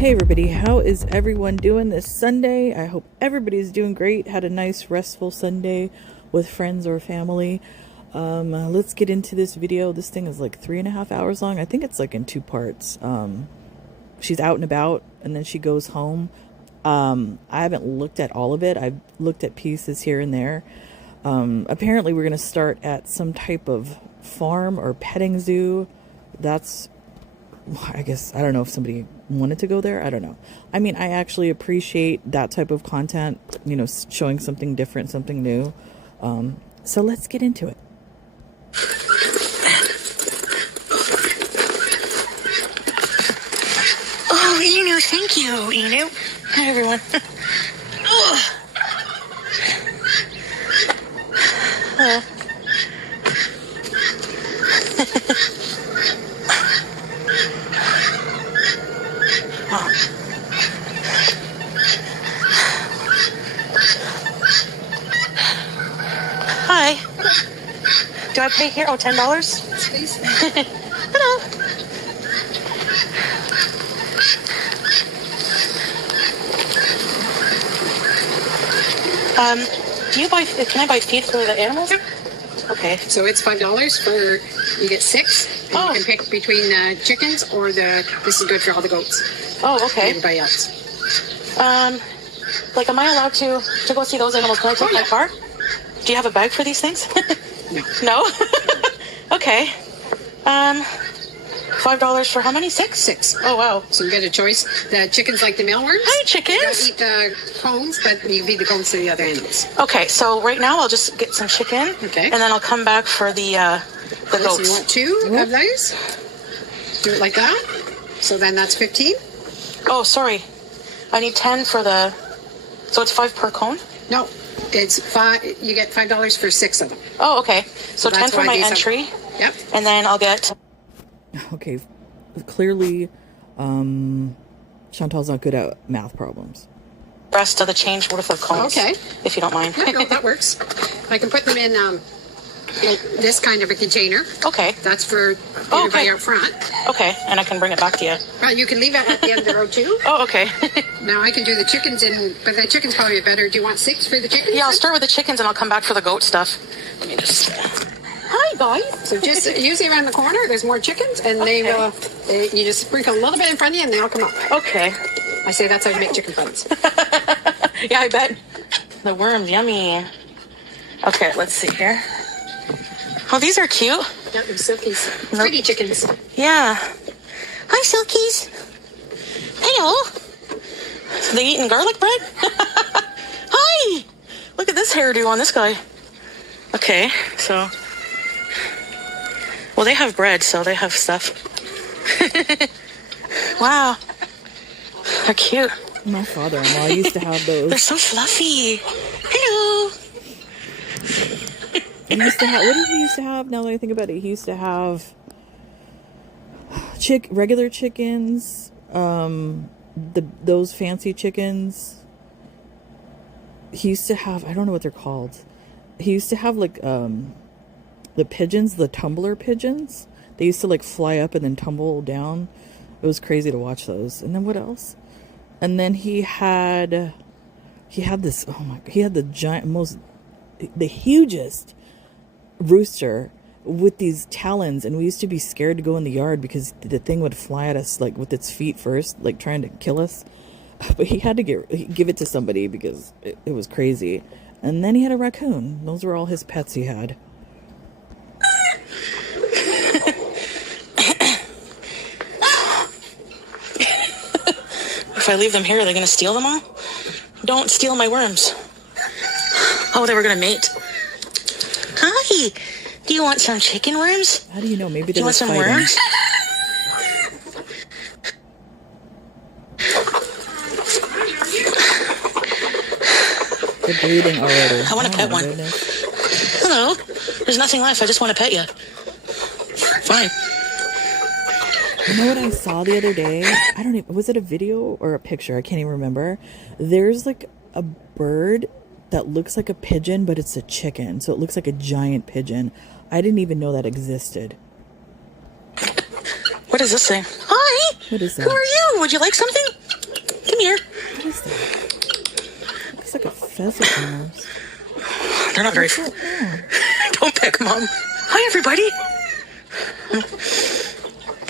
Hey everybody, how is everyone doing this Sunday? I hope everybody's doing great. Had a nice restful Sunday with friends or family. Let's get into this video. This thing is like 3.5 hours long. I think it's like in 2 parts. She's out and about and then she goes home. I haven't looked at all of it. I've looked at pieces here and there. Apparently we're going to start at some type of farm or petting zoo. That's, I guess, I don't know if somebody wanted to go there. I don't know. I mean, I actually appreciate that type of content, you know, showing something different, something new. So let's get into it. Oh, Inu, thank you, Inu. Hi, everyone. Oh. Hello. Hi. Do I pay here? Oh, $10? Please. Hello. Can I buy feed for the animals? Yep. Okay. So it's $5 for, you get 6. And Oh. you can pick between chickens or this is good for all the goats. Oh, And okay. everybody else. Like, am I allowed to go see those animals? Can I take my car? Do you have a bag for these things? No. No? Okay. $5 for how many? 6? 6. Oh, wow. So you get a choice. The chickens like the mealworms. Hi, They chickens. don't eat the cones, but you feed the cones to the other animals. Okay, so right now I'll just get some chicken. Okay. And then I'll come back for the So you goats. want 2 of those? Do it like that. So then that's 15. Oh, sorry. I need 10 for the... So it's 5 per cone? No, it's 5. You get $5 for 6 of them. Oh, okay. So 10 that's for why my these are- entry. Yep. And then I'll get... Okay, clearly, Chantal's not good at math problems. rest of the change worth of cones. Okay. If you don't mind. Yeah, no, that works. I can put them in this kind of a container. Okay. That's for Oh, everybody okay. out front. Okay. And I can bring it back to you. You can leave it at the end of the road too. Oh, okay. Now I can do the chickens but the chickens probably better. Do you want 6 for the chickens? Yeah, I'll start with the chickens and I'll come back for the goat stuff. Let me just... Hi, guys. So just usually around the corner, there's more chickens, and they will. You just sprinkle a little bit in front of you, and they'll come up. Okay. I say that's how you make chicken friends. Yeah, I bet. The worms, yummy. Okay, let's see here. Oh, these are cute. Yeah, they're silkies. Pretty chickens. Yeah. Hi, Silkies. Hello. Are they eating garlic bread? Hi. Look at this hairdo on this guy. Okay, so... Well, they have bread, so they have stuff. Wow. They're cute. My father-in-law used to have those. They're so fluffy. Hello. He used to have, what did he used to have? Now that I think about it, he used to have regular chickens, those fancy chickens. He used to have, I don't know what they're called. He used to have like the pigeons, the tumbler pigeons. They used to like fly up and then tumble down. It was crazy to watch those. And then what else? And then he had this, he had the hugest rooster with these talons, and we used to be scared to go in the yard because the thing would fly at us like with its feet first, like trying to kill us. But he had to give it to somebody because it was crazy. And then he had a raccoon. Those were all his pets he had. If I leave them here, are they going to steal them all? Don't steal my worms. Oh, they were going to mate. Hi. Do you want some chicken worms? How do you know? Maybe Do they you were want some fighting. worms? They're bleeding already. I want to pet my one. goodness. Hello. There's nothing left. I just want to pet you. Fine. You know what I saw the other day? I don't even, was it a video or a picture? I can't even remember. There's like a bird that looks like a pigeon, but it's a chicken. So it looks like a giant pigeon. I didn't even know that existed. What is this thing? Hi. What is that? Who are you? Would you like something? Come here. What is that? Looks like a pheasant almost. They're not very full. Don't pick, Mom. Hi, everybody.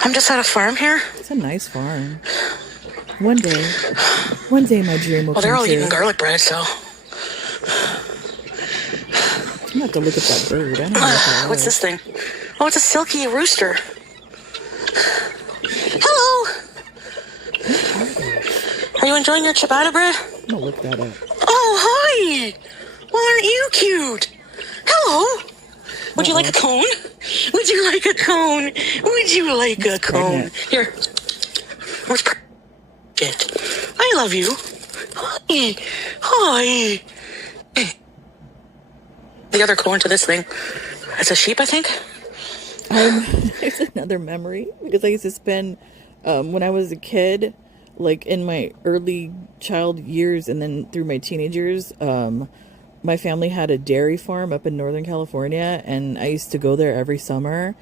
I'm just at a farm here. It's a nice farm. One day my dream will Well, come they're all true. eating garlic bread, so. I'm gonna have to look at that bird. I don't know what that What's is. this thing? Oh, it's a silky rooster. Hello. Are you enjoying your ciabatta bread? I'm gonna look that up. Oh, hi. Well, aren't you cute? Hello. Would you like a cone? Would you like a cone? Would you like a cone? pregnant. Here. Where's it? I love you. Hi. Hi. The other cone to this thing. It's a sheep, I think. It's another memory because I used to spend when I was a kid, like in my early child years and then through my teenage years, my family had a dairy farm up in Northern California, and I used to go there every summer,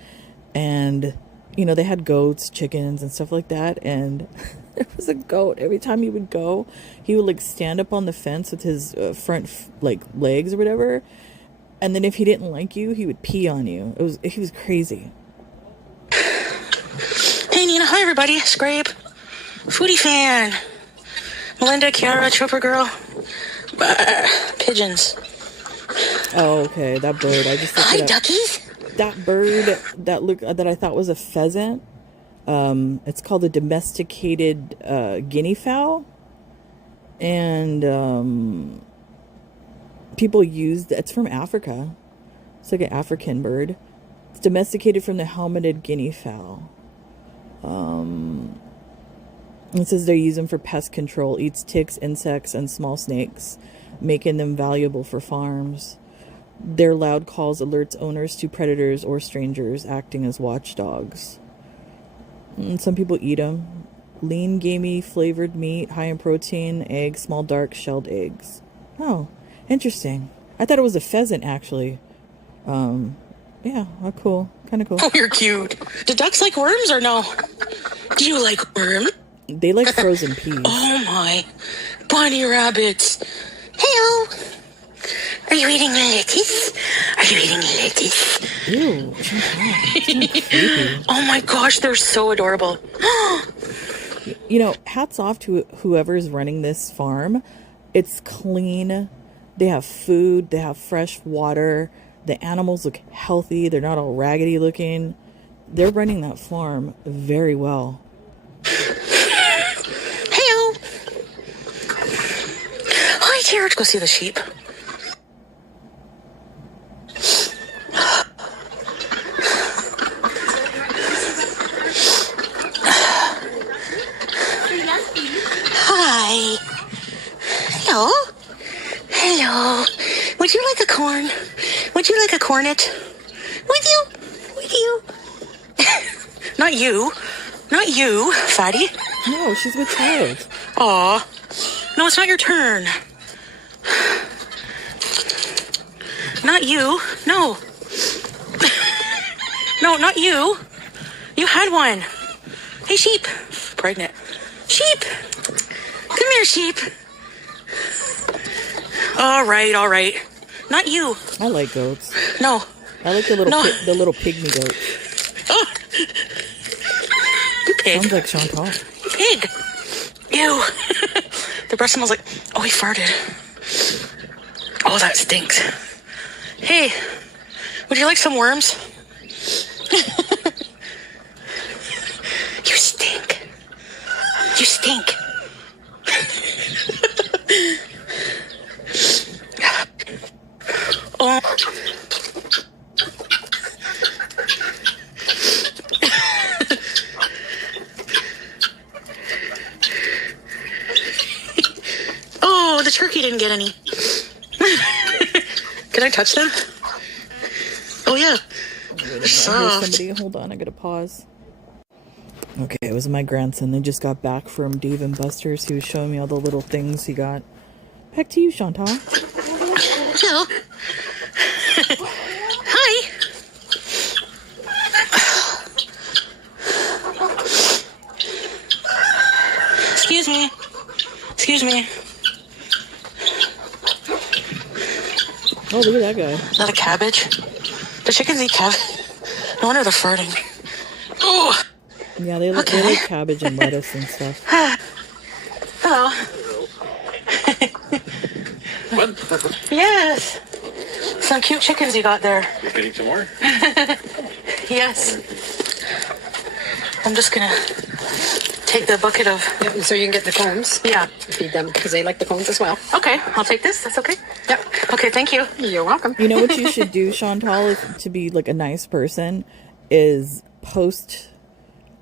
and you know, they had goats, chickens, and stuff like that. And there was a goat. Every time he would go, he would like stand up on the fence with his front like legs or whatever. And then if he didn't like you, he would pee on you. He was crazy. Hey, Nina. Hi, everybody. Scrape. Foodie fan. Melinda, Kiara, Trooper Girl. Pigeons. Oh, okay. That bird. I just looked Hi, it up. duckies. That bird that I thought was a pheasant. It's called a domesticated guinea fowl, and people it's from Africa. It's like an African bird. It's domesticated from the helmeted guinea fowl. It says they use them for pest control. Eats ticks, insects, and small snakes, making them valuable for farms. Their loud calls alerts owners to predators or strangers, acting as watchdogs. And some people eat them. Lean, gamey, flavored meat, high in protein, eggs, small, dark, shelled eggs. Oh, interesting. I thought it was a pheasant, actually. Yeah, oh, cool. Kind of cool. Oh, you're cute. Do ducks like worms or no? Do you like worms? They like frozen peas. Oh, my. Bunny rabbits. Hello. Are you eating lettuce? Are you eating lettuce? Ew, creepy. Oh, my gosh. They're so adorable. You know, hats off to whoever's running this farm. It's clean. They have food. They have fresh water. The animals look healthy. They're not all raggedy looking. They're running that farm very well. Hello. Hi, Tara. Let's go see the sheep. Hi. Hello. Hello. Would you like a corn? Would you like a cornet? Would you? Would you? Not you. Not you, fatty. No, she's with child. Aw. No, it's not your turn. Not you. No. No, not you. You had one. Hey, sheep. Pregnant. Sheep. Come here, sheep. All right, all right. Not you. I like goats. No. I like the little No. the little pygmy goats. Oh. You pig. Sounds like Chantal. You pig. Ew. The breast smells like, oh, he farted. Oh, that stinks. Hey, would you like some worms? You stink. You stink. Oh. Oh, the turkey didn't get any. Can I touch them? Oh, yeah. Wait a minute, I hear Soft. somebody. Hold on, I gotta pause. Okay, it was my grandson. They just got back from Dave and Buster's. He was showing me all the little things he got. Back to you, Chantal. Hello. Hi. Excuse me. Excuse me. Oh, look at that guy. Is that a cabbage? The chickens eat cabbage. No wonder they're farting. Oh. Yeah, they like cabbage and lettuce and stuff. Hello. What? Yes. Some cute chickens you got there. You feeding some more? Yes. I'm just gonna take the bucket of... Yep, so you can get the cones. Yeah. Feed them because they like the cones as well. Okay, I'll take this. That's okay? Yep. Okay, thank you. You're welcome. You know what you should do, Chantal, to be like a nice person, is post,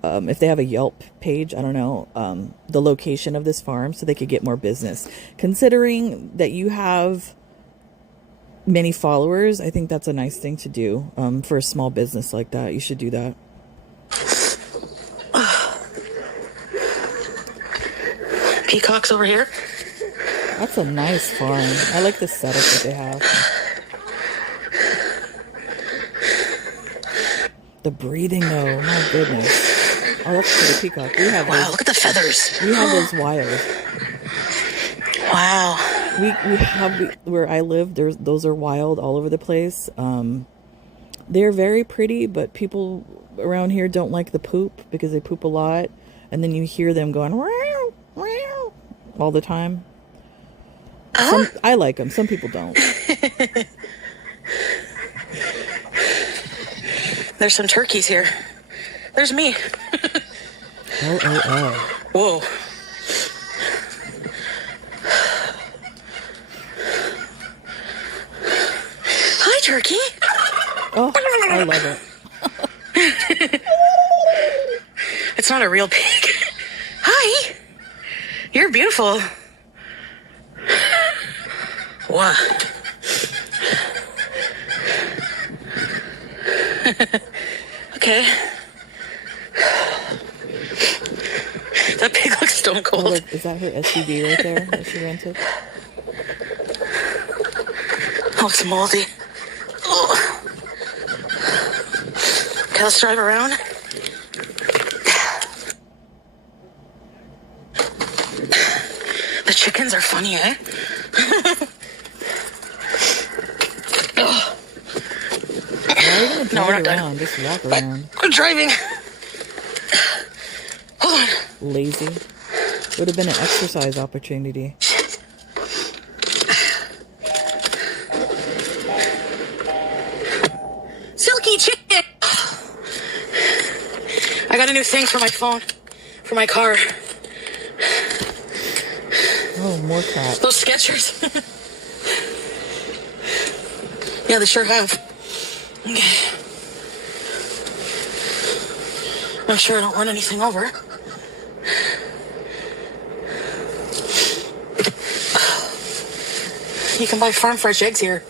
if they have a Yelp page, I don't know, the location of this farm so they could get more business. Considering that you have many followers, I think that's a nice thing to do for a small business like that. You should do that. Peacocks over here. That's a nice farm. I like the setup that they have. The breathing, though, my goodness. Oh, that's pretty peacock. We have Wow, those. look at the feathers. We have those wild. Wow. We have where I live. Those are wild all over the place. They're very pretty, but people around here don't like the poop because they poop a lot, and then you hear them going "Meow, meow," all the time. I like them. Some people don't. There's some turkeys here. There's me. Oh. Whoa. Hi, turkey. Oh, I love it. It's not a real pig. Hi. You're beautiful. What? Okay. That pig looks stone Oh, cold. look, is that her SUV right there that she rented? Looks moldy. Oh. Okay, let's drive around. The chickens are funny, eh? Why are you gonna No, we're drive not done. around? Just walk around. I'm driving. Hold on. Lazy. Would have been an exercise opportunity. Silky chicken. I got a new thing for my phone, for my car. Oh, more crap. Those Skechers. Yeah, they sure have. Okay. I'm sure I don't run anything over. You can buy farm fresh eggs here.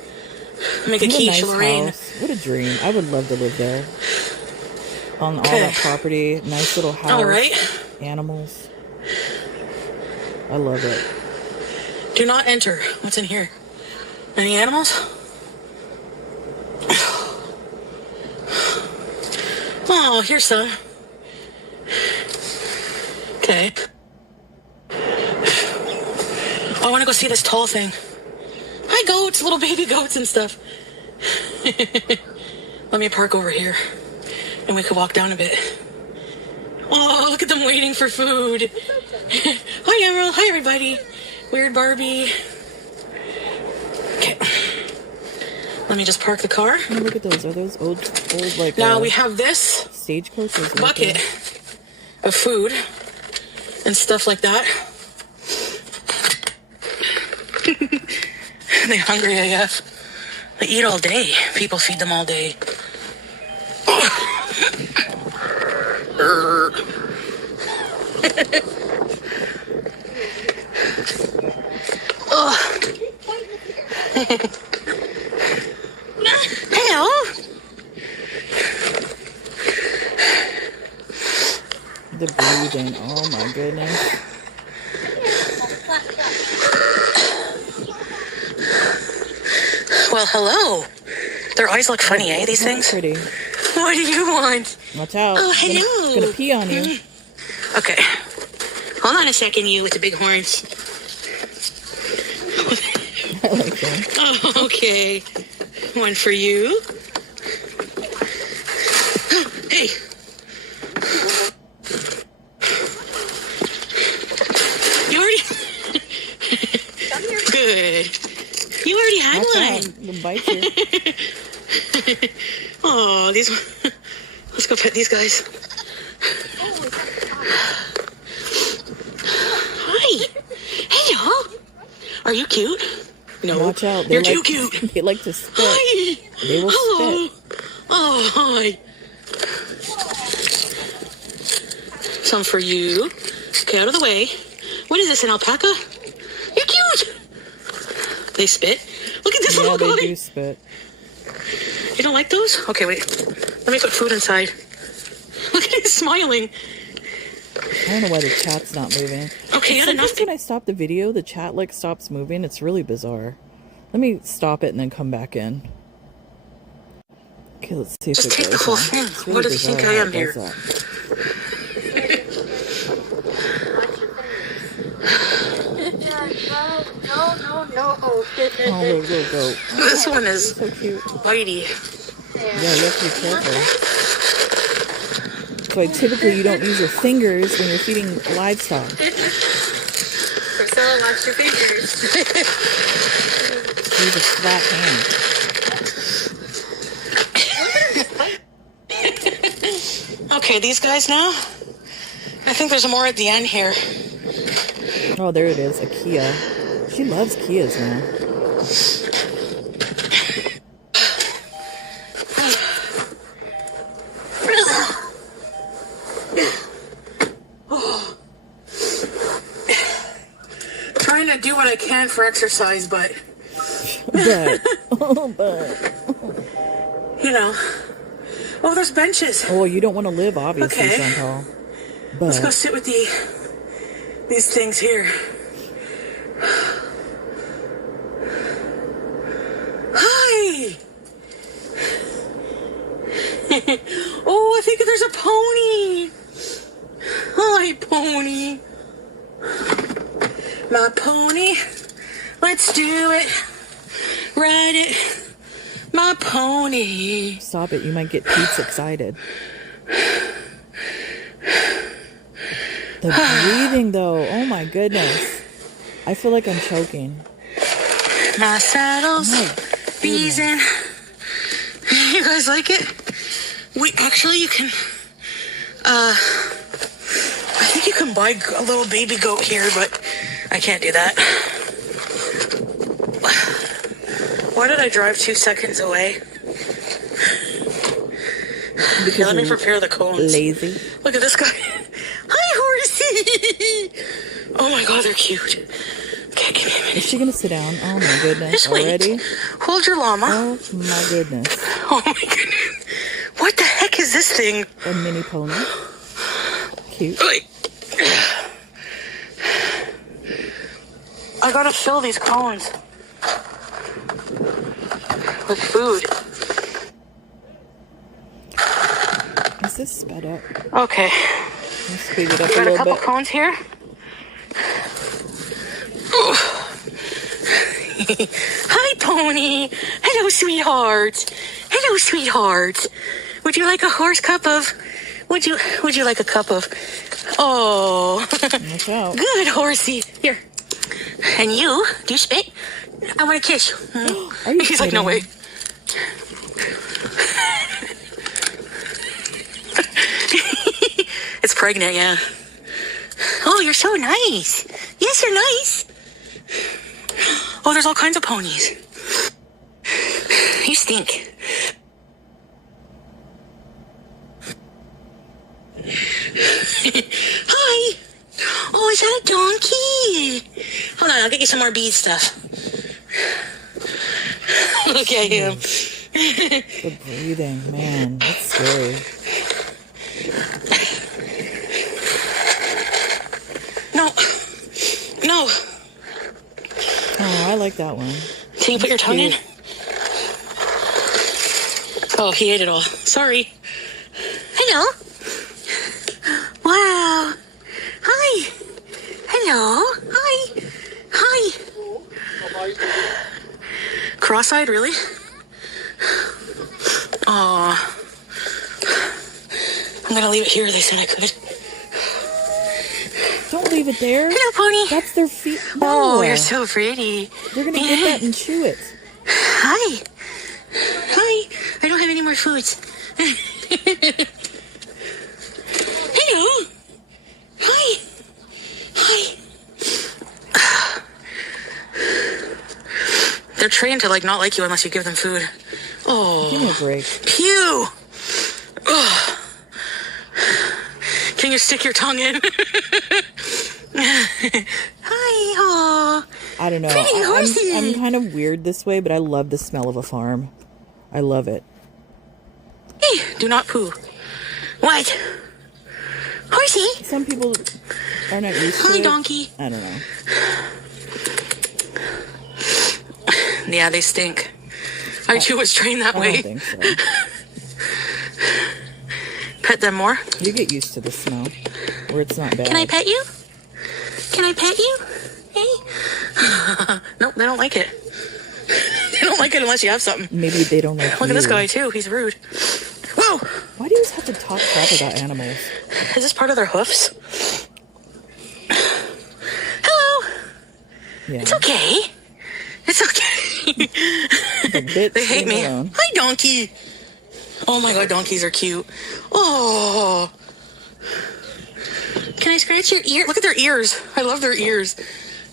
Make a What a quiche, nice Lorraine. house. What a dream. I would love to live there. On all Okay. that property. Nice little house. All right. Animals. I love it. Do not enter. What's in here? Any animals? Oh, here's some. Okay. I want to go see this tall thing. Hi, goats, little baby goats and stuff. Let me park over here, and we could walk down a bit. Oh, look at them waiting for food. Hi, Emerald. Hi, everybody. Weird Barbie. Okay. Let me just park the car. Oh, look at those. Are those old like Now we have this stagecoaches? right bucket there? of food and stuff like that. They're hungry AF. They eat all day. People feed them all day. Hello. The breathing. Oh my goodness. Well, hello. Their eyes look funny, eh, these things? Pretty. What do you want? Watch out. Oh, hello. Gonna pee on you. Okay. Hold on a second, you with the big horns. I like them. Oh, okay. One for you. Hey. You already... Good. You already had Watch one. out. They'll bite you. Oh, these... Let's go pet these guys. Hi. Hello. Are you cute? No. Watch out. You're too cute. They like to spit. Hi. They will Hello. spit. Oh, hi. Some for you. Okay, out of the way. What is this, an alpaca? You're cute. They spit. Look at this Yeah, little they guy. do spit. You don't like those? Okay, wait. Let me put food inside. Look at him smiling. I don't know why the chat's not moving. Okay, not Sometimes enough. when I stop the video, the chat like stops moving. It's really bizarre. Let me stop it and then come back in. Okay, let's see if Just it take goes the whole now. thing. It's really What does he think bizarre I how am it here? does that. No. Oh, look, look, look. This one is So cute. bitey. Yeah, you have to be careful. So typically you don't use your fingers when you're feeding livestock. Priscilla likes your fingers. Use a flat hand. Okay, these guys now. I think there's more at the end here. Oh, there it is. A Kia. She loves Kias now. Trying to do what I can for exercise, but But, you know. Oh, there's benches. oh, you don't want to live, obviously, Okay. Chantal. Let's go But, sit with these things here. Hi. Oh, I think there's a pony. Hi, pony. My pony. Let's do it. Ride it. My pony. stop it. You might get Pete's excited. The breathing, though. Oh, my goodness. I feel like I'm choking. My saddles. My Bees in. You guys like it? You can, I think you can buy a little baby goat here, but I can't do that. Why did I drive 2 seconds away? Because Here, let me you're prepare the cones. lazy. Look at this guy. Hi, horsey. Oh my God, they're cute. Okay, give me a minute. Is she going to sit down? Oh, my goodness. Just wait. Already? Hold your llama. Oh, my goodness. Oh my goodness. What the heck is this thing? A mini pony. Cute. Wait. I gotta fill these cones with food. Is this sped up? Okay. Let's speed it up We a got a little couple bit. cones here. Hi, pony. Hello, sweetheart. Hello, sweetheart. Would you like a horse cup of? Would you like a cup of? Oh, Watch out. good horsey. Here. And you? Do you spit? I want to kiss you. Are you He's like, no way. kidding? It's pregnant, yeah. Oh, you're so nice. Yes, you're nice. Oh, there's all kinds of ponies. You stink. Hi. Oh, is that a donkey? Hold on, I'll get you some more bee stuff. Look at him. The breathing, man. That's scary. No. No. Oh, I like that one. Can you put your tongue in? Cute. Oh, he ate it all. Sorry. Hello. Wow. Hi. Hello. Hi. Hi. Cross-eyed, really? Aw. I'm gonna leave it here. They said I could. Don't leave it there. Hello, pony. That's their feet. Oh, No. you're so pretty. They're gonna get that and chew it. Hi. Hi. I don't have any more foods. Hello. Hi. Hi. They're trained to not like you unless you give them food. Oh. Give me a break. Pew. Oh. Can you stick your tongue in? Hi. Oh. I don't know. Pretty horsey. I'm kind of weird this way, but I love the smell of a farm. I love it. Hey, do not poo. What? Horsey. Some people are not used to Hi, it. donkey. I don't know. Yeah, they stink. I too was trained that I way. don't think so. Pet them more. You get used to the smell, where it's not bad. Can I pet you? Can I pet you? Hey? Nope, they don't like it. They don't like it unless you have something. Maybe they don't like Look you. at this guy too. He's rude. Whoa! Why do you always have to talk crap about animals? Is this part of their hoofs? Hello. Yeah. It's okay. It's okay. Bitch, They hate me. alone. Hi, donkey. Oh my god, donkeys are cute. Oh. Can I scratch your ear? Look at their ears. I love their ears.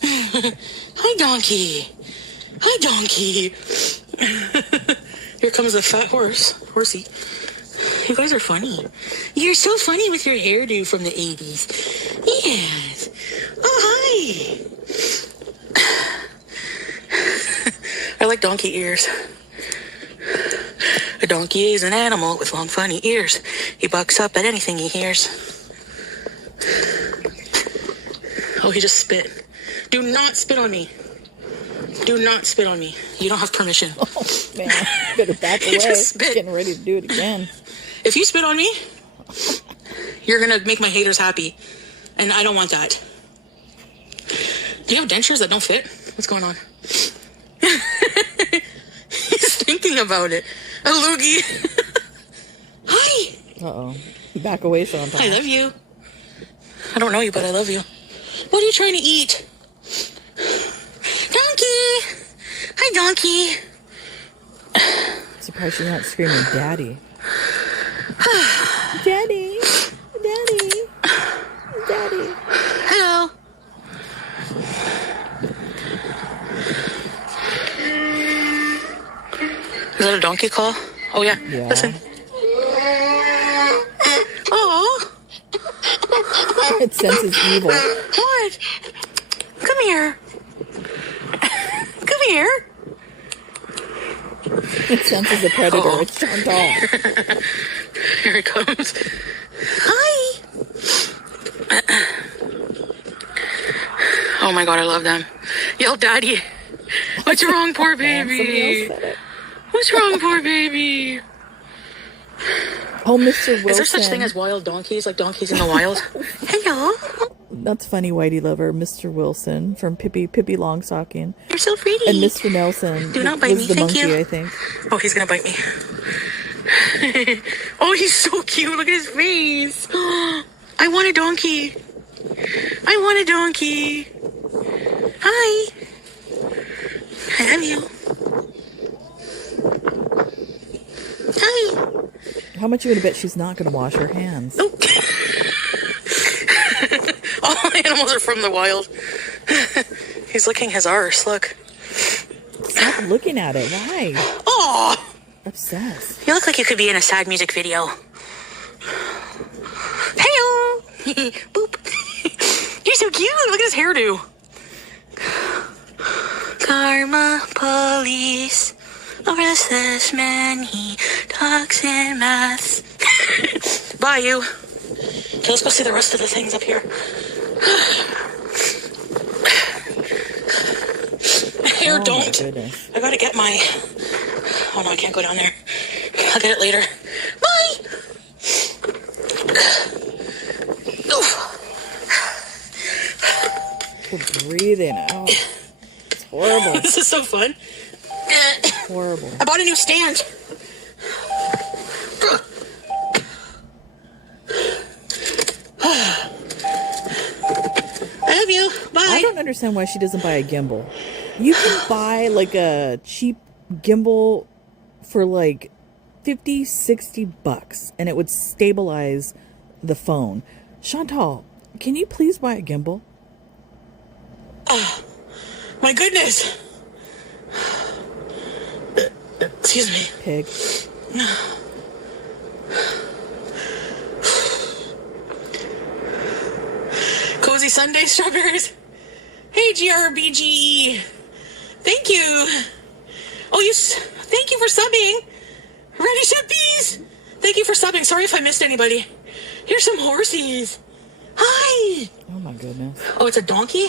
Hi, donkey. Hi, donkey. Here comes the fat horsey. You guys are funny. You're so funny with your hairdo from the 80s. Yes. Oh, hi. I like donkey ears. A donkey is an animal with long, funny ears. He bucks up at anything he hears. Oh, he just spit. Do not spit on me. Do not spit on me. You don't have permission. Oh, man. Better back He away. just spit. Getting ready to do it again. If you spit on me, you're going to make my haters happy. And I don't want that. Do you have dentures that don't fit? What's going on? He's thinking about it. A loogie. Hi. Uh-oh. Back away, Chantal. I love you. I don't know you, but I love you. What are you trying to eat? Donkey. Hi, donkey. Surprised you're not screaming, Daddy. Daddy. Daddy. Daddy. Hello. Is that a donkey call? Oh, yeah. Yeah. Listen. Oh. It senses evil. What? Come here. Come here. It senses a predator. Oh. It's Chantal. Here it comes. Hi. Oh my god, I love them. Yell, Daddy. What's wrong, poor Somebody baby? else said it. What's wrong, poor baby? Oh, Mr. Wilson. Is there such thing as wild donkeys, like donkeys in the wild? Hello. That's funny, Whitey lover, Mr. Wilson from Pippi Longstocking, You're so pretty. and Mr. Nelson Do not bite was me, the thank monkey, you. I think. Oh, he's gonna bite me. Oh, he's so cute. Look at his face. I want a donkey. I want a donkey. Hi. I love you. Hi. How much you gonna bet she's not gonna wash her hands? Oh. All animals are from the wild. He's licking his arse. Look. Stop looking at it. Why? Oh. Obsessed. You look like you could be in a sad music video. Hello. Boop. You're so cute. Look at his hairdo. Karma police. Over this man, he talks in maths. Bye, you. Okay, let's go see the rest of the things up here. Hair, Oh, don't. my goodness. I gotta get my... Oh, no, I can't go down there. I'll get it later. Bye! We're breathing out. It's horrible. This is so fun. Horrible. I bought a new stand. I love you. Bye. I don't understand why she doesn't buy a gimbal. You can buy like a cheap gimbal for like 50, 60 bucks and it would stabilize the phone. Chantal, can you please buy a gimbal? Oh, my goodness. Excuse me. Pig. Cozy Sunday strawberries. Hey, GRBGE. Thank you. Oh, thank you for subbing. Ready Shippies. Thank you for subbing. Sorry if I missed anybody. Here's some horsies. Hi. Oh my goodness. Oh, it's a donkey?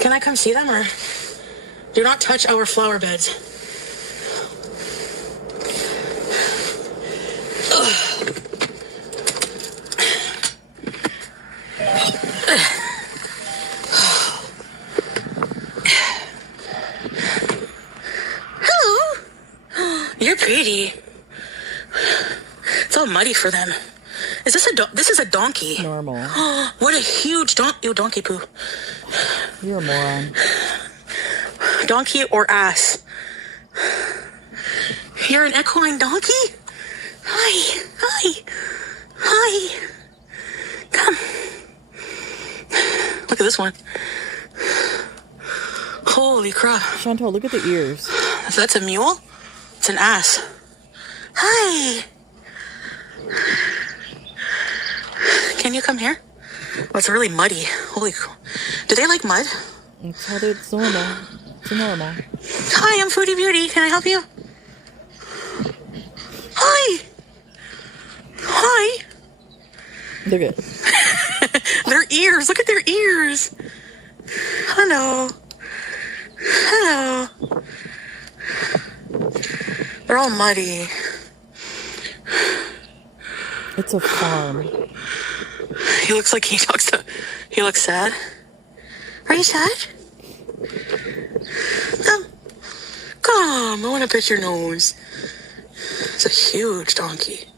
Can I come see them or do not touch our flower beds? Ugh. Hello. You're pretty. It's all muddy for them. Is this this is a donkey? Normal. What a huge donkey poo. You're a moron. Donkey or ass? You're an equine donkey? Hi. Hi. Hi. Come. Look at this one. Holy crap. Chantal, look at the ears. So that's a mule? It's an ass. Hi. Can you come here? Oh, it's really muddy. Holy cow. Do they like mud? It's normal. It's normal. Hi, I'm Foodie Beauty. Can I help you? Hi. Hi. Look at Their ears. Look at their ears. Hello. Hello. They're all muddy. it's a farm. He looks like he looks sad. Are you sad? Come, I want to pet your nose. It's a huge donkey.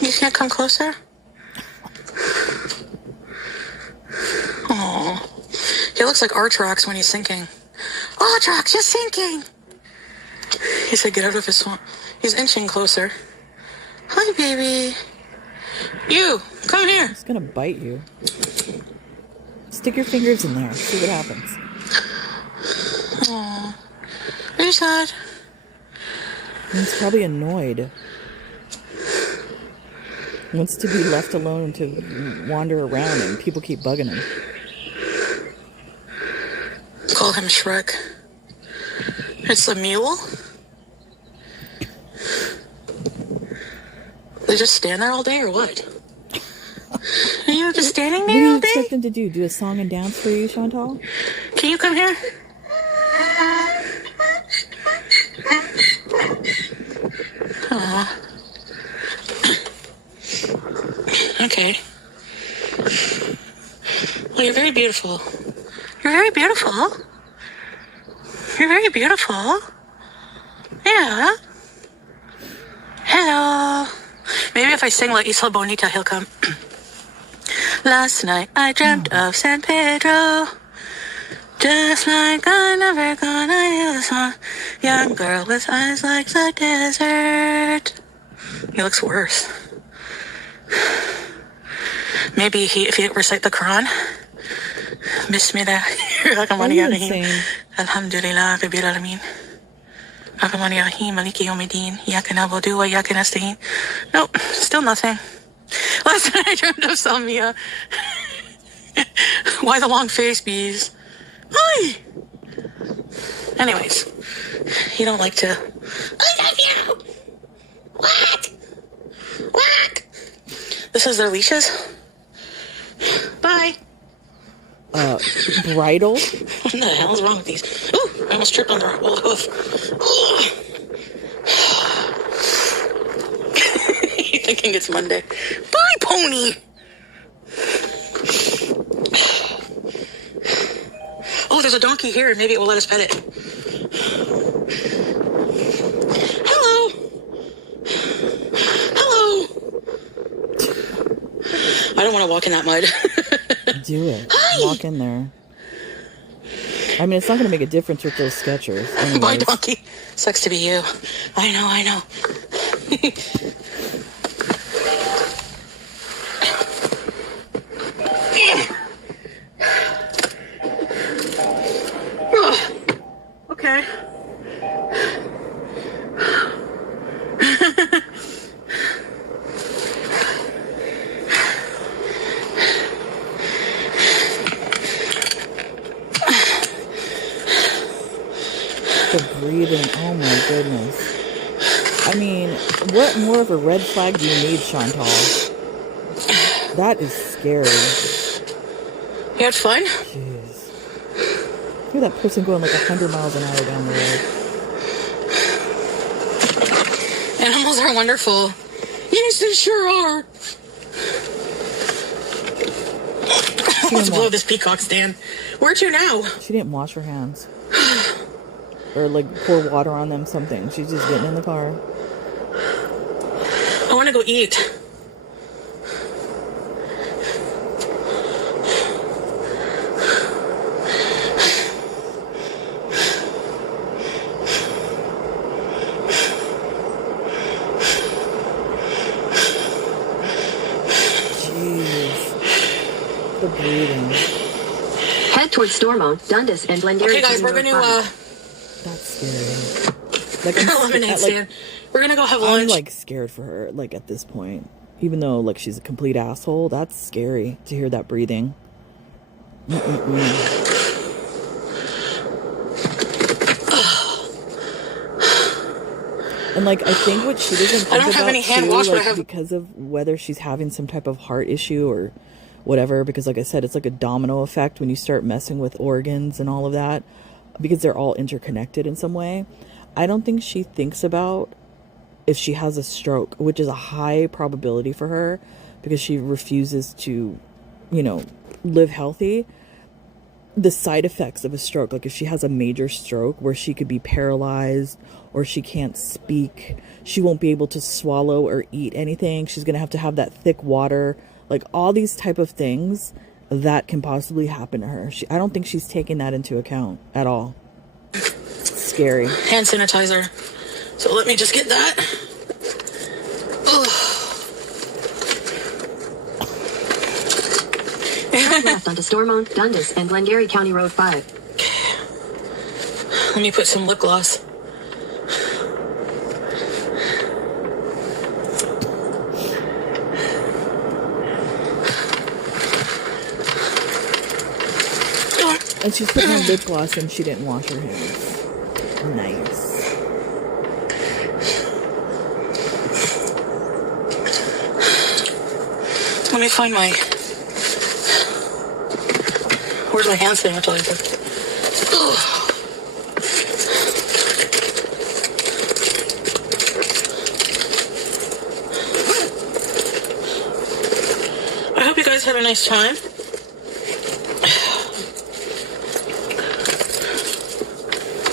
You can't come closer? Oh, he looks like Artrox when he's sinking. Artrox, you're sinking! He said get out of his swamp. He's inching closer. Hi, baby. You, come here. It's gonna bite you. Stick your fingers in there. See what happens. Aww. Are you sad? He's probably annoyed. Wants to be left alone to wander around and people keep bugging him. Call him Shrek. It's a mule? They just stand there all day or what? Are you just standing What do there you all day? expect them to do? Do a song and dance for you, Chantal? Can you come here? Aw. Okay. Well, you're very beautiful. You're very beautiful. You're very beautiful. Yeah. Hello. Maybe if I sing La Isla Bonita, he'll come. Last night I dreamt of San Pedro. Just like I never gonna hear the song. Young girl with eyes like the desert. He looks worse. Maybe if he recite the Quran. Bismillah. Are you insane? Alhamdulillah Rabbil Alameen. Ar-Rahman Ar-Rahim Maliki Yawmiddin. Iyyaka na'budu wa iyyaka nasta'in. Nope, still nothing. Last night I dreamt of Salmia. Why the long face, bees? Hi! Anyways, you don't like to... I love you! What? What? This is their leashes? Bye. Bridle? What the hell is wrong with these? Ooh, I almost tripped on the old hoof. You thinking it's Monday? Bye, pony! there's a donkey here. Maybe it will let us pet it. Hello. Hello. I don't want to walk in that mud. Do it. Hi. Walk in there. I mean, it's not going to make a difference with those Skechers. Bye, donkey. Sucks to be you. I know. Okay. The breathing, oh my goodness. I mean, what more of a red flag do you need, Chantal? That is scary. You had fun? Jeez. Look at that person going like 100 miles an hour down the road. Animals are wonderful. Yes, they sure are. Let's blow this peacock stand. Where to now? She didn't wash her hands. Or like pour water on them, something. She's just getting in the car. I want to go eat. Jeez. The breathing. Head towards Stormont, Dundas, and Glengarry. Okay, guys, we're going to, That's scary. Like, lemonade stand. We're going to go have lunch. I'm, like, scared for her, like, at this point. Even though, like, she's a complete asshole, that's scary to hear that breathing. And, like, I think what she doesn't think I don't have about, any hand too, wash, but like, I have... because of whether she's having some type of heart issue or whatever, because, like I said, it's like a domino effect when you start messing with organs and all of that, because they're all interconnected in some way. I don't think she thinks about if she has a stroke, which is a high probability for her because she refuses to, you know, live healthy. The side effects of a stroke, like if she has a major stroke where she could be paralyzed or she can't speak, she won't be able to swallow or eat anything. She's going to have that thick water, like all these type of things that can possibly happen to her. I don't think she's taking that into account at all. Scary. Hand sanitizer. So let me just get that. Turn left onto Stormont, Dundas, and Glengarry County Road 5. Let me put some lip gloss. And she's putting on lip gloss and she didn't wash her hands. Nice. Let me find my... Where's my hand sanitizer? I hope you guys had a nice time.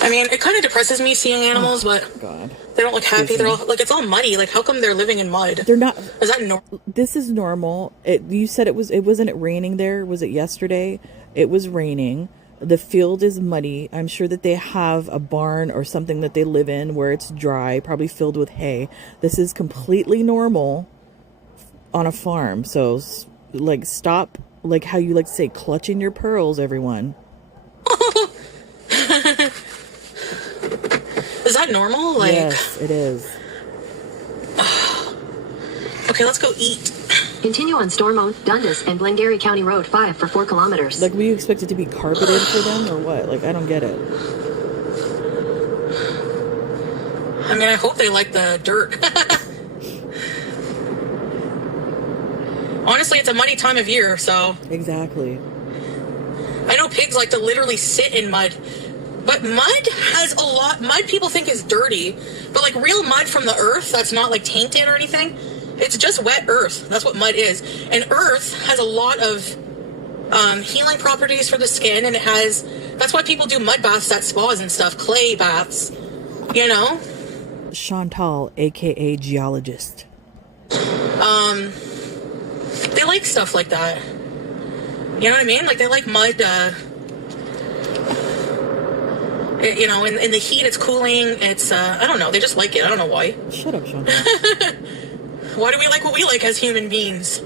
I mean, it kind of depresses me seeing animals, but God. They don't look happy. They're all like, it's all muddy. Like, how come they're living in mud? They're not. Is that normal? This is normal. You said it wasn't it raining there? Was it yesterday? It was raining. The field is muddy. I'm sure that they have a barn or something that they live in where it's dry, probably filled with hay. This is completely normal on a farm. So, like, stop, like how you like to say, clutching your pearls, everyone. Is that normal? Like, yes, it is. Okay, let's go eat. Continue on Stormont, Dundas, and Glengarry County Road 5 for 4 kilometers. Like, were you expect it to be carpeted for them or what? Like, I don't get it. I mean, I hope they like the dirt. Honestly, it's a muddy time of year, so... Exactly. I know pigs like to literally sit in mud. But mud has a lot... Mud people think is dirty. But, like, real mud from the earth that's not, like, tainted or anything... It's just wet earth. That's what mud is. And earth has a lot of healing properties for the skin, and it has That's why people do mud baths at spas and stuff, clay baths, you know? Chantal, aka geologist. They like stuff like that. You know what I mean? Like, they like mud, you know, in the heat, it's cooling. It's, I don't know. They just like it. I don't know why. Shut up, Chantal. Why do we like what we like as human beings?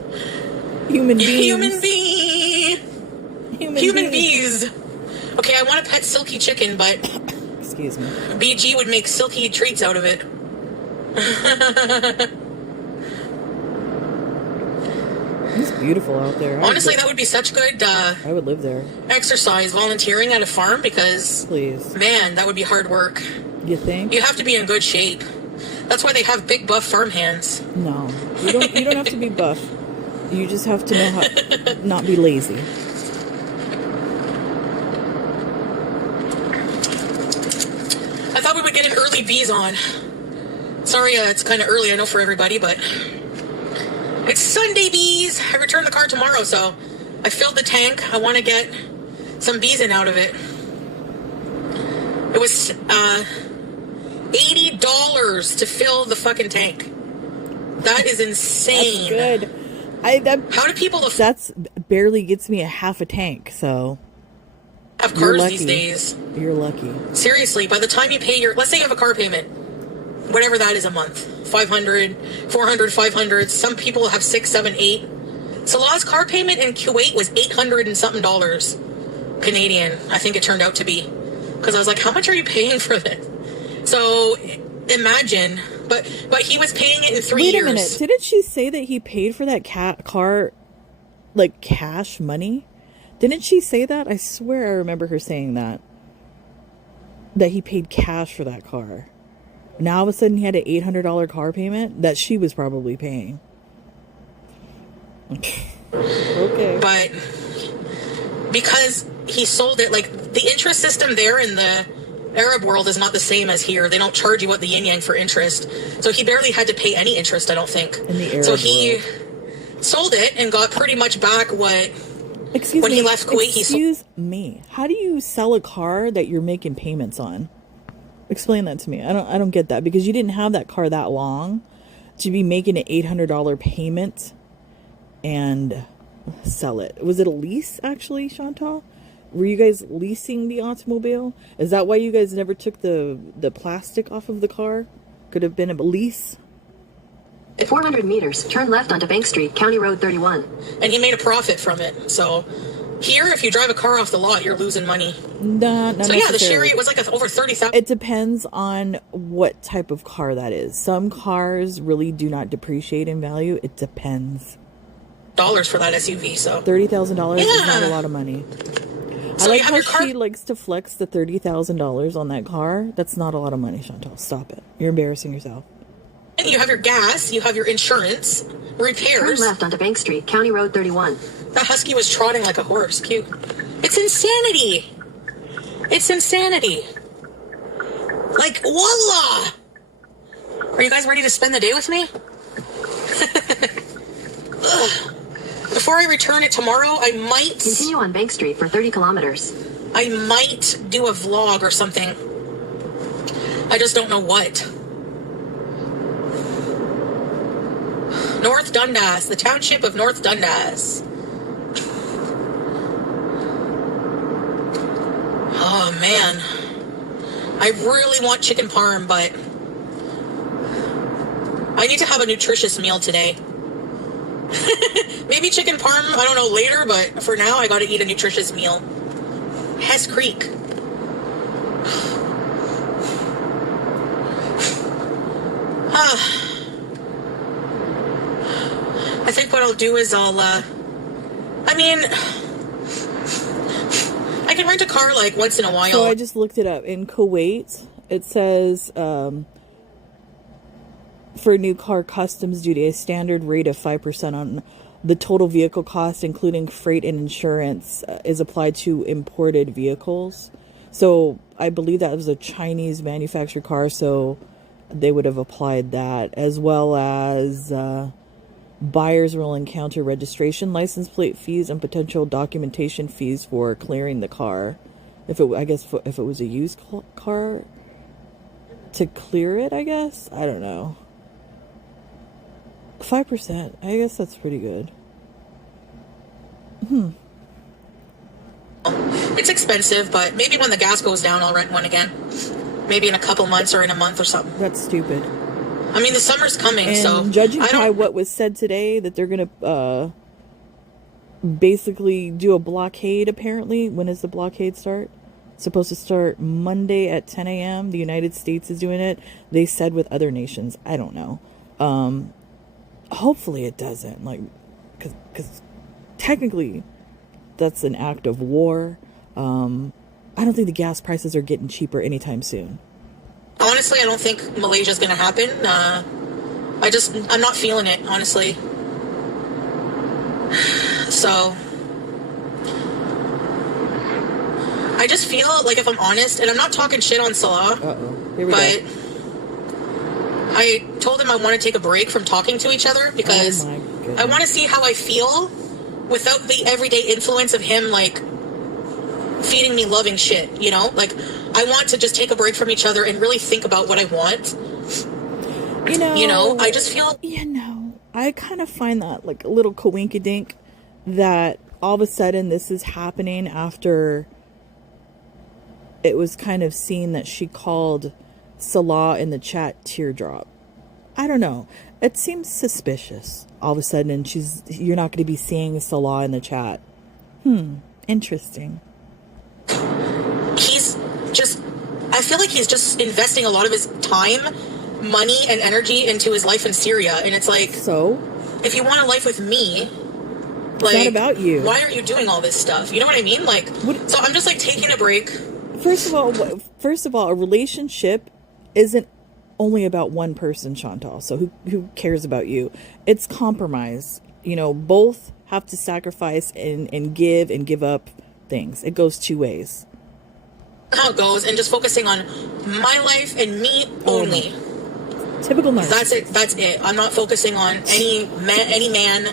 Human beings. Human bee. Human bees. Okay, I want a pet silky chicken, but Excuse me. BG would make silky treats out of it. It's beautiful out there. Honestly, that would be such good I would live there. exercise, volunteering at a farm, because, Please. man, that would be hard work. You think? You have to be in good shape. That's why they have big, buff farm hands. No. You don't have to be buff. You just have to know how not be lazy. I thought we would get an early bees on. Sorry, it's kind of early, I know, for everybody, but it's Sunday, bees. I return the car tomorrow, so I filled the tank. I want to get some bees in out of it. It was $80 to fill the fucking tank. That is insane. That's good. How do people That's barely gets me a half a tank, so have you're cars lucky. these days? You're lucky. Seriously, by the time you pay let's say you have a car payment, whatever that is a month, 500, 400, 500. Some people have 6, 7, 8. Salah's car payment in Kuwait was $800 and something dollars Canadian. I think it turned out to be, because I was like, how much are you paying for this? So imagine, but he was paying it in 3 years. Wait a minute. Didn't she say that he paid for that car, like, cash money? Didn't she say that? I swear I remember her saying that. That he paid cash for that car. Now all of a sudden he had an $800 car payment that she was probably paying. Okay. But because he sold it, like, the interest system there in the Arab world is not the same as here. They don't charge you what the yin yang for interest. So he barely had to pay any interest, I don't think. In the Arab so he world. sold it and got pretty much back what... Excuse when me. he left Kuwait, Excuse me. How do you sell a car that you're making payments on? Explain that to me. I don't get that, because you didn't have that car that long to be making an $800 payment and sell it. Was it a lease, actually, Chantal? Were you guys leasing the automobile? Is that why you guys never took the plastic off of the car? Could have been a lease. At 400 meters, turn left onto Bank Street, County Road 31. And he made a profit from it. So here, if you drive a car off the lot, you're losing money. Not So yeah, the necessarily. Sherry was like over 30,000. It depends on what type of car that is. Some cars really do not depreciate in value. It depends. dollars for that SUV. So $30,000 is not Yeah. a lot of money. So I like you have how your car. she likes to flex the $30,000 on that car. That's not a lot of money, Chantal. Stop it. You're embarrassing yourself. You have your gas. You have your insurance, Turn repairs. left onto Bank Street, County Road 31. That husky was trotting like a horse. Cute. It's insanity. It's insanity. Like, voila! Are you guys ready to spend the day with me? Ugh. Before I return it tomorrow, Continue on Bank Street for 30 kilometers. I might do a vlog or something. I just don't know what. North Dundas, the township of North Dundas. Oh man, I really want chicken parm, but I need to have a nutritious meal today. Maybe chicken parm, I don't know, later, but for now I gotta eat a nutritious meal. Hess Creek. I think what I'll do is I can rent a car like once in a while. So I just looked it up. In Kuwait, it says for new car customs duty, a standard rate of 5% on the total vehicle cost, including freight and insurance, is applied to imported vehicles. So I believe that was a Chinese manufactured car, so they would have applied that, as well as buyers will encounter registration, license plate fees, and potential documentation fees for clearing the car if it was a used car, to clear it, I guess. I don't know. 5%. I guess that's pretty good. It's expensive, but maybe when the gas goes down, I'll rent one again. Maybe in a couple months or in a month or something. That's stupid. I mean, the summer's coming, And so judging by what was said today, that they're gonna basically do a blockade. Apparently, when does the blockade start? It's supposed to start Monday at 10 a.m. The United States is doing it. They said with other nations. I don't know. Hopefully it doesn't. Like, because technically, that's an act of war. I don't think the gas prices are getting cheaper anytime soon. Honestly, I don't think Malaysia's going to happen. I'm not feeling it, honestly. So, I just feel like, if I'm honest, and I'm not talking shit on Salah, Here we but go. I told him I want to take a break from talking to each other because I want to see how I feel without the everyday influence of him, like, feeding me loving shit, you know? Like, I want to just take a break from each other and really think about what I want. You know, I just feel... I kind of find that, like, a little coinkydink that all of a sudden this is happening after it was kind of seen that she called Salah in the chat teardrop. I don't know. It seems suspicious all of a sudden, and you're not going to be seeing Salah in the chat. Interesting. I feel like he's just investing a lot of his time, money, and energy into his life in Syria. And it's like, so if you want a life with me, like, it's not about you. Why are you doing all this stuff? You know what I mean? Like, so I'm just like taking a break. First of all, a relationship isn't only about one person, Chantal. So who cares about you? It's compromise. You know, both have to sacrifice and give up things. It goes two ways. How it goes, and just focusing on my life and me only. Typical narcissist. That's it. I'm not focusing on any man,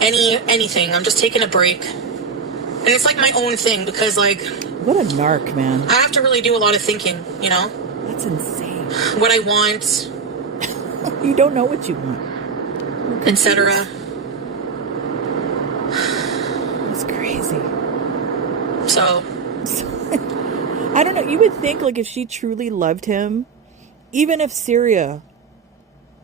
anything. I'm just taking a break. And it's like my own thing because, like... What a narc, man. I have to really do a lot of thinking, you know? That's insane. What I want. You don't know what you want. Etc. It's crazy. So... I don't know. You would think, like, if she truly loved him, even if Syria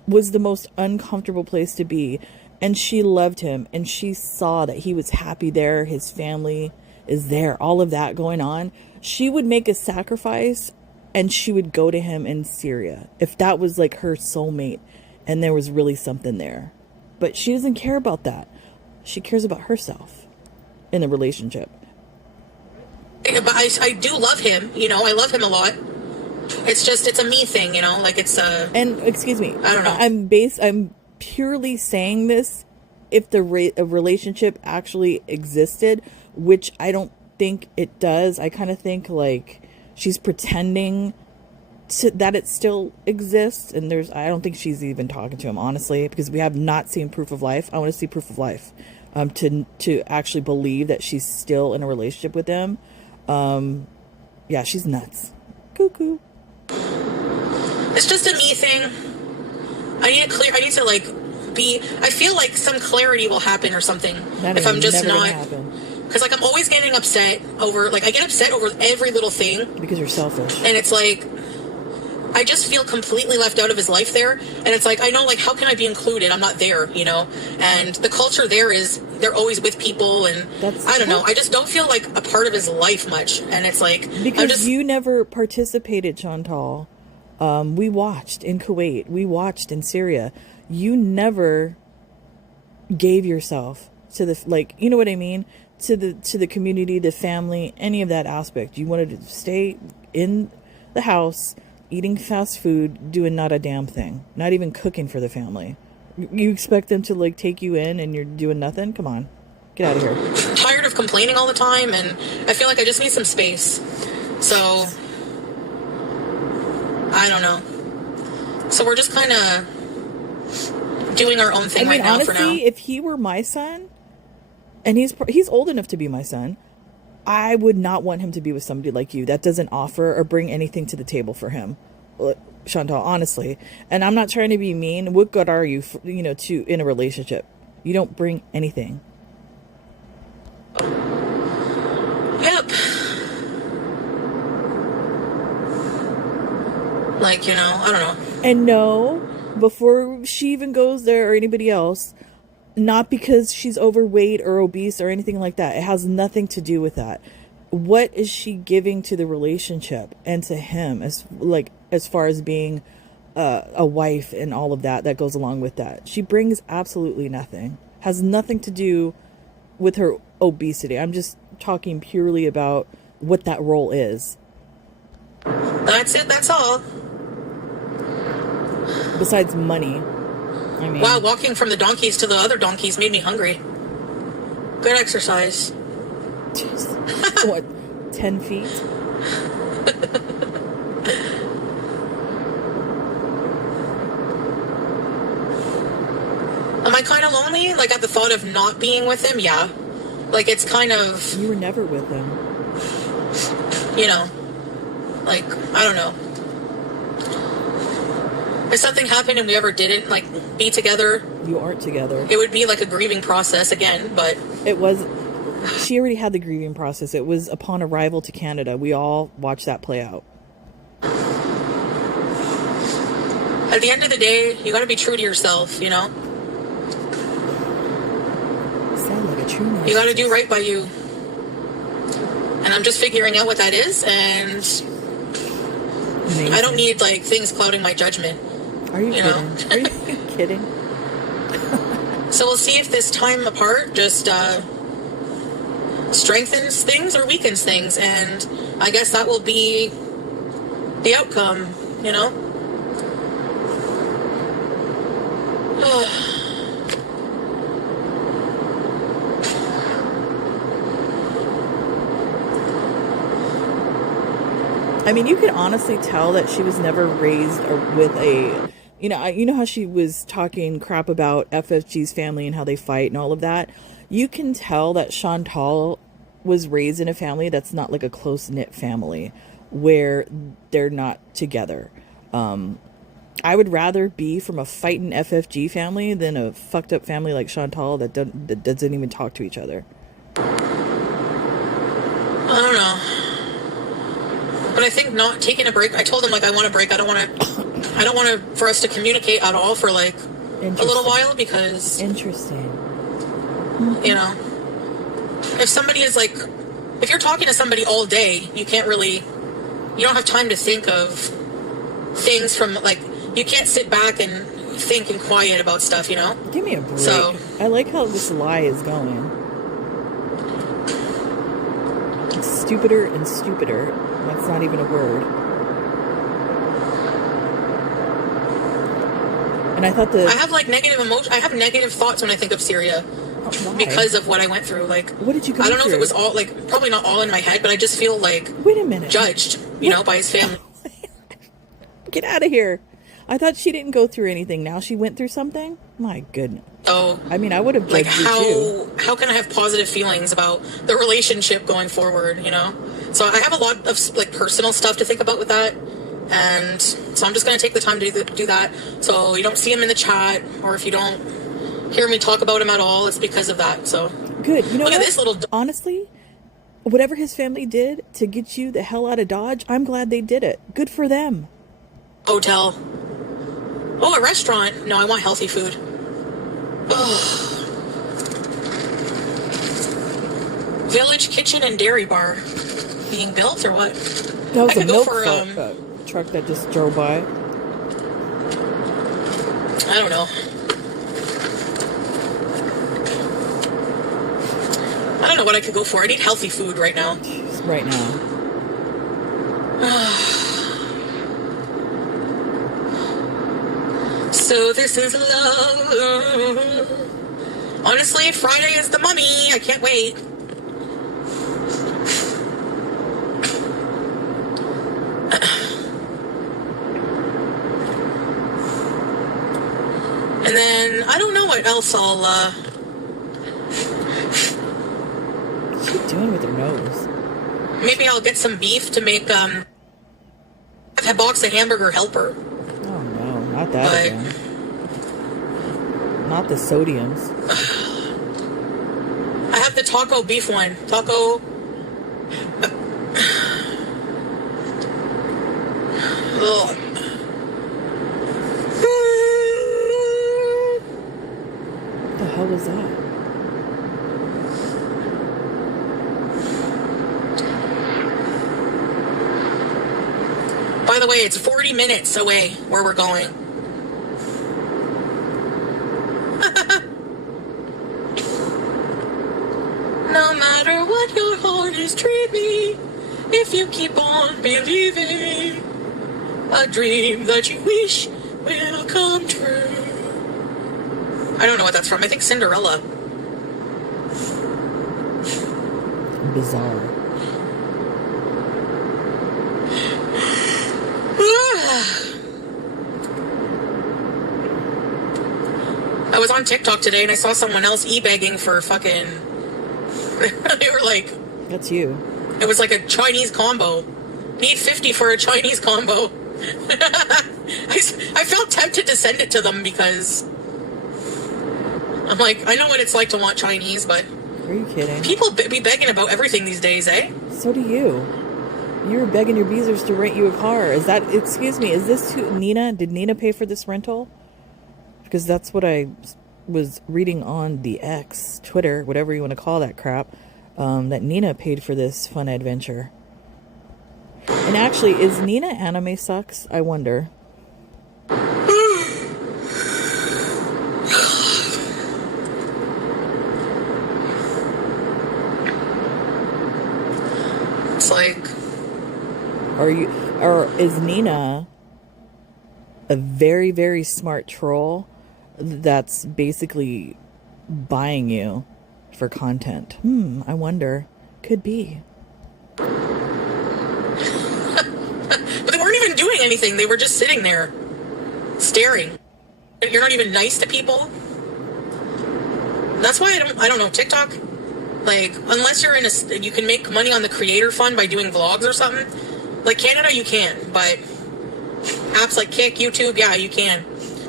was the most uncomfortable place to be, and she loved him, and she saw that he was happy there, his family is there, all of that going on, she would make a sacrifice, and she would go to him in Syria, if that was, like, her soulmate, and there was really something there. But she doesn't care about that. She cares about herself in the relationship. But I do love him, you know, I love him a lot. It's a me thing, you know, like it's And excuse me, I don't know. I'm purely saying this if a relationship actually existed, which I don't think it does. I kind of think like she's pretending that it still exists, and I don't think she's even talking to him, honestly, because we have not seen proof of life. I want to see proof of life to actually believe that she's still in a relationship with him. Yeah, she's nuts. Cuckoo. It's just a me thing. I need to like I feel like some clarity will happen or something if I'm just not. Because like I'm always getting upset over, like I get upset over every little thing. Because you're selfish. And it's like, I just feel completely left out of his life there. And it's like, I know, like, how can I be included? I'm not there, you know? And the culture there is, they're always with people, and I don't know. I just don't feel like a part of his life much. And it's like... Because you never participated, Chantal. We watched in Kuwait. We watched in Syria. You never gave yourself to the, like, you know what I mean? To the community, the family, any of that aspect. You wanted to stay in the house... eating fast food, doing not a damn thing. Not even cooking for the family. You expect them to, like, take you in and you're doing nothing? Come on. Get out of here. I'm tired of complaining all the time, and I feel like I just need some space. So, I don't know. So we're just kind of doing our own thing right now for now. Honestly, if he were my son, and he's old enough to be my son, I would not want him to be with somebody like you that doesn't offer or bring anything to the table for him, Chantal, honestly. And I'm not trying to be mean. What good are you, to in a relationship? You don't bring anything. Yep. Like, I don't know. And no, before she even goes there or anybody else, not because she's overweight or obese or anything like that. It has nothing to do with that. What is she giving to the relationship and to him as far as being a wife and all of that goes along with that? She brings absolutely nothing. Has nothing to do with her obesity. I'm just talking purely about what that role is. That's it. That's all. Besides money. I mean, wow, walking from the donkeys to the other donkeys made me hungry. Good exercise. What, 10 feet? Am I kind of lonely? Like, at the thought of not being with him? Yeah. Like, it's kind of... You were never with him. Like, I don't know. If something happened and we ever didn't, like, be together... You aren't together. It would be like a grieving process again, but... It was... She already had the grieving process. It was upon arrival to Canada. We all watched that play out. At the end of the day, you gotta be true to yourself, Sound like a true narcissist. You gotta do right by you. And I'm just figuring out what that is, and... Amazing. I don't need, like, things clouding my judgment. Are you kidding? Are you kidding? So we'll see if this time apart just strengthens things or weakens things, and I guess that will be the outcome, I mean, you could honestly tell that she was never raised with a... You know how she was talking crap about FFG's family and how they fight and all of that? You can tell that Chantal was raised in a family that's not like a close-knit family where they're not together. I would rather be from a fighting FFG family than a fucked up family like Chantal that doesn't even talk to each other. I don't know. But I think not taking a break... I told him, like, I want a break. I don't want for us to communicate at all for, like, a little while because... Interesting. If somebody is, like... If you're talking to somebody all day, you can't really... You don't have time to think of things from, like... You can't sit back and think and quiet about stuff, Give me a break. So... I like how this lie is going. It's stupider and stupider. That's not even a word. And I thought that... I have, like, negative emotion. I have negative thoughts when I think of Syria. Why? Because of what I went through. Like, what did you go I don't know through? if it was all, like, probably not all in my head, but I just feel, like... Wait a minute. Judged, by his family. Get out of here. I thought she didn't go through anything. Now she went through something? My goodness. Oh. I mean, I would have Like, judged you too. how can I have positive feelings about the relationship going forward, So I have a lot of, like, personal stuff to think about with that. And so I'm just going to take the time to do that. So you don't see him in the chat, or if you don't hear me talk about him at all, it's because of that. So good. You know look what? at this little... Honestly, whatever his family did to get you the hell out of Dodge, I'm glad they did it. Good for them. Hotel. Oh, a restaurant. No, I want healthy food. Oh. Village Kitchen and Dairy Bar being built, or what? That was I a could go milk for, truck that just drove by. I don't know. I don't know what I could go for. I need healthy food right now. Jeez, right now. So this is love. Honestly, Friday is the mummy. I can't wait. And then, I don't know what else I'll, What's she doing with her nose? Maybe I'll get some beef to make a box of hamburger helper. Oh no, not that But- again. Not the sodiums. I have the taco beef one. Taco. Ugh. What the hell was that? By the way, it's 40 minutes away where we're going. No matter what your heart is dreaming, if you keep on believing, a dream that you wish will come true. I don't know what that's from. I think Cinderella. Bizarre. I was on TikTok today and I saw someone else e-begging for fucking... They were like... That's you. It was like a Chinese combo. Need 50 for a Chinese combo. I felt tempted to send it to them because... I'm like, I know what it's like to want Chinese, but... Are you kidding? People be begging about everything these days, eh? So do you. You were begging your beezers to rent you a car. Is that... Excuse me, is this to Nina? Did Nina pay for this rental? Because that's what I was reading on the X, Twitter, whatever you want to call that crap, that Nina paid for this fun adventure. And actually, is Nina Anime Sucks? I wonder. It's like... Or is Nina a very, very smart troll that's basically buying you for content? I wonder. Could be. But they weren't even doing anything. They were just sitting there, staring. You're not even nice to people. That's why I don't know, TikTok, like, unless you're you can make money on the creator fund by doing vlogs or something. Like Canada, you can, but apps like Kick, YouTube, yeah, you can.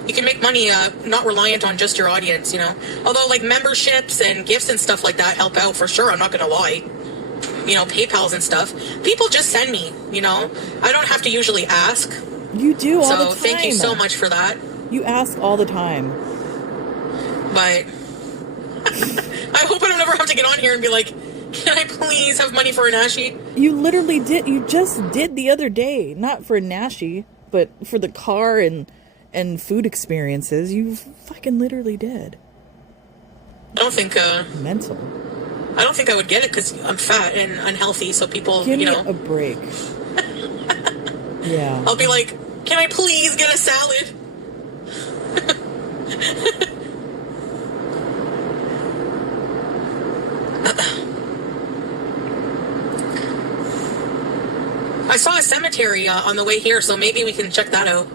You can make money not reliant on just your audience, you know. Although, like, memberships and gifts and stuff like that help out for sure, I'm not going to lie. You know, PayPals and stuff. People just send me, you know. I don't have to usually ask. You do all the time. So thank you so much for that. You ask all the time. But I hope I don't ever have to get on here and be like, can I please have money for a Nashi? You literally did. You just did the other day. Not for Nashi, but for the car and food experiences. You fucking literally did. I don't think... Mental. I don't think I would get it because I'm fat and unhealthy, so people, Give you me know... a break. Yeah. I'll be like, can I please get a salad? I saw a cemetery on the way here, so maybe we can check that out.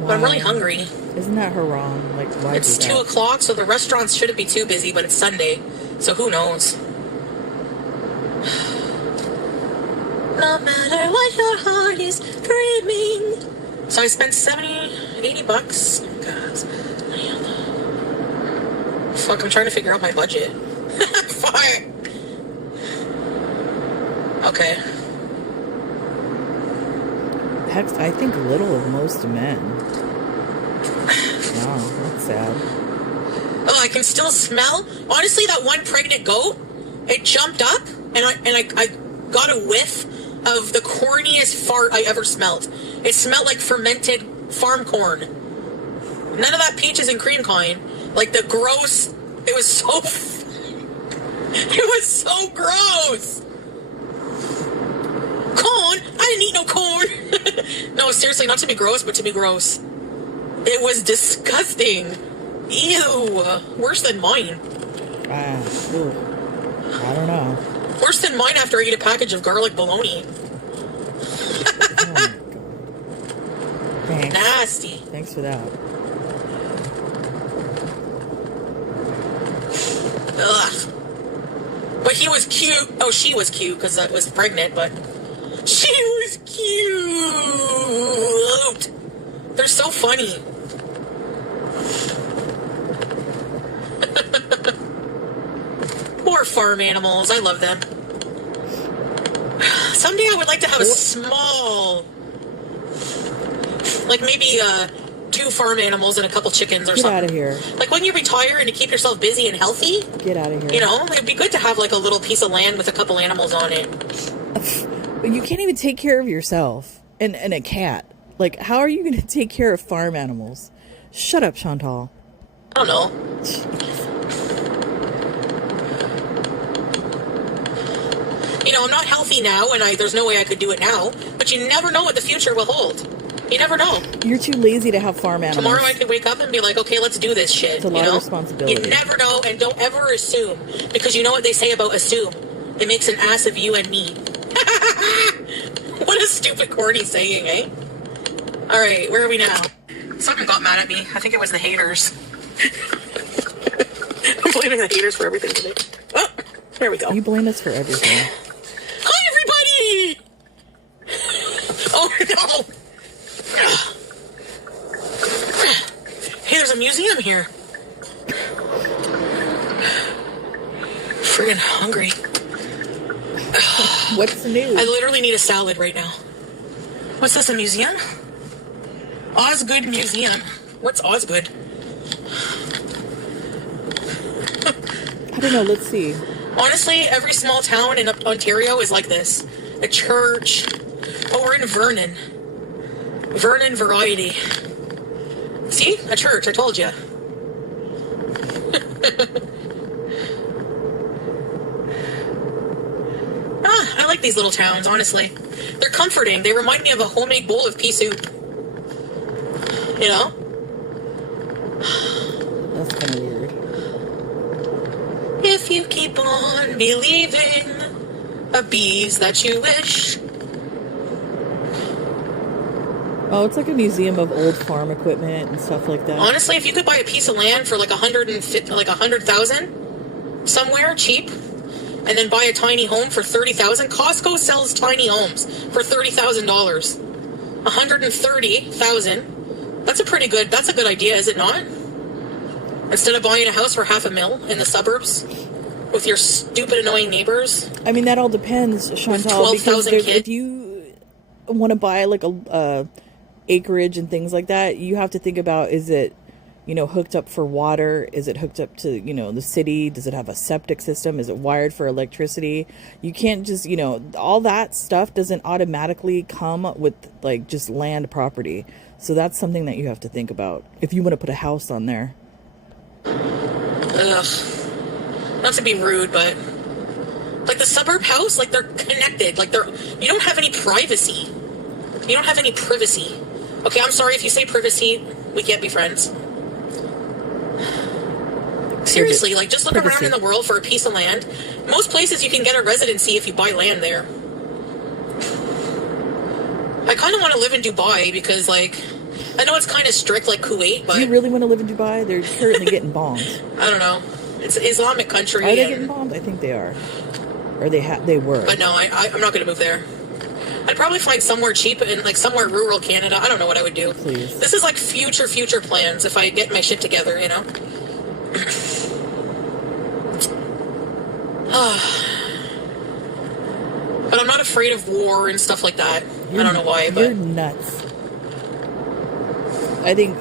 But I'm really hungry. Isn't that haram? Like, why It's do 2 that? o'clock, so the restaurants shouldn't be too busy, but it's Sunday, so who knows? No matter what your heart is dreaming. So I spent 80 bucks. God. Fuck, I'm trying to figure out my budget. Fuck. Okay. Heck, I think little of most men. Wow, that's sad. Oh, I can still smell. Honestly, that one pregnant goat, it jumped up, and I got a whiff of the corniest fart I ever smelled. It smelled like fermented farm corn. None of that peaches and cream kind. Like the gross. It was so. It was so gross. Corn? I didn't eat no corn. No, seriously, not to be gross, but to be gross. It was disgusting. Ew. Worse than mine. I don't know. Worse than mine after I eat a package of garlic bologna. Oh my god. Thanks. Nasty. Thanks for that. Ugh. But he was cute. Oh, she was cute because I was pregnant, but she was cute. They're so funny. Poor farm animals. I love them. Someday I would like to have a small, like maybe 2 farm animals and a couple chickens or something. Get out of here. Like when you retire and to keep yourself busy and healthy. Get out of here. You know, it'd be good to have like a little piece of land with a couple animals on it. But you can't even take care of yourself and a cat. Like, how are you going to take care of farm animals? Shut up, Chantal. I don't know. You know, I'm not healthy now, and there's no way I could do it now. But you never know what the future will hold. You never know. You're too lazy to have farm animals. Tomorrow I could wake up and be like, okay, let's do this shit. It's a lot of responsibility. You never know, and don't ever assume. Because you know what they say about assume. It makes an ass of you and me. What a stupid, corny saying, eh? Alright, where are we now? Someone got mad at me. I think it was the haters. I'm blaming the haters for everything today. Oh, there we go. You blame us for everything. Hi, everybody! Oh, no! Hey, there's a museum here. Friggin' hungry. What's new? I literally need a salad right now. What's this, a museum? Osgood Museum. What's Osgood? I don't know. Let's see. Honestly, every small town in Ontario is like this. A church. Oh, we're in Vernon. Vernon Variety. See? A church, I told you. I like these little towns, honestly. They're comforting. They remind me of a homemade bowl of pea soup. You know? That's kind of weird. If you keep on believing, a bees that you wish. Oh, it's like a museum of old farm equipment and stuff like that. Honestly, if you could buy a piece of land for like 100,000 somewhere cheap, and then buy a tiny home for 30,000. Costco sells tiny homes for $30,000. 130,000. That's a good idea, is it not? Instead of buying a house for $500,000 in the suburbs with your stupid, annoying neighbors. I mean, that all depends, Chantal, because if you want to buy like a acreage and things like that, you have to think about, is it, hooked up for water? Is it hooked up to, the city? Does it have a septic system? Is it wired for electricity? You can't just, all that stuff doesn't automatically come with like just land property. So that's something that you have to think about if you want to put a house on there. Ugh. Not to be rude, but like the suburb house, like they're connected. Like you don't have any privacy. You don't have any privacy. Okay, I'm sorry if you say privacy. We can't be friends. Seriously, like just look around in the world for a piece of land. Most places you can get a residency if you buy land there. I kind of want to live in Dubai because, like, I know it's kind of strict like Kuwait, but... Do you really want to live in Dubai? They're currently getting bombed. I don't know. It's an Islamic country. Are they getting bombed? I think they are. Or they were. But no, I'm not going to move there. I'd probably find somewhere cheap in, like, somewhere rural Canada. I don't know what I would do. Please. This is like future plans if I get my shit together, But I'm not afraid of war and stuff like that. I don't know why, but... You're nuts. I think,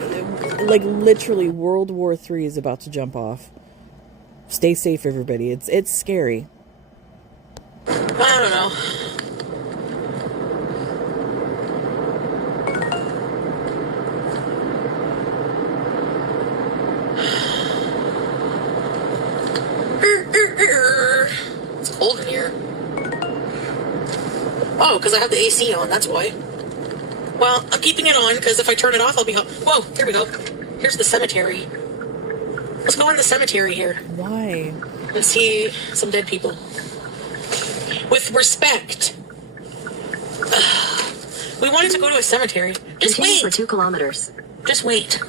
like, literally World War III is about to jump off. Stay safe, everybody. It's scary. I don't know. It's cold in here. Oh, because I have the AC on, that's why. Well, I'm keeping it on, because if I turn it off, I'll be home. Whoa, here we go. Here's the cemetery. Let's go in the cemetery here. Why? And see some dead people. With respect. We wanted to go to a cemetery. Just Continue wait. for 2 kilometers. Just wait.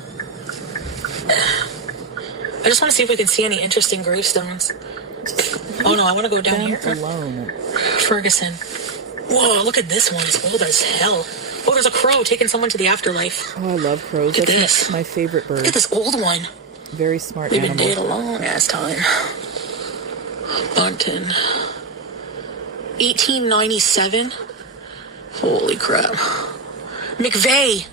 I just want to see if we can see any interesting gravestones. Oh no, I want to go down them here. alone. Ferguson. Whoa, look at this one. It's old as hell. Oh, there's a crow taking someone to the afterlife. Oh, I love crows. Look at That's this. my favorite bird. Look at this old one. Very smart They've been animal. dead a long ass time. Bunton. 1897. Holy crap. McVeigh.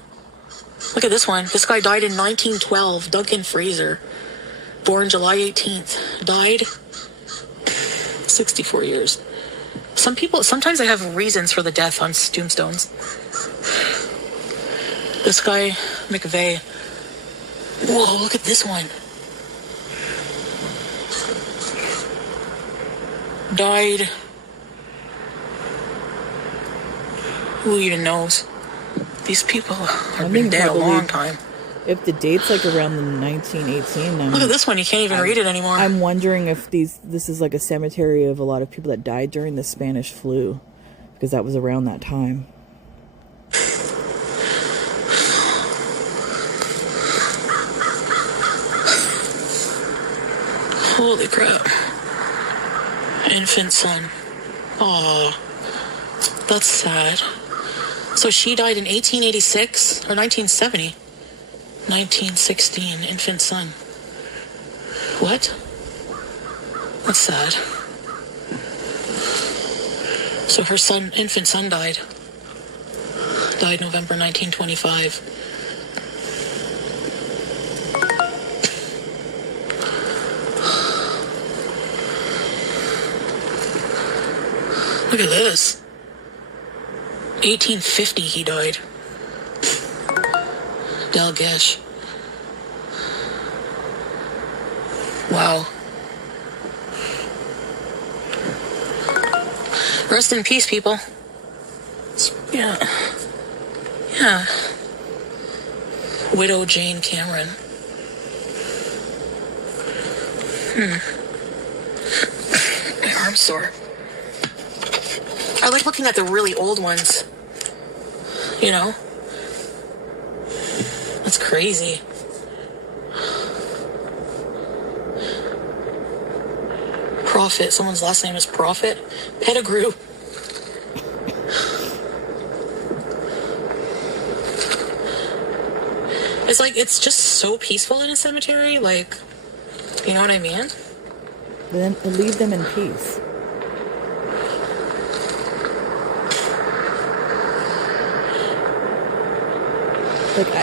Look at this one. This guy died in 1912. Duncan Fraser. Born July 18th. Died 64 years. Some people, sometimes they have reasons for the death on tombstones. This guy, McVeigh. Whoa, look at this one. Died. Who even knows? These people have been dead a long time. If the date's like around the 1918, Look at this one. You can't even read it anymore. I'm wondering if this is like a cemetery of a lot of people that died during the Spanish flu, because that was around that time. Holy crap. Infant son. Aw. That's sad. So she died in 1886 or 1970. 1916. Infant son. What? That's sad. So her son, infant son died. Died November 1925. Look at this. 1850 he died. Dalgesh. Wow. Rest in peace, people. Yeah. Yeah. Widow Jane Cameron. My arm's sore. I like looking at the really old ones. You know? That's crazy. Prophet. Someone's last name is Prophet. Pettigrew. It's like, it's just so peaceful in a cemetery. Like, you know what I mean? Then leave them in peace. Like,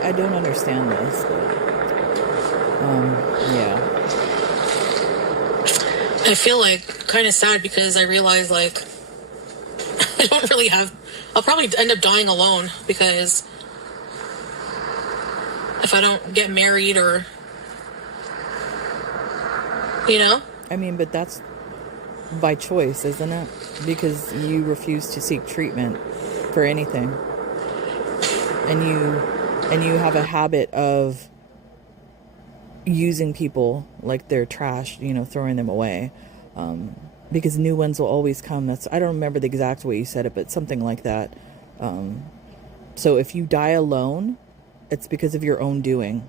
I don't understand this, but, yeah. I feel like kind of sad because I realize, like, I don't really have, I'll probably end up dying alone because if I don't get married or, you know? I mean, but that's by choice, isn't it? Because you refuse to seek treatment for anything. And you have a habit of using people like they're trash, you know, throwing them away. Because new ones will always come. I don't remember the exact way you said it, but something like that. So if you die alone, it's because of your own doing.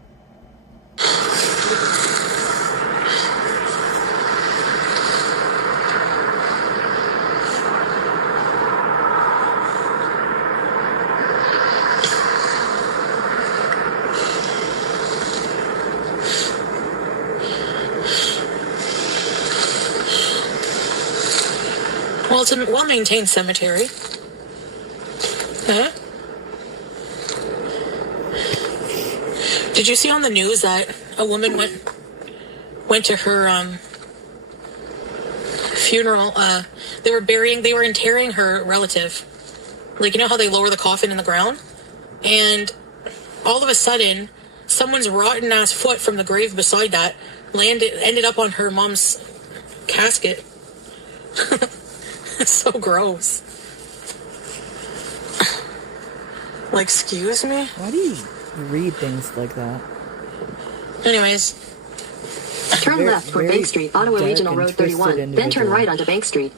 Well, it's a well-maintained cemetery. Huh? Did you see on the news that a woman went to her funeral? They were interring her relative. Like, you know how they lower the coffin in the ground? And all of a sudden, someone's rotten ass foot from the grave beside that ended up on her mom's casket. It's so gross. Like, excuse me? Why do you read things like that? Anyways. Turn left toward Bank Street, Ottawa Regional Road 31. Then turn right onto Bank Street.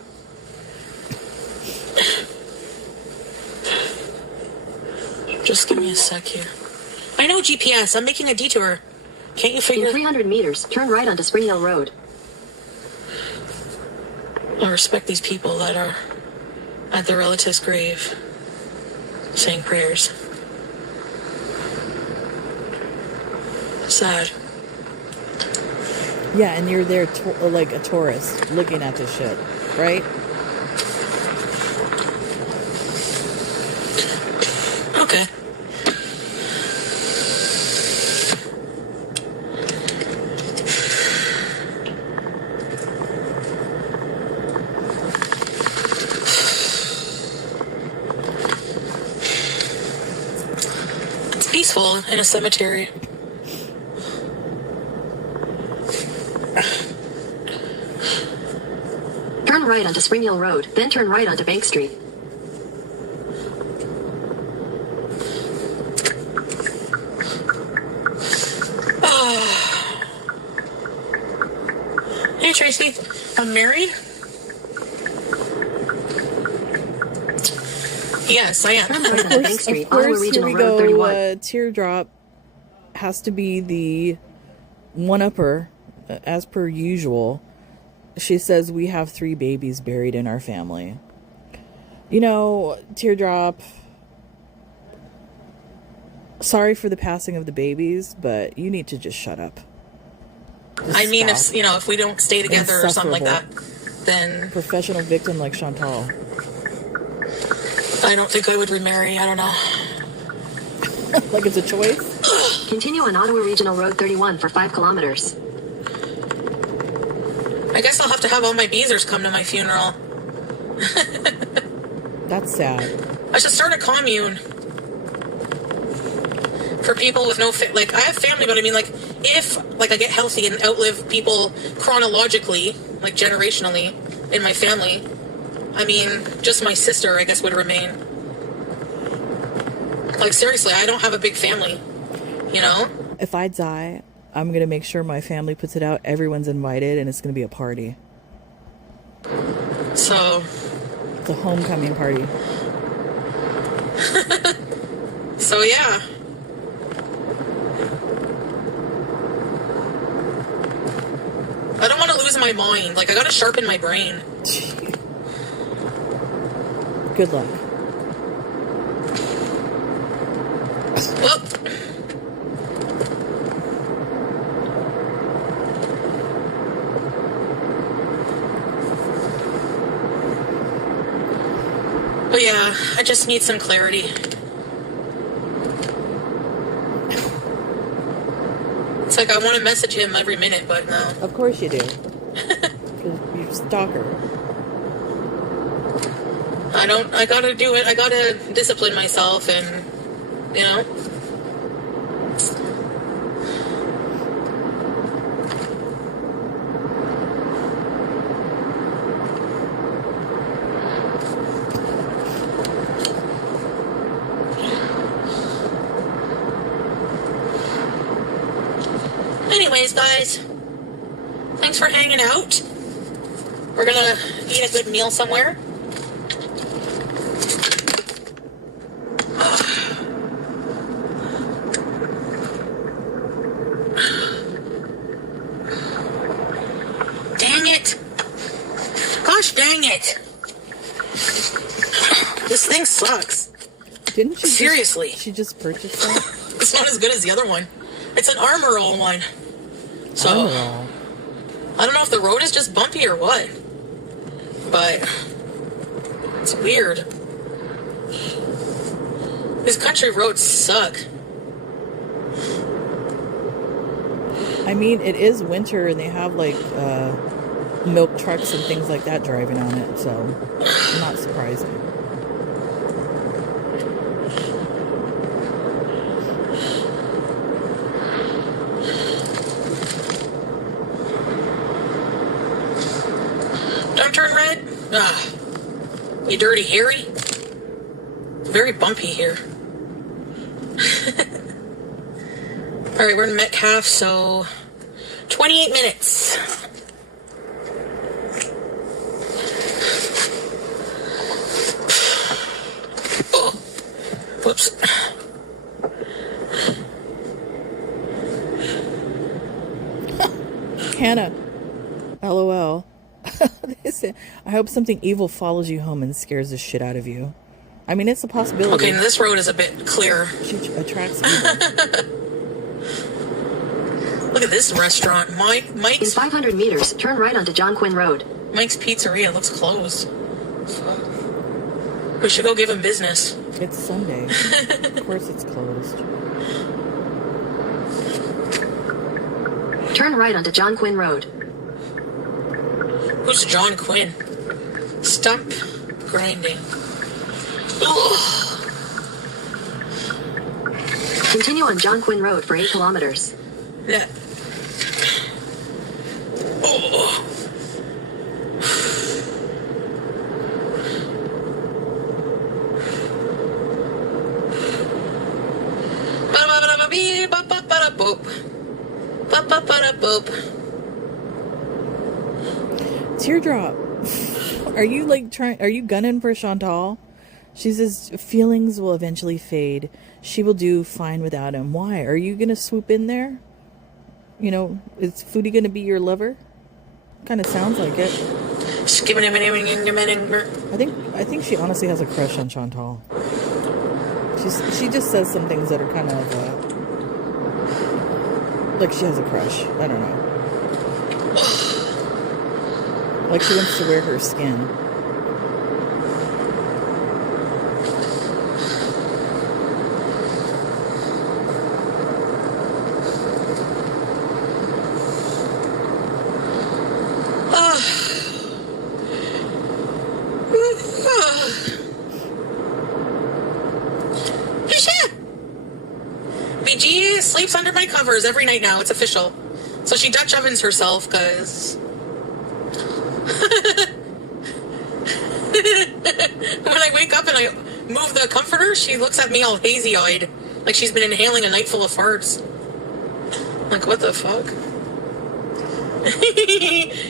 Just give me a sec here. I know GPS. I'm making a detour. Can't you figure... In 300 meters, turn right onto Spring Hill Road. I respect these people that are at their relative's grave saying prayers. Sad. Yeah, and you're there like a tourist looking at this shit, right? Okay. It's peaceful in a cemetery. Turn right onto Spring Hill Road, then turn right onto Bank Street. Hey, Tracy. I'm married? Yes, I am. Turn right onto Bank Street, Of Ottawa course, here Regional we Road go. 31. Teardrop has to be the one-upper, as per usual. She says we have 3 babies buried in our family. You know, Teardrop, sorry for the passing of the babies, but you need to just shut up. Just I mean, stop. if we don't stay together or something like that, then Professional victim like Chantal. I don't think I would remarry. I don't know. Like it's a choice? Continue on Ottawa Regional Road 31 for 5 kilometers. I guess I'll have to have all my beezers come to my funeral. That's sad. I should start a commune for people with no like I have family, but I mean, like, if like I get healthy and outlive people chronologically, like generationally in my family, I mean, just my sister, I guess, would remain. Like, seriously, I don't have a big family, you know? If I die, I'm going to make sure my family puts it out. Everyone's invited, and it's going to be a party. So, It's a homecoming party. so yeah. I don't want to lose my mind. Like, I gotta sharpen my brain. Good luck. Well, but yeah, I just need some clarity. It's like I want to message him every minute, but no. Of course you do. 'Cause you're a stalker. I gotta do it. I gotta discipline myself and, you know. Anyways, guys, thanks for hanging out. We're gonna eat a good meal somewhere. Dang it. Gosh dang it. This thing sucks. Didn't she? Seriously. She just purchased that? It's not as good as the other one. It's an Armor All one. So, Oh. I don't know if the road is just bumpy or what. But it's weird. These country roads suck. I mean, it is winter, and they have, like, milk trucks and things like that driving on it, so not surprising. Don't turn red. Ah, you dirty Harry. Very bumpy here. All right, we're in Metcalf, so 28 minutes. Oh, whoops. Hannah, LOL. They say I hope something evil follows you home and scares the shit out of you. I mean, it's a possibility. Okay, this road is a bit clearer. She attracts evil. Look at this restaurant. In Mike's 500 meters, turn right onto John Quinn Road. Mike's Pizzeria looks closed. We should go give him business. It's Sunday. Of course it's closed. Turn right onto John Quinn Road. Who's John Quinn? Stop grinding. Ugh. Continue on John Quinn Road for 8 kilometers. That. Oh. Teardrop. Are you are you gunning for Chantal? She says feelings will eventually fade. She will do fine without him. Why? Are you going to swoop in there? You know, is Foodie going to be your lover? Kind of sounds like it. I think she honestly has a crush on Chantal. She just says some things that are kind of like she has a crush. I don't know. Like she wants to wear her skin. BG sleeps under my covers every night now. It's official. So she Dutch ovens herself because when I wake up and I move the comforter, she looks at me all hazy-eyed, like she's been inhaling a night full of farts. Like, what the fuck?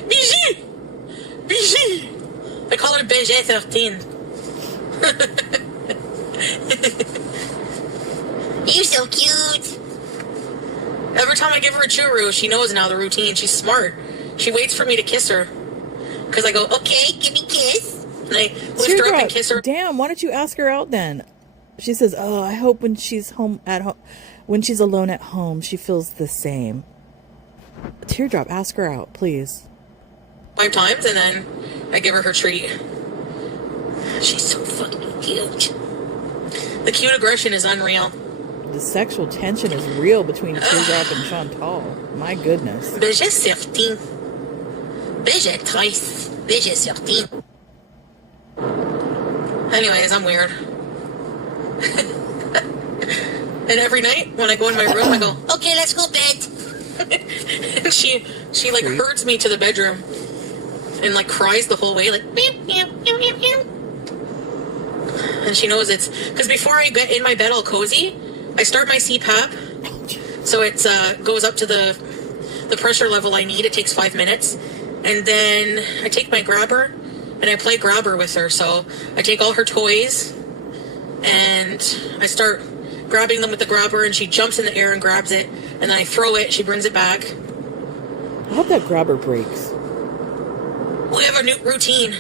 BG! BG! I call her BG 13. You're so cute. Every time I give her a churu, she knows now the routine. She's smart. She waits for me to kiss her. Because I go, okay, give me a kiss. And I lift her up and kiss her. Damn, why don't you ask her out then? She says, oh, I hope when she's when she's alone at home, she feels the same. Teardrop, ask her out, please. 5 times, and then I give her her treat. She's so fucking cute. The cute aggression is unreal. The sexual tension is real between Teardrop and Chantal. My goodness. BG 13. BG 13. BG 13. Anyways, I'm weird. And every night when I go in my room, I go, okay, let's go bed. And she like herds me to the bedroom and like cries the whole way, like meow, meow, meow, meow, meow. And she knows it's because before I get in my bed all cozy, I start my CPAP, so it goes up to the pressure level I need. It takes 5 minutes, and then I take my grabber and I play grabber with her. So I take all her toys and I start grabbing them with the grabber, and she jumps in the air and grabs it, and then I throw it. She brings it back. I hope that grabber breaks. We have a new routine.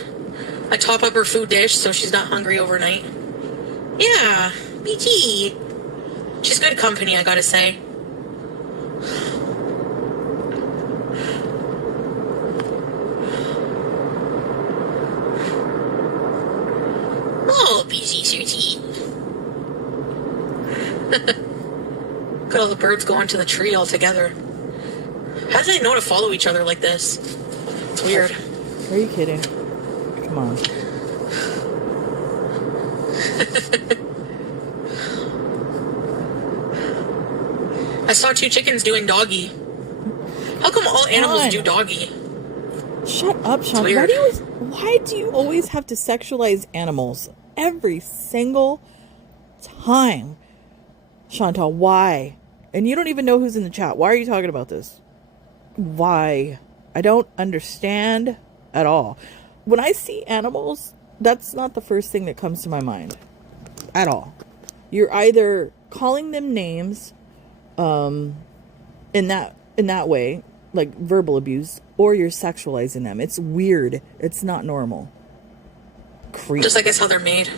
I top up her food dish so she's not hungry overnight. Yeah, BG. She's good company, I gotta say. Oh, BG 13. Got all the birds going to the tree all together. How do they know to follow each other like this? It's weird. Are you kidding? Come on. I saw 2 chickens doing doggy. How come all animals do doggy? Shut up, Sean. Why do you always have to sexualize animals? Every single time. Chantal, why? And you don't even know who's in the chat. Why are you talking about this? Why? I don't understand at all. When I see animals, that's not the first thing that comes to my mind. At all. You're either calling them names in that way, like verbal abuse, or you're sexualizing them. It's weird. It's not normal. Creep. Just like that's how they're made.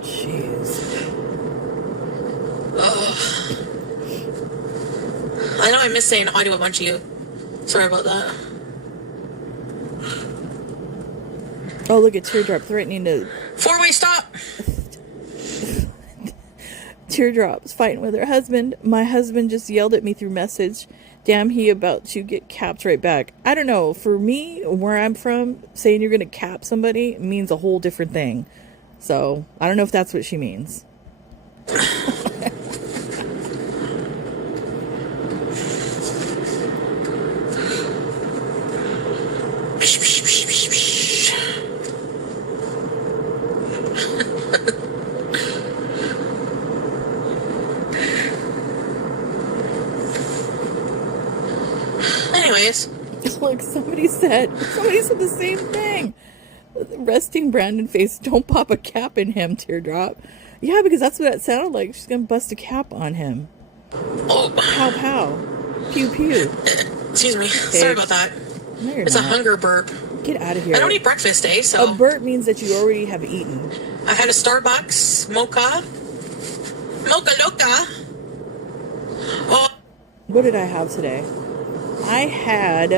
Jeez. I know I missed saying hi to a bunch of you. Sorry about that. Oh, look at Teardrop threatening to... Four-way stop! Teardrop's fighting with her husband. My husband just yelled at me through message. Damn, he about to get capped right back. I don't know. For me, where I'm from, saying you're going to cap somebody means a whole different thing. So, I don't know if that's what she means. Anyways. Look, somebody said the same thing. Resting Brandon face, don't pop a cap in him, Teardrop. Yeah, because that's what it sounded like. She's gonna bust a cap on him. Oh. Pow pow. Pew pew. Excuse me. Sorry about that. No, you're it's not. a hunger burp. Get out of here. I don't eat breakfast, so... A burp means that you already have eaten. I had a Starbucks mocha. Mocha loca. Oh. What did I have today? I had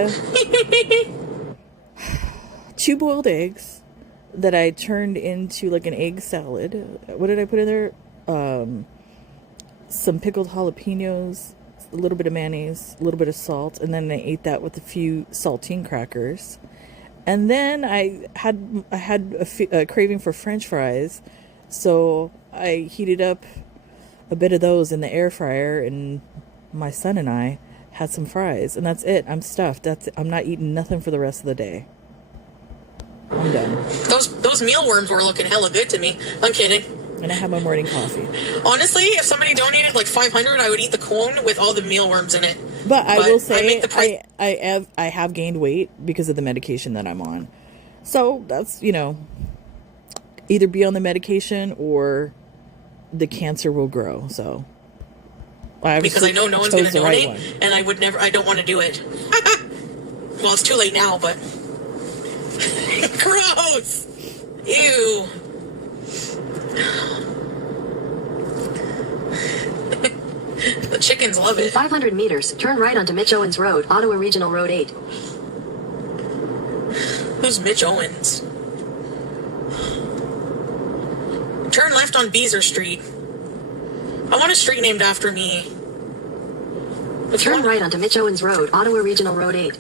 2 boiled eggs that I turned into like an egg salad. What did I put in there? Some pickled jalapenos, a little bit of mayonnaise, a little bit of salt, and then I ate that with a few saltine crackers. And then I had a craving for French fries, so I heated up a bit of those in the air fryer, and my son and I had some fries, and that's it. I'm stuffed. I'm not eating nothing for the rest of the day. I'm done. Those mealworms were looking hella good to me. I'm kidding. And I have my morning coffee. Honestly, if somebody donated like 500, I would eat the cone with all the mealworms in it. But I will say, I have gained weight because of the medication that I'm on. So that's, either be on the medication or the cancer will grow. So because I know no one's going to donate, and I don't want to do it. Well, it's too late now, but gross. Ew. The chickens love it. 500 meters, turn right onto Mitch Owens Road, Ottawa Regional Road 8. Who's Mitch Owens? Turn left on Street. I want a street named after me. Turn right onto Mitch Owens Road, Ottawa Regional Road 8.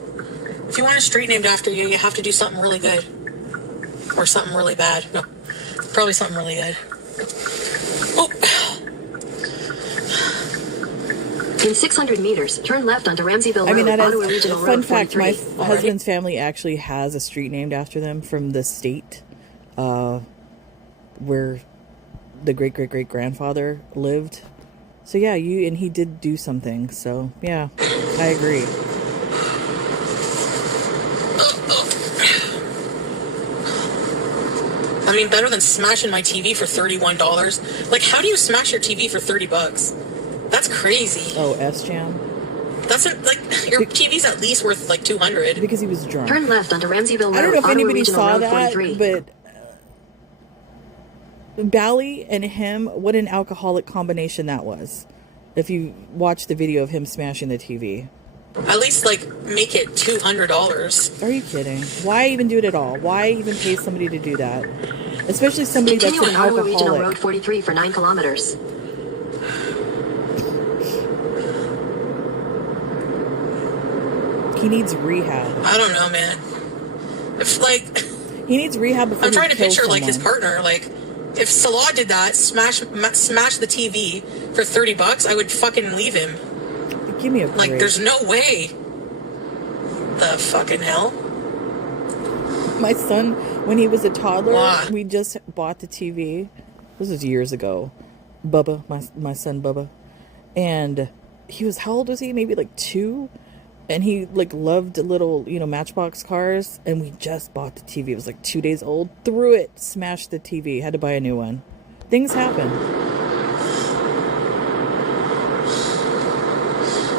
If you want a street named after you, you have to do something really good. Or something really bad. No, probably something really good. Oh. In 600 meters, turn left onto Ramseyville Road, Ottawa Regional Road 43. Fun fact, my husband's family actually has a street named after them from the state where the great-great-great-grandfather lived. So yeah, and he did do something. So yeah, I agree. I mean, better than smashing my TV for $31. Like, how do you smash your TV for $30? That's crazy. Oh, S-Jam? That's like your TV's at least worth like $200. Because he was drunk. Turn left onto Ramseyville Road, I don't know if Ottawa anybody Regional saw Road that, 43. but Bally and him, what an alcoholic combination that was. If you watch the video of him smashing the TV. At least, like, make it $200. Are you kidding? Why even do it at all? Why even pay somebody to do that? Especially somebody Continue that's an on Ottawa Regional alcoholic. Road 43 for 9 kilometers. He needs rehab. I don't know, man. If, like... He needs rehab before I'm trying to picture, someone. like, his partner, like... If Salah did that, smash the TV for $30, I would fucking leave him. Give me a break. Like, there's no way. The fucking hell? My son, when he was a toddler, What? we just bought the TV. This was years ago. Bubba, my son Bubba. And he was, how old was he? Maybe like 2? And he like loved little, Matchbox cars. And we just bought the TV. It was like 2 days old. Threw it, smashed the TV. Had to buy a new one. Things happen.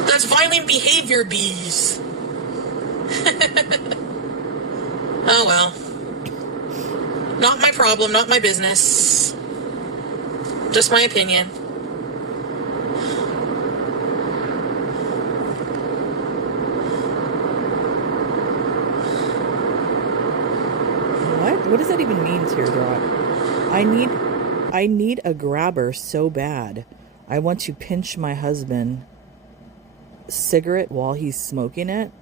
That's violent behavior, bees. Oh, well. Not my problem, not my business. Just my opinion. What does that even mean, Teardrop? I need a grabber so bad. I want to pinch my husband cigarette while he's smoking it.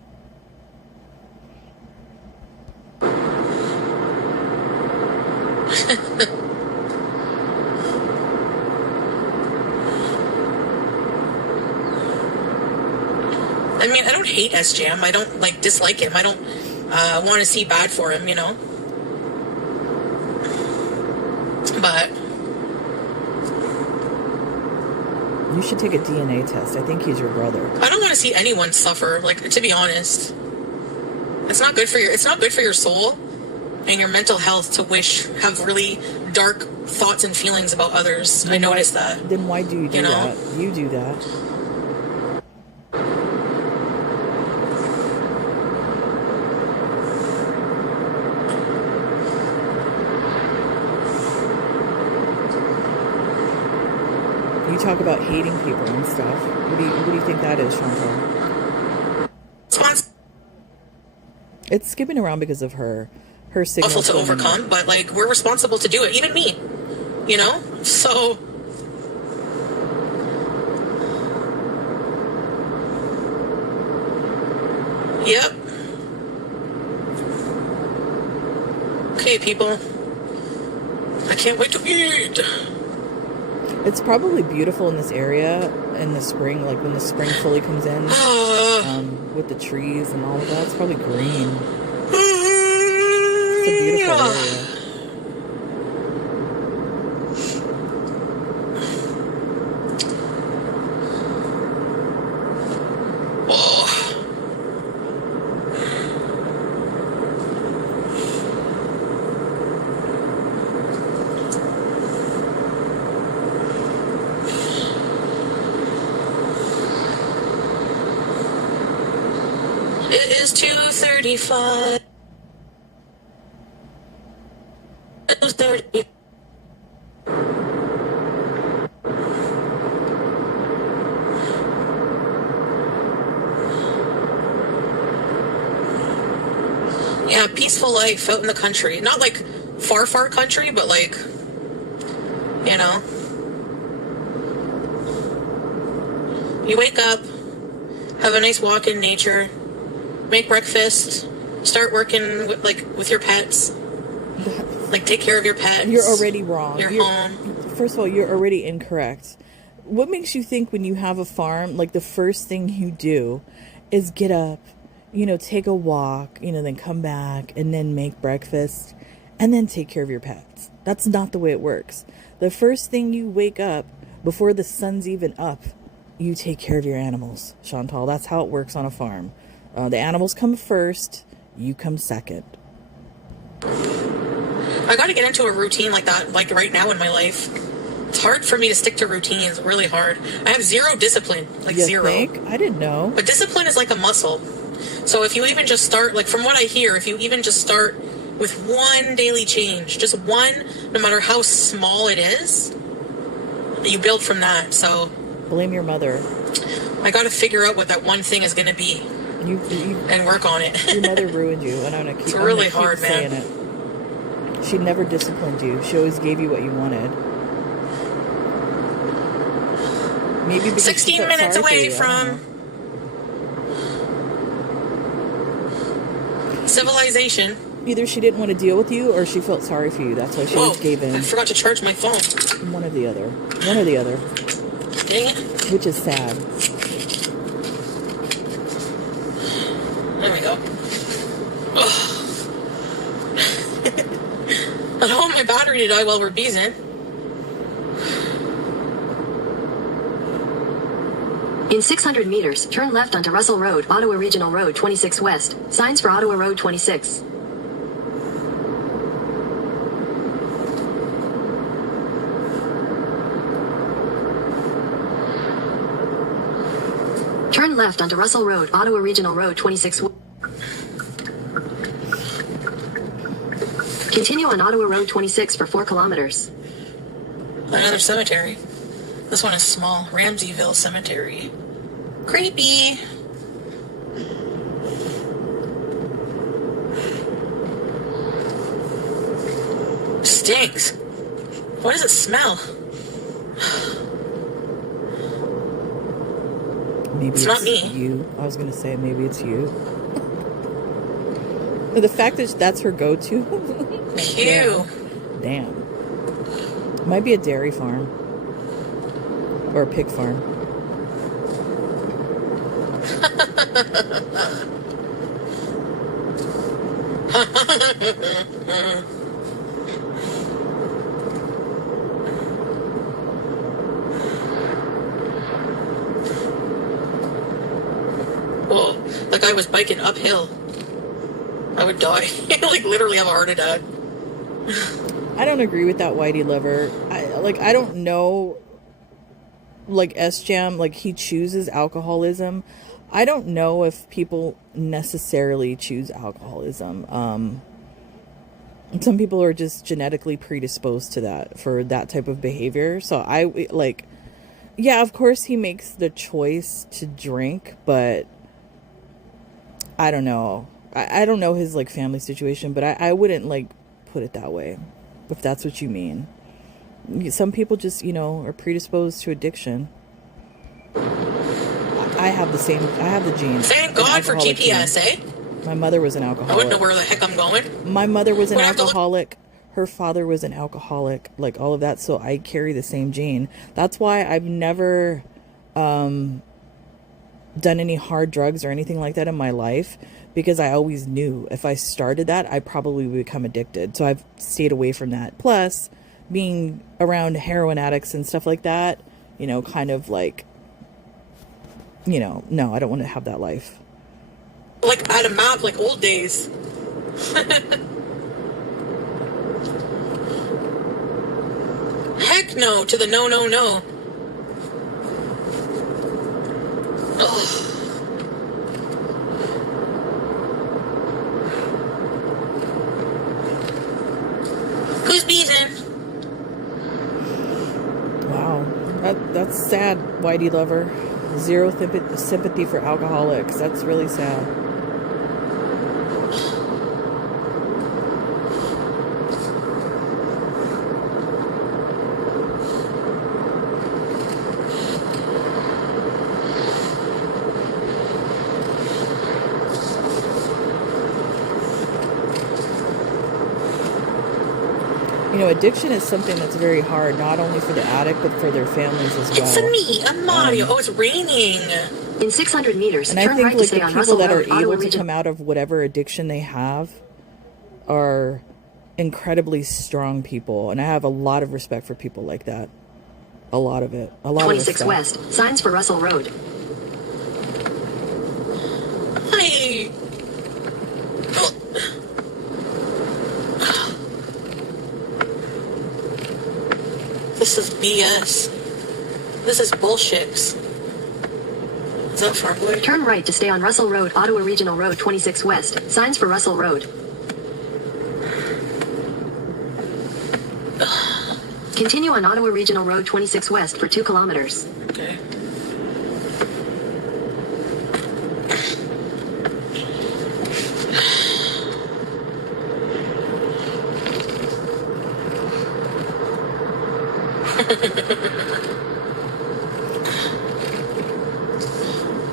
I mean, I don't hate SJM. I don't, like, dislike him. I don't want to see bad for him, you know? But you should take a DNA test. I think he's your brother. I don't want to see anyone suffer, like, to be honest. It's not good for your soul and your mental health to have really dark thoughts and feelings about others. I noticed that. Then why do you do that? You do that. You talk about hating people and stuff. What do you think that is, Chantal? It's skipping around because of her signal. Awful to overcome, but, like, we're responsible to do it. Even me, you know. So yep. Okay, people. I can't wait to eat. It's probably beautiful in this area in the spring, like when the spring fully comes in, with the trees and all of that. It's probably green. It's a beautiful area. It is 2:35. 2:30. Yeah, peaceful life out in the country. Not like far, far country, but like, you know. You wake up, have a nice walk in nature, make breakfast, start working with your pets. Like, take care of your pets. You're already wrong. You're home. First of all, you're already incorrect. What makes you think when you have a farm, like, the first thing you do is get up, take a walk, then come back and then make breakfast and then take care of your pets? That's not the way it works. The first thing you wake up, before the sun's even up, you take care of your animals, Chantal. That's how it works on a farm. The animals come first, you come second. I got to get into a routine like that, like right now in my life. It's hard for me to stick to routines, really hard. I have zero discipline, like zero. Think? I didn't know. But discipline is like a muscle. So if you even just start, like from what I hear, if you even just start with one daily change, just one, no matter how small it is, you build from that. So blame your mother. I got to figure out what that one thing is going to be. And work on it. Your mother ruined you, and I'm gonna keep. It's really hard, man. Saying it. She never disciplined you. She always gave you what you wanted. Maybe because 16 minutes away from civilization. Either she didn't want to deal with you, or she felt sorry for you. That's why she always gave in. I forgot to charge my phone. One or the other. One or the other. Dang it. Which is sad. There we go. I don't want my battery to die while we're beezing. In 600 meters, turn left onto Russell Road, Ottawa Regional Road 26 West. Signs for Ottawa Road 26. Turn left onto Russell Road, Ottawa Regional Road 26 West. Continue on Ottawa Road 26 for 4 kilometers. Another cemetery. This one is small. Ramseyville Cemetery. Creepy. Stinks. What does it smell? Maybe It's not me. You. I was gonna say maybe it's you. But the fact that that's her go-to. Ew. Damn. Might be a dairy farm. Or a pig farm. Whoa, that guy was biking uphill. I would die. Like, literally have a heart attack. I don't agree with that Whitey lover. I don't know, like, S-Jam, like, he chooses alcoholism. I don't know if people necessarily choose alcoholism. Some people are just genetically predisposed to that, for that type of behavior. So yeah, of course he makes the choice to drink, but I don't know. I don't know his, like, family situation, but I wouldn't, like, put it that way, if that's what you mean. Some people just, are predisposed to addiction. I have the genes. Thank God for GPS, eh? My mother was an I alcoholic. wouldn't know where the heck I'm going. My mother was an We'll have to look- alcoholic. Her father was an alcoholic, like all of that. So I carry the same gene. That's why I've never done any hard drugs or anything like that in my life, because I always knew if I started that, I probably would become addicted. So I've stayed away from that. Plus, being around heroin addicts and stuff like that, kind of like, no, I don't want to have that life. Like, at a map, like old days. Heck no to the no, no, no. Ugh. Who's beezing? Wow, that's sad, Whitey lover. Zero sympathy for alcoholics. That's really sad. Addiction is something that's very hard, not only for the addict, but for their families as well. It's me, I'm Mario. Oh, it's raining. In 600 meters, And I turn think, right to like, stay the on people Russell that are Road, Ottawa able to Region. come out of whatever addiction they have are incredibly strong people. And I have a lot of respect for people like that. A lot of it. A lot of 26 respect. West, signs for Russell Road. Hi. This is BS. This is bullshit. Is that far away? Turn right to stay on Russell Road, Ottawa Regional Road 26 West, signs for Russell Road. Continue on Ottawa Regional Road 26 West for 2 kilometers. Okay.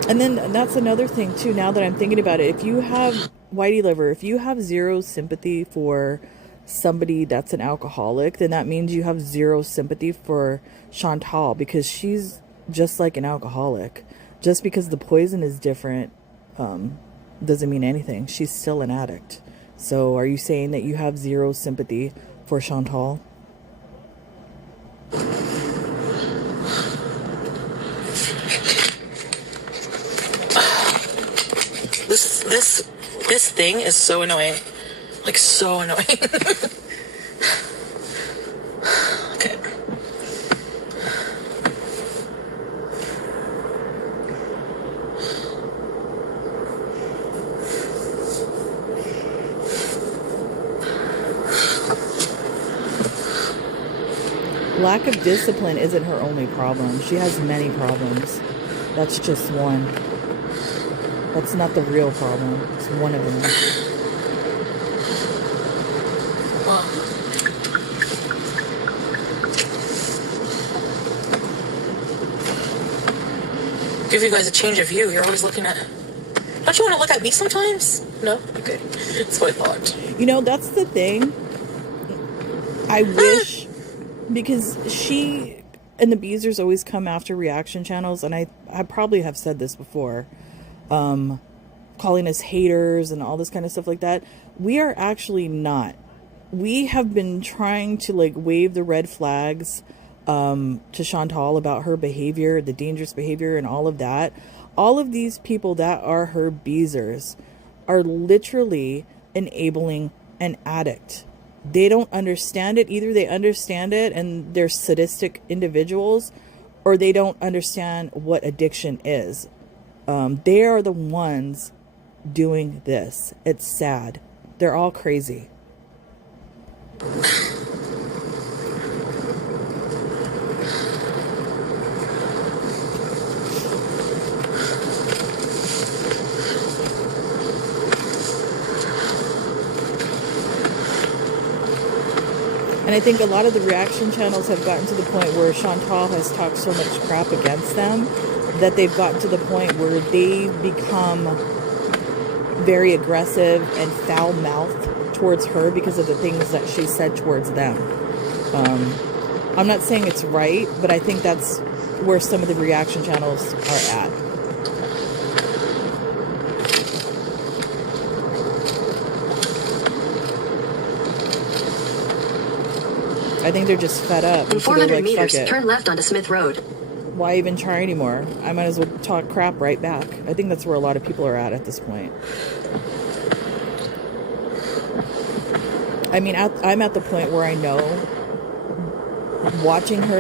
And then that's another thing too, now that I'm thinking about it. If you have, Whitey liver, if you have zero sympathy for somebody that's an alcoholic, then that means you have zero sympathy for Chantal, because she's just like an alcoholic. Just because the poison is different doesn't mean anything. She's still an addict. So are you saying that you have zero sympathy for Chantal? This thing is so annoying. Like, so annoying. Okay. lack of discipline isn't her only problem. She has many problems. That's just one. That's not the real problem. It's one of them. Well, give you guys a change of view. You're always looking at... Don't you want to look at me sometimes? No? Okay. That's what I thought. You know, that's the thing. I wish... Because she and the Beezers always come after reaction channels, and I probably have said this before, calling us haters and all this kind of stuff like that. We are actually not. We have been trying to like wave the red flags to Chantal about her behavior, the dangerous behavior and all of that. All of these people that are her Beezers are literally enabling an addict. They don't understand it. Either they understand it and they're sadistic individuals, or they don't understand what addiction is. They are the ones doing this. It's sad. They're all crazy. And I think a lot of the reaction channels have gotten to the point where Chantal has talked so much crap against them that they've gotten to the point where they've become very aggressive and foul-mouthed towards her because of the things that she said towards them. I'm not saying it's right, but I think that's where some of the reaction channels are at. I think they're just fed up. In So they're 400 like, meters, fuck it. turn left onto Smith Road. Why even try anymore? I might as well talk crap right back. I think that's where a lot of people are at this point. I mean, I'm at the point where I know, watching her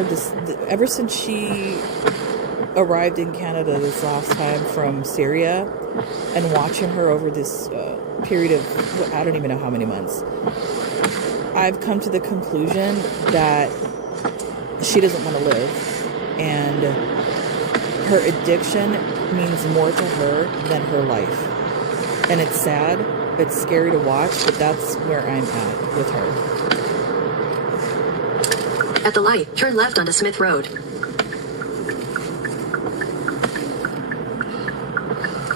ever since she arrived in Canada this last time from Syria, and watching her over this period of, I don't even know how many months, I've come to the conclusion that she doesn't want to live, and her addiction means more to her than her life. And it's sad, it's scary to watch, but that's where I'm at with her. At the light, turn left onto Smith Road.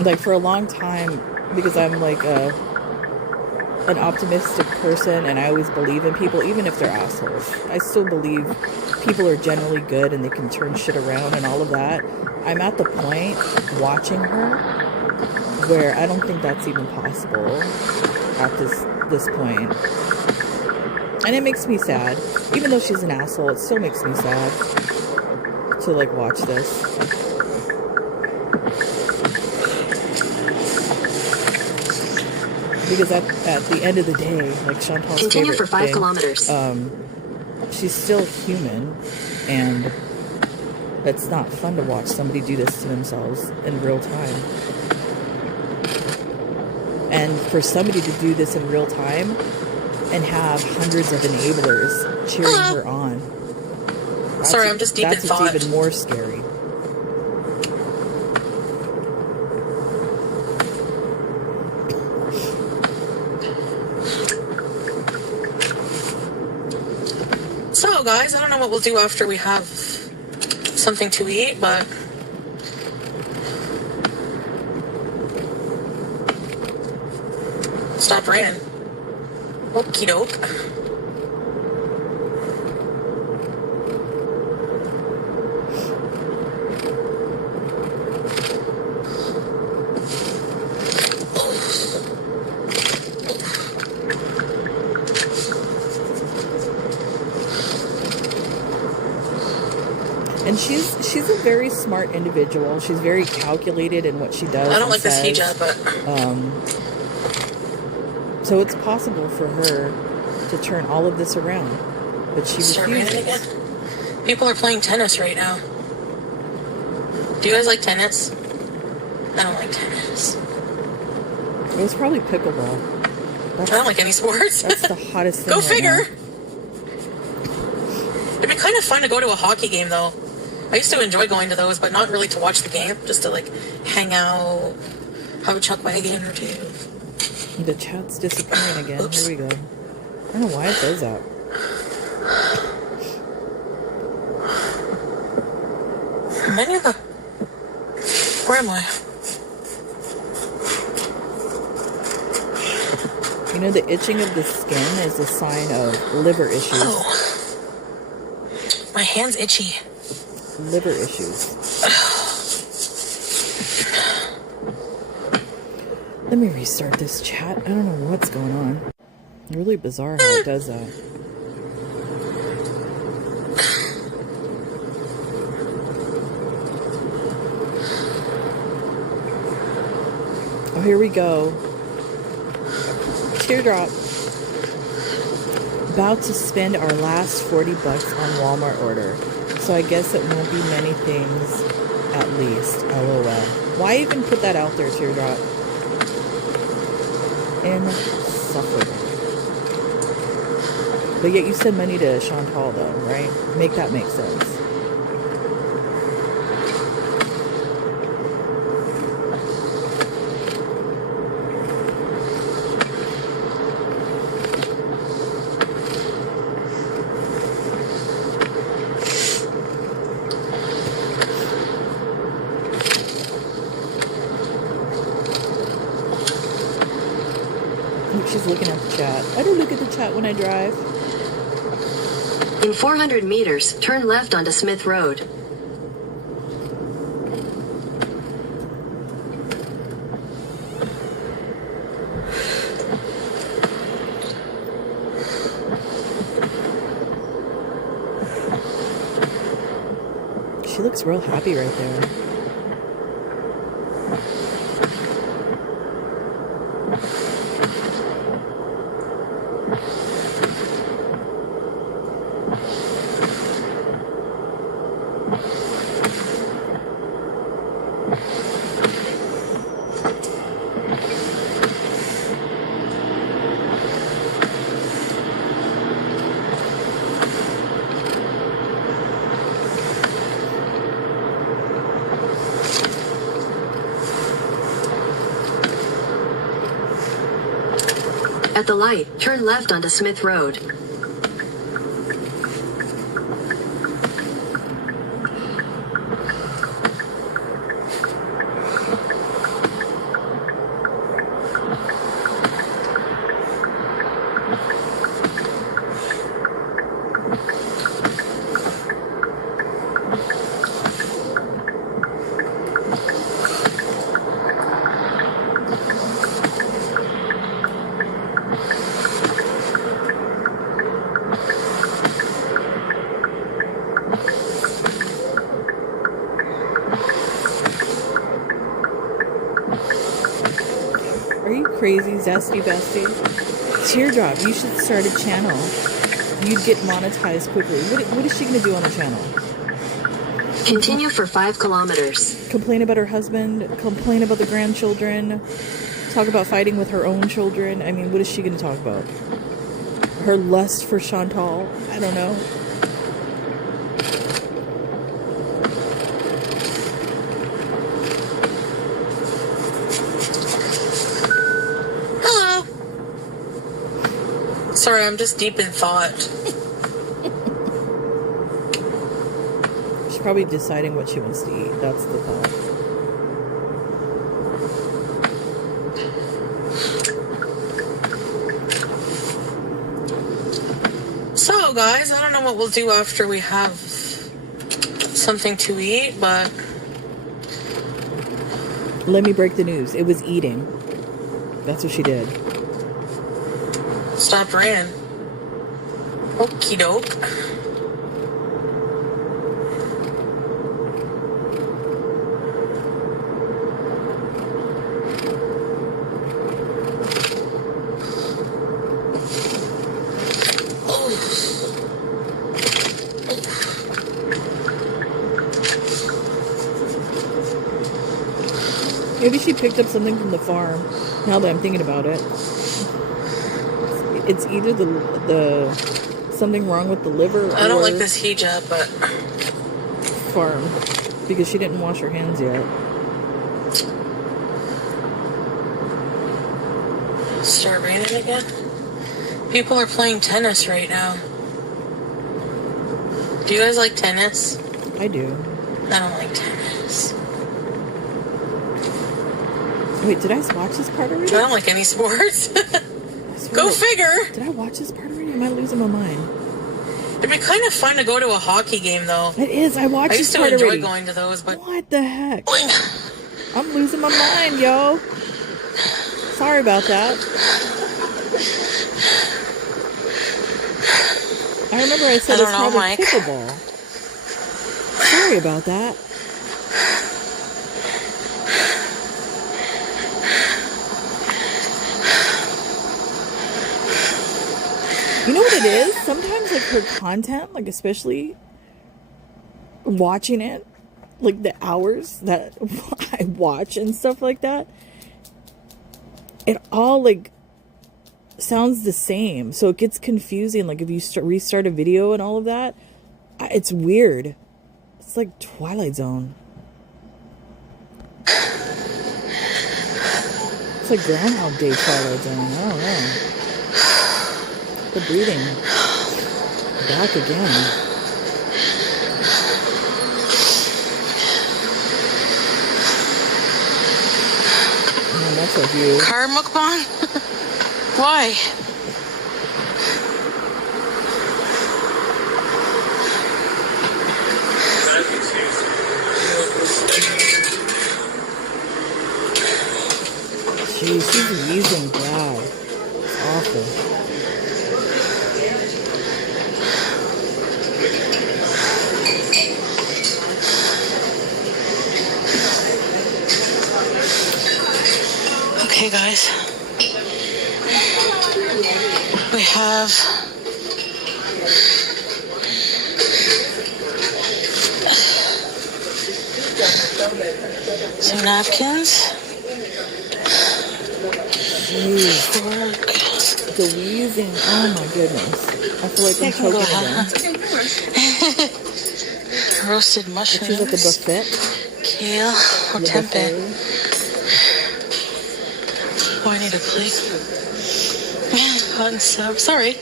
Like, for a long time, because I'm like an optimistic person and I always believe in people, even if they're assholes. I still believe people are generally good and they can turn shit around and all of that. I'm at the point, watching her, where I don't think that's even possible at this point. And it makes me sad. Even though she's an asshole, it still makes me sad to like watch this. Because at the end of the day, like Chantal's Continue favorite for 5 thing, kilometers. she's still human, and it's not fun to watch somebody do this to themselves in real time. And for somebody to do this in real time and have hundreds of enablers cheering her on. Sorry, I'm just deep in that's thought. what's even more scary. So, guys, I don't know what we'll do after we have something to eat, but... Stop raining. Okie doke. And she's a very smart individual. She's very calculated in what she does. I don't and like this says. hijab, but... So it's possible for her to turn all of this around, but she Start raining refuses. again. People are playing tennis right now. Do you guys like tennis? I don't like tennis. It was probably pickleball. I don't like any sports. That's the hottest thing Go right figure. now. It'd be kind of fun to go to a hockey game, though. I used to enjoy going to those, but not really to watch the game. Just to, like, hang out, have a chuck wagon or two. The chat's disappearing again. Oops. Here we go. I don't know why it does that. Menu? Where am I? You know, the itching of the skin is a sign of liver issues. Oh. My hand's itchy. Liver issues. Let me restart this chat. I don't know what's going on. Really bizarre how it does that. Oh, here we go. Teardrop. About to spend our last 40 bucks on Walmart order. So I guess it won't be many things at least. LOL. Why even put that out there, Teardrop? Insufferable. But yet you send money to Chantal though, right? Make that make sense. She's looking at the chat. I don't look at the chat when I drive. In 400 meters, turn left onto Smith Road. She looks real happy right there. At the light, turn left onto Smith Road. Crazy zesty bestie. Teardrop, you should start a channel. You'd get monetized quickly. What is she gonna do on the channel? Continue for 5 kilometers. Complain about her husband, complain about the grandchildren, talk about fighting with her own children. I mean, what is she gonna talk about? Her lust for Chantal? I don't know. Sorry, I'm just deep in thought. She's probably deciding what she wants to eat. That's the thought. So, guys, I don't know what we'll do after we have something to eat, but... Let me break the news. It was eating. That's what she did. Stopped ran. Okie doke. Maybe she picked up something from the farm. Now that I'm thinking about it. It's either the something wrong with the liver I don't or like this hijab, but farm because she didn't wash her hands yet. start raining again. People are playing tennis right now. Do you guys like tennis? I do. I don't like tennis. Wait, did I watch this part already? I don't like any sports. I swear Go to- figure. Did I watch this part already? Am I losing my mind? It'd be kind of fun to go to a hockey game, though. It is. I watched I this used to part enjoy already. going to those, but What the heck? I'm losing my mind, yo. Sorry about that. I remember I said I it's don't know, probably Mike. pickleball. Sorry about that. You know what it is? Sometimes, like, her content, like, especially watching it, like, the hours that I watch and stuff like that, it all, like, sounds the same. So it gets confusing. Like, if you restart a video and all of that, it's weird. It's like Twilight Zone. It's like Groundhog Day Twilight Zone. I don't know. The breathing. Back again. Man, that's a view. car mukbang? Why? Jeez, she's wheezing bad. It's awful. Okay, guys. We have some napkins. Jeez, Fork. the wheezing. Oh my goodness. I feel like I'm Go choking ahead. again. Roasted mushrooms. She's at the buffet. Kale or The tempeh. buffet. Oh, I need a plate. Hot and sub. Sorry.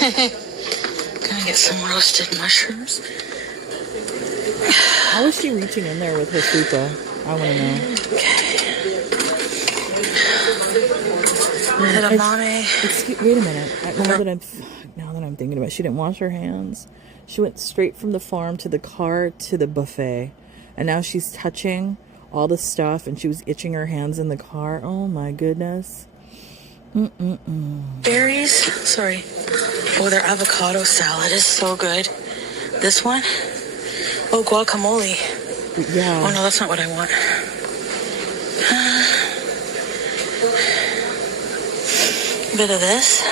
Gonna get some roasted mushrooms. How is she reaching in there with her fupa? I want to know. Edamame. Wait a minute. Now that I'm thinking about it, she didn't wash her hands. She went straight from the farm to the car to the buffet. And now she's touching all the stuff and she was itching her hands in the car. Oh my goodness. Berries. Sorry. Oh, their avocado salad is so good. This one. Oh, guacamole. Yeah. Oh, no, that's not what I want. A bit of this.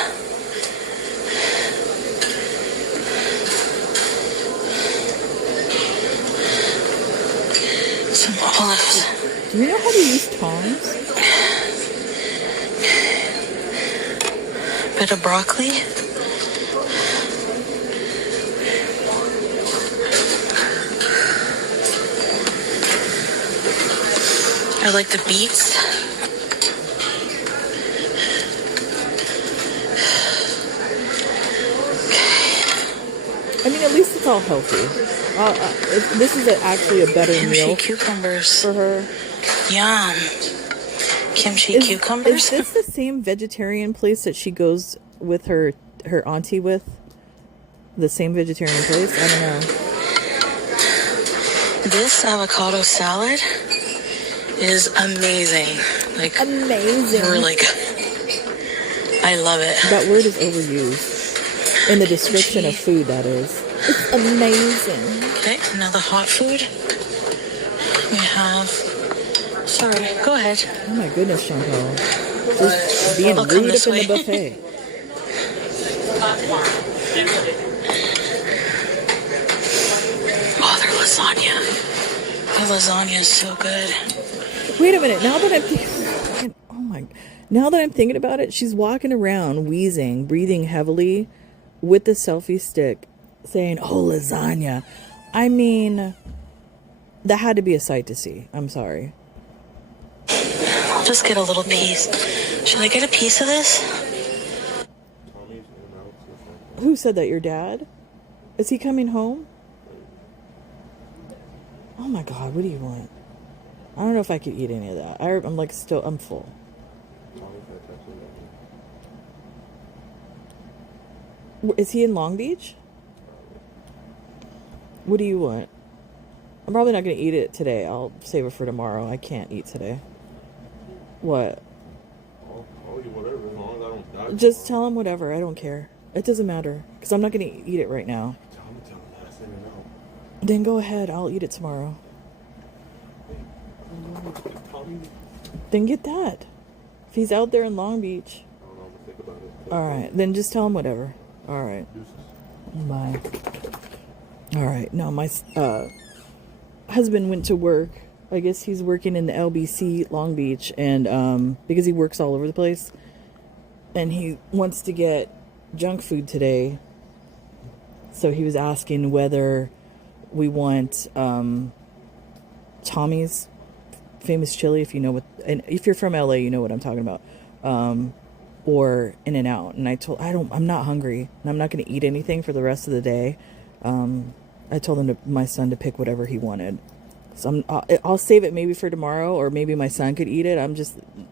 Some olives. Do you know how to use tongs? Bit of broccoli. I like the beets. I mean, at least it's all healthy. This is actually a better Kimchi meal cucumbers. for her. Yum. Kimchi cucumbers. Is this the same vegetarian place that she goes with her auntie with? The same vegetarian place? I don't know. This avocado salad is amazing. Like, Amazing. really good. I love it. That word is overused. In the description of food, that is. It's amazing. Okay, now the hot food. We have... Sorry, go ahead. Oh my goodness, Chantal. Just being I'll come rude this up in the way. buffet. Oh, their lasagna. The lasagna is so good. Wait a minute. Now that I'm thinking... Oh my... Now that I'm thinking about it, she's walking around, wheezing, breathing heavily with the selfie stick saying, "Oh, lasagna." I mean, that had to be a sight to see. I'm sorry. I'll just get a little piece. Should I get a piece of this? Who said that? Your dad? Is he coming home? Oh my God, what do you want? I don't know if I could eat any of that. I'm like I'm full. Is he in Long Beach? What do you want? I'm probably not going to eat it today. I'll save it for tomorrow. I can't eat today. What? I'll eat whatever as long as I don't die. Just tell him whatever. I don't care. It doesn't matter. Because I'm not going to eat it right now. Tell him that I said no. Then go ahead. I'll eat it tomorrow. Then get that. If he's out there in Long Beach. I don't know. I'm gonna think about it. Alright. Then just tell him whatever. Alright. Bye. Alright. No, my husband went to work. I guess he's working in the LBC Long Beach. And because he works all over the place. And he wants to get junk food today. So he was asking whether we want Tommy's famous chili, if you know what, and if you're from LA, you know what I'm talking about, or In-N-Out. And I'm not hungry, and I'm not going to eat anything for the rest of the day. I told my son to pick whatever he wanted. So I'll save it maybe for tomorrow, or maybe my son could eat it.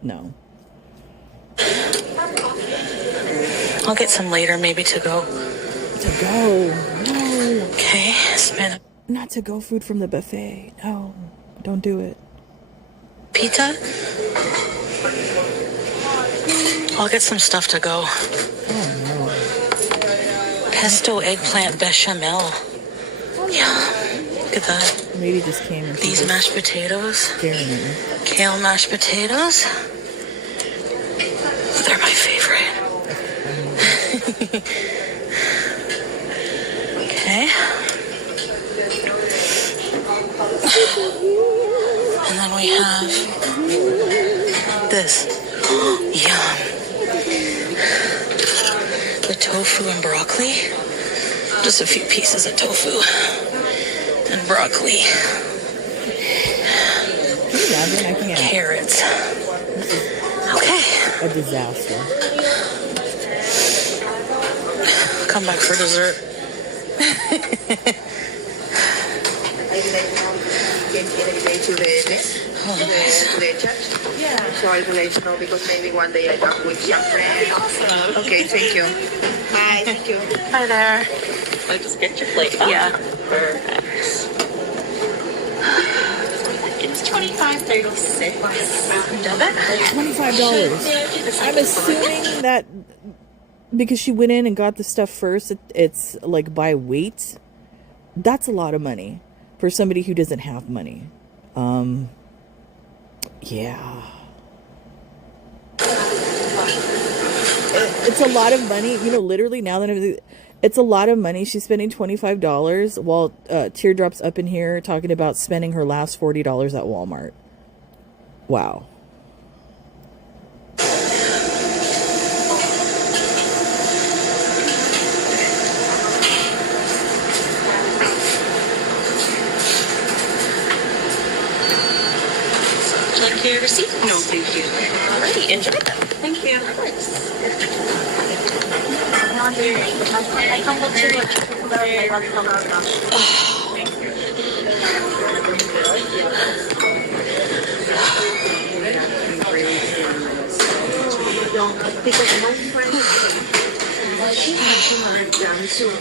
No. I'll get some later, maybe to go. To go? No. Okay, spin. Not to go food from the buffet. No, don't do it. Pizza? I'll get some stuff to go. Oh no. Pesto eggplant bechamel. Yeah, look at that. Lady just came and These mashed potatoes. staring at me. Kale mashed potatoes. They're my favorite. Okay. And then we have this. Yum. The tofu and broccoli. Just a few pieces of tofu and broccoli. Can you imagine? I can't. Carrots. Okay. A disaster. Come back for dessert. To the church. Yeah. So I will let you know because maybe one day I come with some friends. Awesome. Okay, thank you. Bye, thank you. Hi there. I just get your plate. Yeah. Perfect. It's $25.36. Debit? $25. I'm assuming that because she went in and got the stuff first, it's like by weight. That's a lot of money for somebody who doesn't have money. Yeah. It's a lot of money. You know, literally now that it's a lot of money. She's spending $25 while Teardrop's up in here talking about spending her last $40 at Walmart. Wow. Like your receipt? No, thank you. Alrighty, enjoy them. Thank you.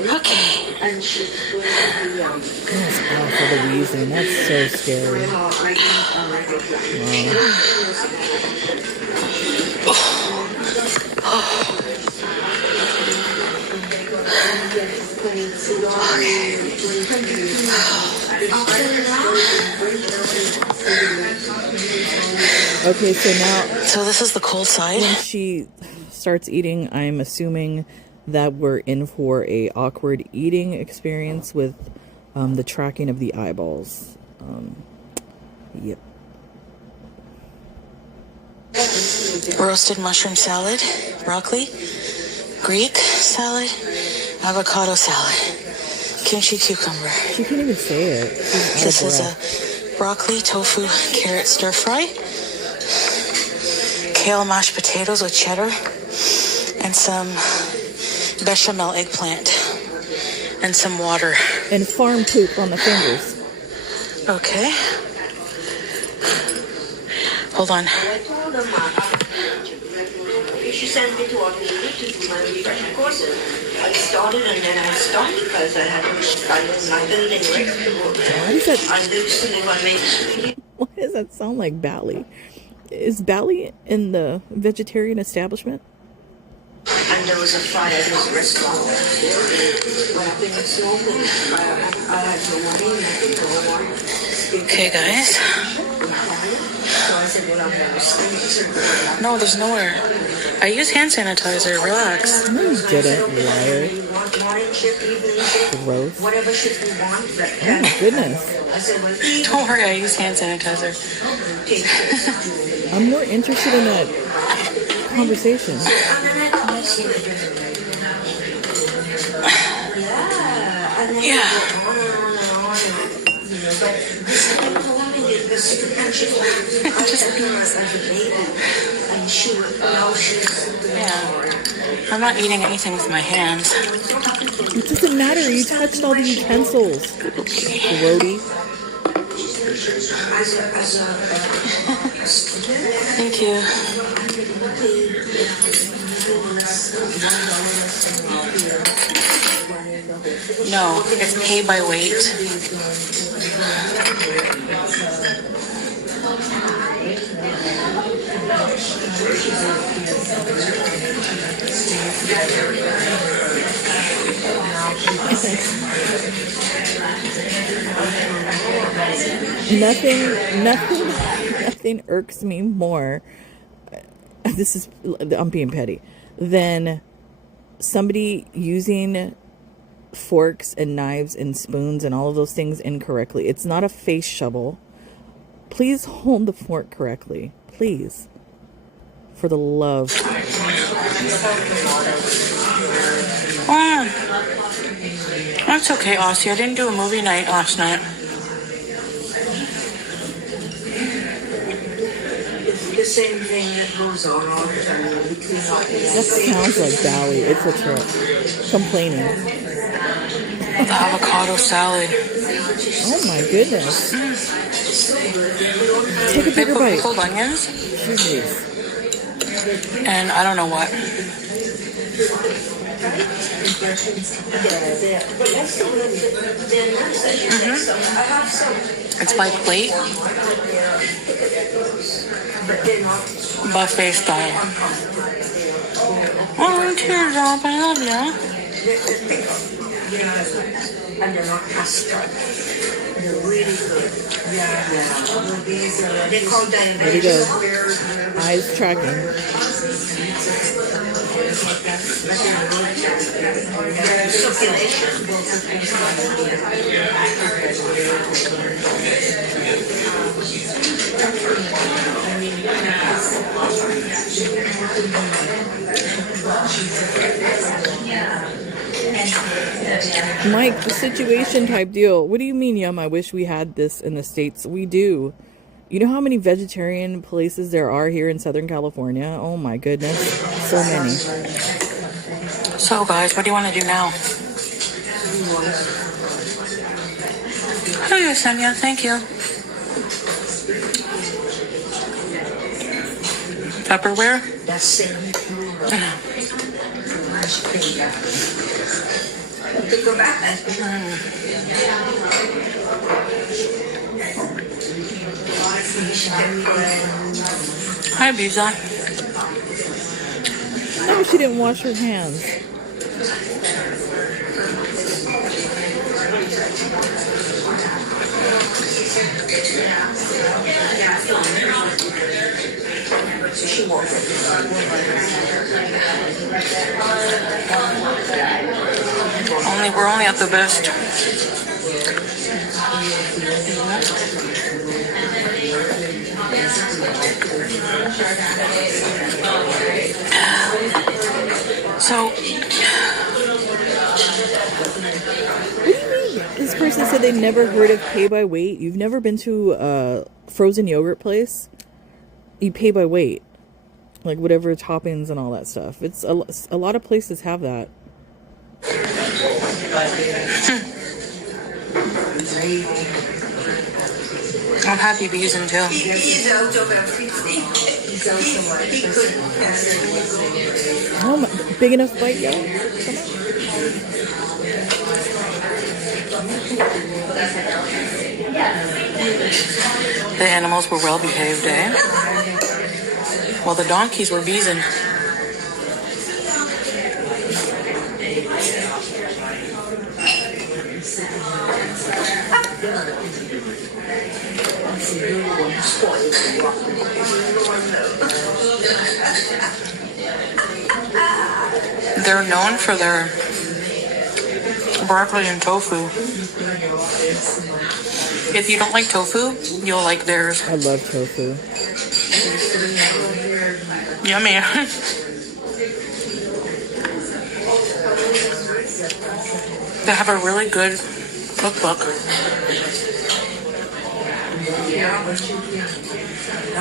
Okay. That's awful, the wheezing. That's so scary. Okay, so now... So this is the cold side. When she starts eating, I'm assuming that we're in for a awkward eating experience with the tracking of the eyeballs. Yep. Roasted mushroom salad, broccoli, Greek salad, avocado salad, kimchi cucumber. She can't even say it. She's out This of is breath. a broccoli, tofu, carrot stir fry, kale mashed potatoes with cheddar, and some bechamel eggplant, and some water. And farm poop on the fingers. Okay. Hold on. She sent me to Australia to do my refresher courses. I started and then I stopped because I had London anyway. Why does that sound like Bally? Is Bally in the vegetarian establishment? And there was a fire at this restaurant. When I've been smoking, I had no money. Okay, guys. No, there's nowhere. I use hand sanitizer. Relax. No, you didn't, liar. Gross. Oh my goodness. Don't worry, I use hand sanitizer. I'm more interested in that conversation. Yeah. Yeah. I'm not eating anything with my hands. It doesn't matter. You touched all the utensils. Grody. Thank you. No, it's pay by weight. Nothing irks me more. I'm being petty. Than somebody using forks and knives and spoons and all of those things incorrectly. It's not a face shovel. Please hold the fork correctly. Please. For the love. That's okay, Aussie. I didn't do a movie night last night. The same thing that goes on all the time. That sounds like Bally. It's a trip. Complaining. The avocado salad. Oh my goodness. Take a bigger They put bite. pickled onions. Jeez. And I don't know what. It's by plate. Buffet style. Oh, teardrop, I love ya. And they're not custard. They're really good. Yeah. They call them. There you go. Eyes tracking. Mike, the situation type deal. What do you mean, Yum? I wish we had this in the States. We do. You know how many vegetarian places there are here in Southern California? Oh my goodness. So many. So, guys, what do you want to do now? Hey, Sonia. Thank you. Tupperware? That's it. Go back. Hi, Biza. No, she didn't wash her hands. We're only at the best. So, person said they never heard of pay by weight. You've never been to a frozen yogurt place? You pay by weight. Like whatever toppings and all that stuff. It's a lot of places have that. I'm happy Effusion too. Oh, big enough bite, yo. The animals were well behaved, eh? Well, the donkeys were beezing. They're known for their broccoli and tofu. If you don't like tofu, you'll like theirs. I love tofu. Yummy. They have a really good cookbook.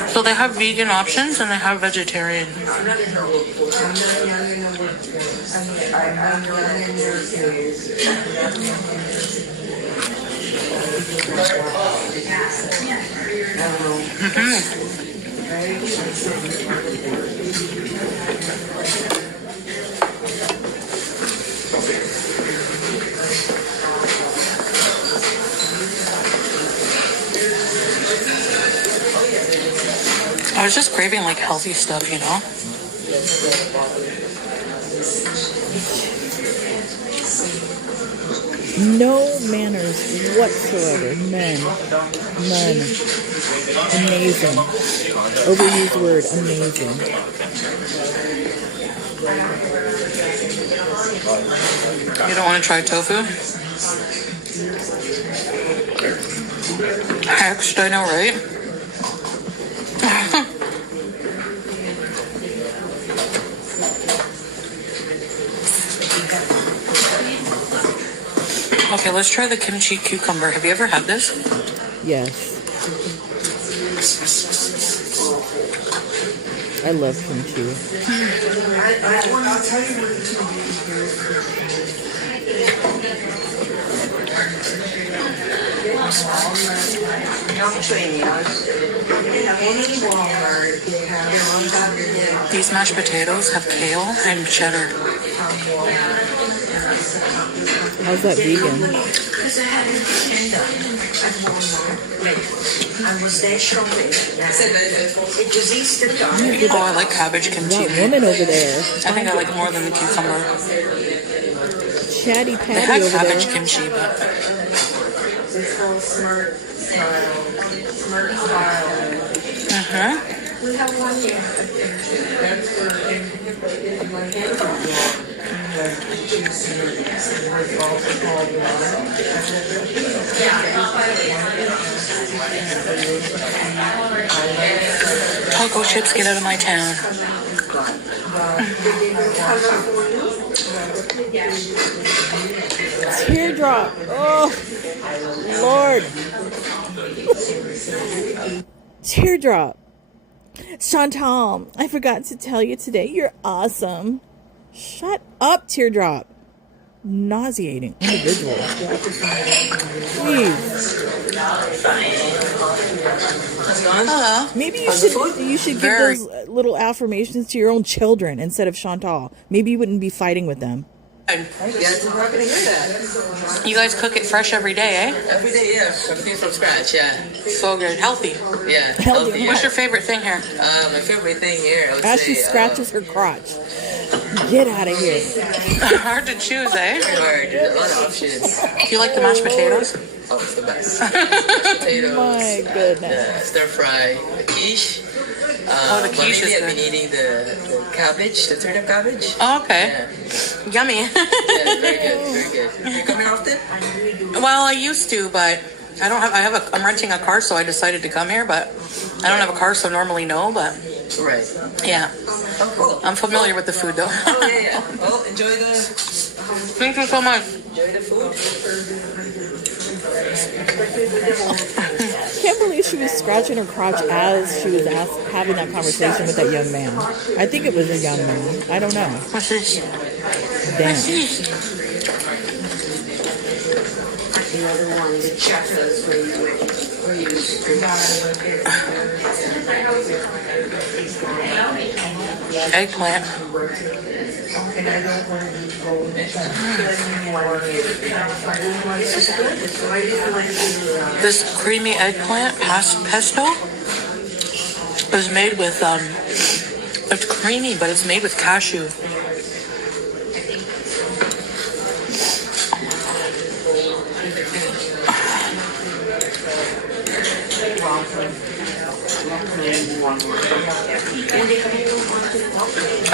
So they have vegan options and they have vegetarian. I was just craving like healthy stuff, you know? No manners whatsoever. None. Amazing. Overused word, amazing. You don't want to try tofu? Heck, I know, right? Okay, let's try the kimchi cucumber. Have you ever had this? Yes. I love kimchi. These mashed potatoes have kale and cheddar. How's that vegan? Oh, I like cabbage kimchi. That woman over there. I think I like more than the cucumber. Chatty They Patty had over cabbage there. kimchi, but We have one here. taco chips, get out of my town. Teardrop. Oh, Lord. Teardrop. Chantal, I forgot to tell you today, you're awesome. Shut up, Teardrop. Nauseating individual. Please. Hello. Maybe you should give those little affirmations to your own children instead of Chantal. Maybe you wouldn't be fighting with them. Yes, I'm not gonna hear that. You guys cook it fresh every day, eh? Every day, yeah. Everything from scratch, yeah. So good. Healthy. Yeah, Healthy. yeah. What's your favorite thing here? My favorite thing here, I would As say... she scratches her crotch. Get out of here. Hard to choose, eh? Hard. There's a lot of options. Do you like the mashed potatoes? Oh, it's the best. Mashed potatoes. My goodness. The stir fry, the quiche. The quiche is I've been good. eating the cabbage, the turnip cabbage. Oh, okay. Yeah. Yummy. Yeah, very good, very good. You come here often? Well, I used to, but I don't have. I'm renting a car, so I decided to come here. But I don't have a car, so normally no. But Right. yeah, Oh, cool. I'm familiar with the food though. Oh, yeah, yeah. Well, enjoy the Thank you so much. food. Can't believe she was scratching her crotch as she was having that conversation with that young man. I think it was a young man. I don't know. What's this? Damn. The other one, the checklist where you Eggplant. This creamy eggplant pesto is made with it's creamy, but it's made with cashew.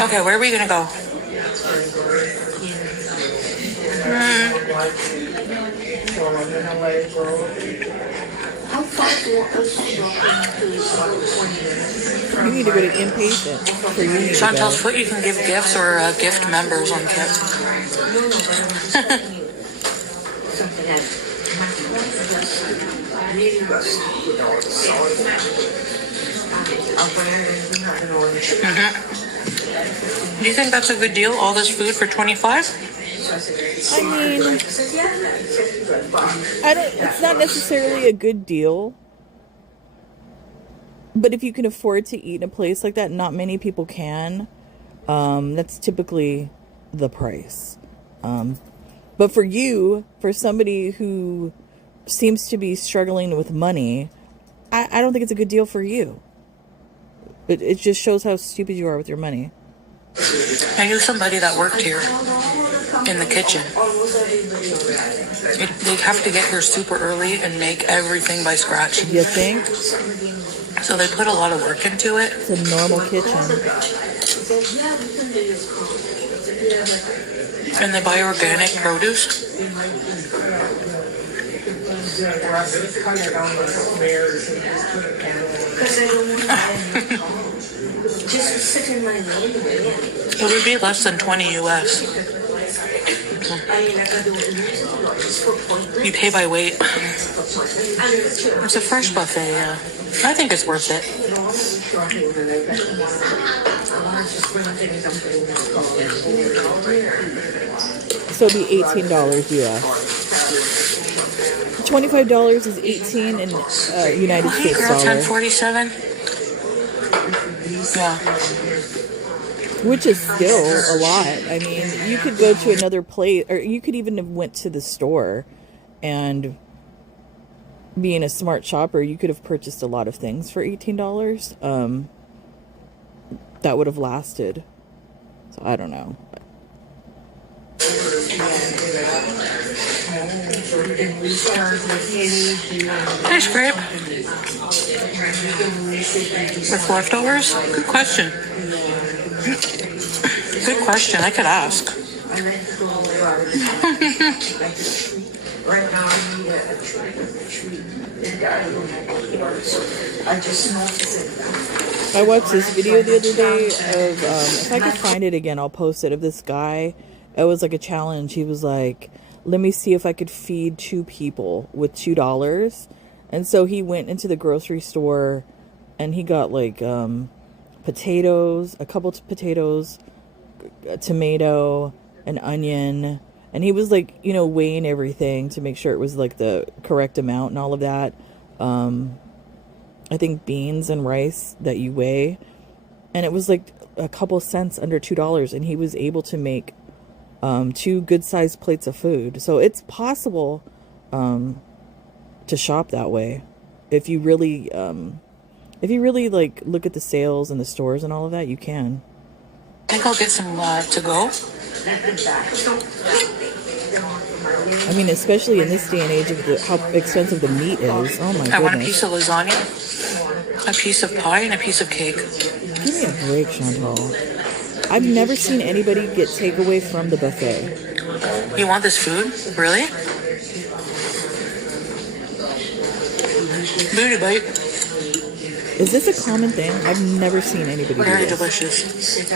Okay, where are we gonna go? You need to go to Inpatient. For you need to Chantel's go. Foot, you can give gifts or gift members on kit. Do you think that's a good deal? All this food for $25? I mean, it's not necessarily a good deal. But if you can afford to eat in a place like that, not many people can. That's typically the price. But for you, for somebody who seems to be struggling with money, I don't think it's a good deal for you. It just shows how stupid you are with your money. I knew somebody that worked here in the kitchen. They'd have to get here super early and make everything by scratch. You think? So they put a lot of work into it. It's a normal kitchen. And they buy organic produce. It would be less than 20 US. You pay by weight. It's a fresh buffet, yeah. I think it's worth it. So it'd be $18 US. $25 is $18 in United States Girl, dollar. 1047. Yeah. Which is still a lot. I mean, you could go to another place, or you could even have went to the store, and being a smart shopper, you could have purchased a lot of things for $18. That would have lasted. So I don't know. Ice cream. With leftovers? Good question. Good question. I could ask. I watched this video the other day of, if I could find it again, I'll post it, of this guy. It was like a challenge. He was like, let me see if I could feed 2 people with $2. And so he went into the grocery store and he got like potatoes, a couple of potatoes, a tomato, an onion. And he was like, you know, weighing everything to make sure it was like the correct amount and all of that. I think beans and rice that you weigh. And it was like a couple cents under $2. And he was able to make 2 good-sized plates of food. So it's possible to shop that way if you really like look at the sales and the stores and all of that. You can. I think I'll get some to go. I mean, especially in this day and age of how expensive the meat is. Oh my goodness. I want a piece of lasagna, a piece of pie, and a piece of cake. Give me a break, Chantal. I've never seen anybody get takeaway from the buffet. You want this food? Really? Booty bite. Is this a common thing? I've never seen anybody do Very this. delicious.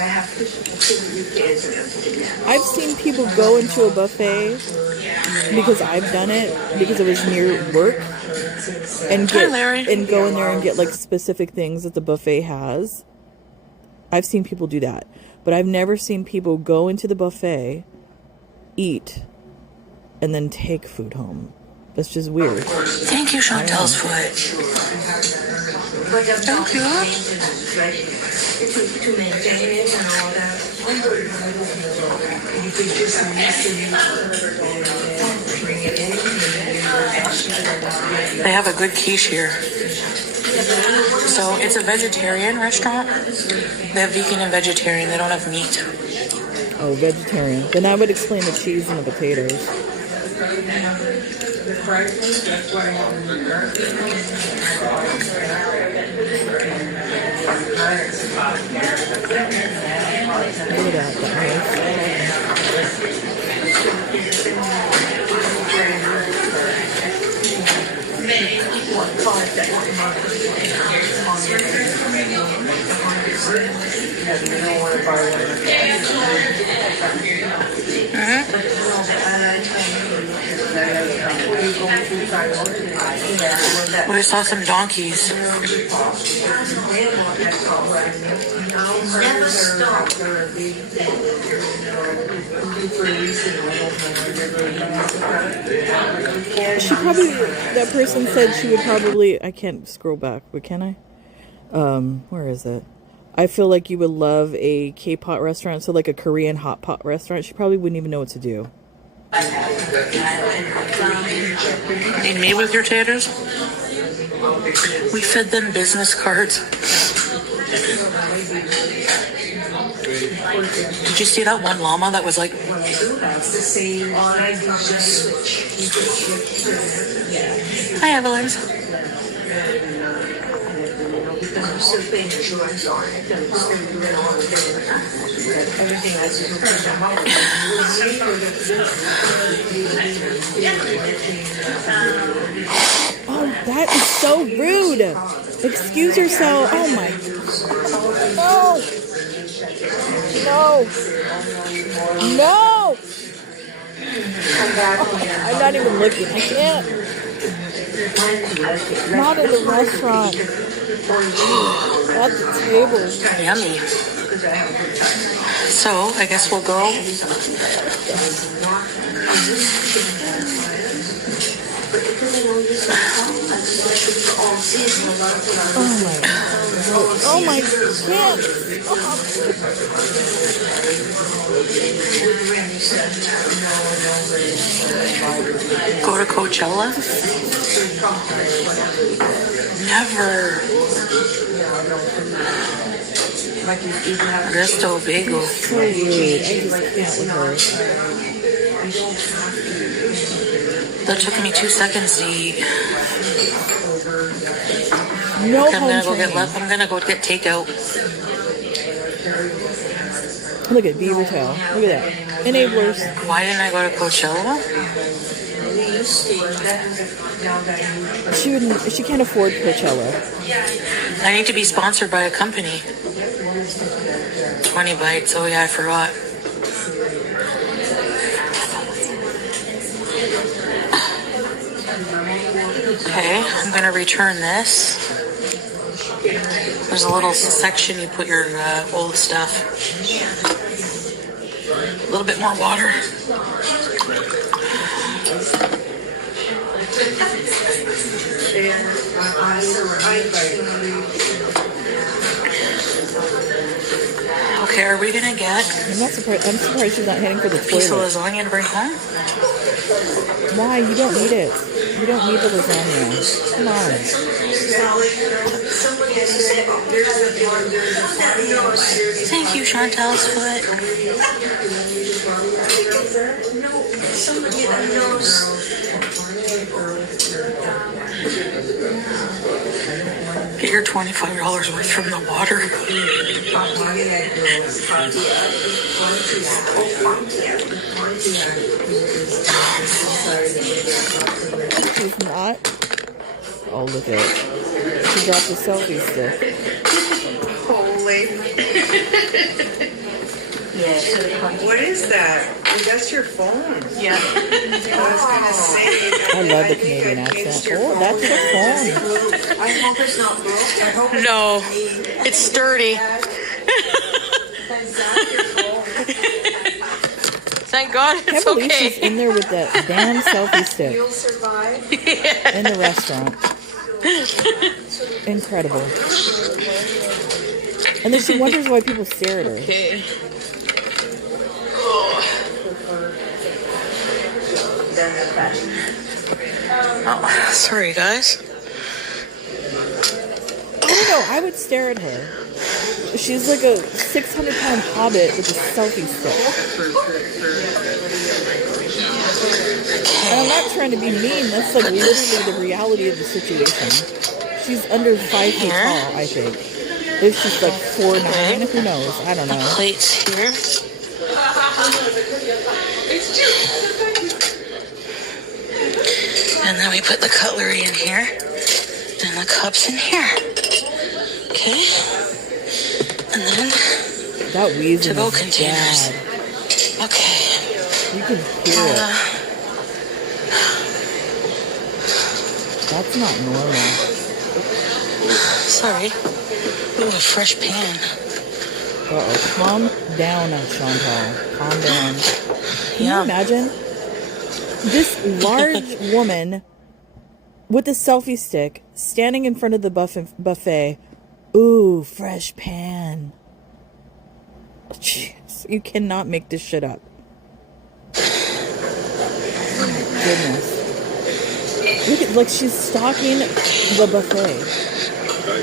I've seen people go into a buffet because I've done it because it was near work, and Hi, Larry. and go in there and get like specific things that the buffet has. I've seen people do that, but I've never seen people go into the buffet, eat, and then take food home. That's just weird. Thank you, Chantel's foot. Thank you. They have a good quiche here. So it's a vegetarian restaurant. They have vegan and vegetarian. They don't have meat. Oh, vegetarian. Then I would explain the cheese and the potatoes. Look at that We saw some donkeys. Never stop. She probably, that person said she would probably, I can't scroll back, but can I? Where is it? I feel like you would love a K-pot restaurant, so like a Korean hot pot restaurant. She probably wouldn't even know what to do. Need me with your taters? We fed them business cards. Did you see that one llama that was like... Hi, Evelyn. Oh, that is so rude. Excuse yourself. Oh my. No. No. No. Oh, I'm not even looking. I can't. Not in the restaurant. At the table. Yummy. So, I guess we'll go. Oh my God. Go to Coachella? Never. Resto Bagel. So rude. I just can't with her. That took me 2 seconds to eat. No I'm home gonna go get takeout. Look at Beaver Tail. Look at that. Enablers. Why didn't I go to Coachella? She can't afford Coachella. I need to be sponsored by a company. 20 bites. Oh yeah, I forgot. Okay, I'm gonna return this. There's a little section you put your old stuff. A little bit more water. Okay, are we gonna get I'm surprised she's not heading for the a piece of toilet. lasagna to bring home? Why? You don't need it. You don't need the lasagna. Come on. Thank you, Chantel's foot. Get your $25 worth from the water. She's not. Oh, look at it. She dropped a selfie stick. Holy. What is that? Oh, that's your phone. Yeah. I was gonna say. I love the Canadian accent. Oh, that's the phone. I hope it's not broke. I hope it's No, not me. it's sturdy. Thank God Can't it's believe she's okay. in there with that damn selfie stick You'll survive. in the restaurant. Incredible. And then she wonders why people stare at her. Okay. Oh, sorry guys. I don't know. I would stare at her. She's like a 600-pound hobbit with a selfie stick. And I'm not trying to be mean. That's like literally the reality of the situation. She's under 5 feet tall, I think. If she's like 4'9", who knows? I don't know. Plates here. And then we put the cutlery in here. And the cups in here. Okay. And then That wheezing to-go is containers. bad. Okay. You can hear it. That's not normal. Sorry. Ooh, a fresh pan. Uh-oh. Calm down, Chantal. Calm down. Can you imagine? This large woman with a selfie stick standing in front of the buffet. Ooh, fresh pan. Jeez, you cannot make this shit up. Oh my goodness. Look at, like, she's stocking the buffet.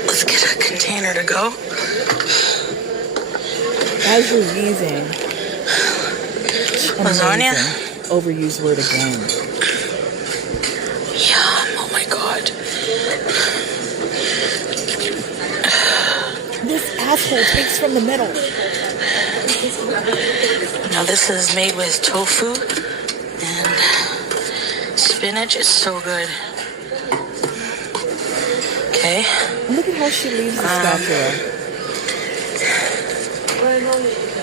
Let's get a container to go. As you're wheezing. Lasagna? Amazing. Overused word again. Yum. Oh my God. This asshole takes from the middle. Now this is made with tofu and spinach. It's so good. Okay. Look at how she leaves the spatula.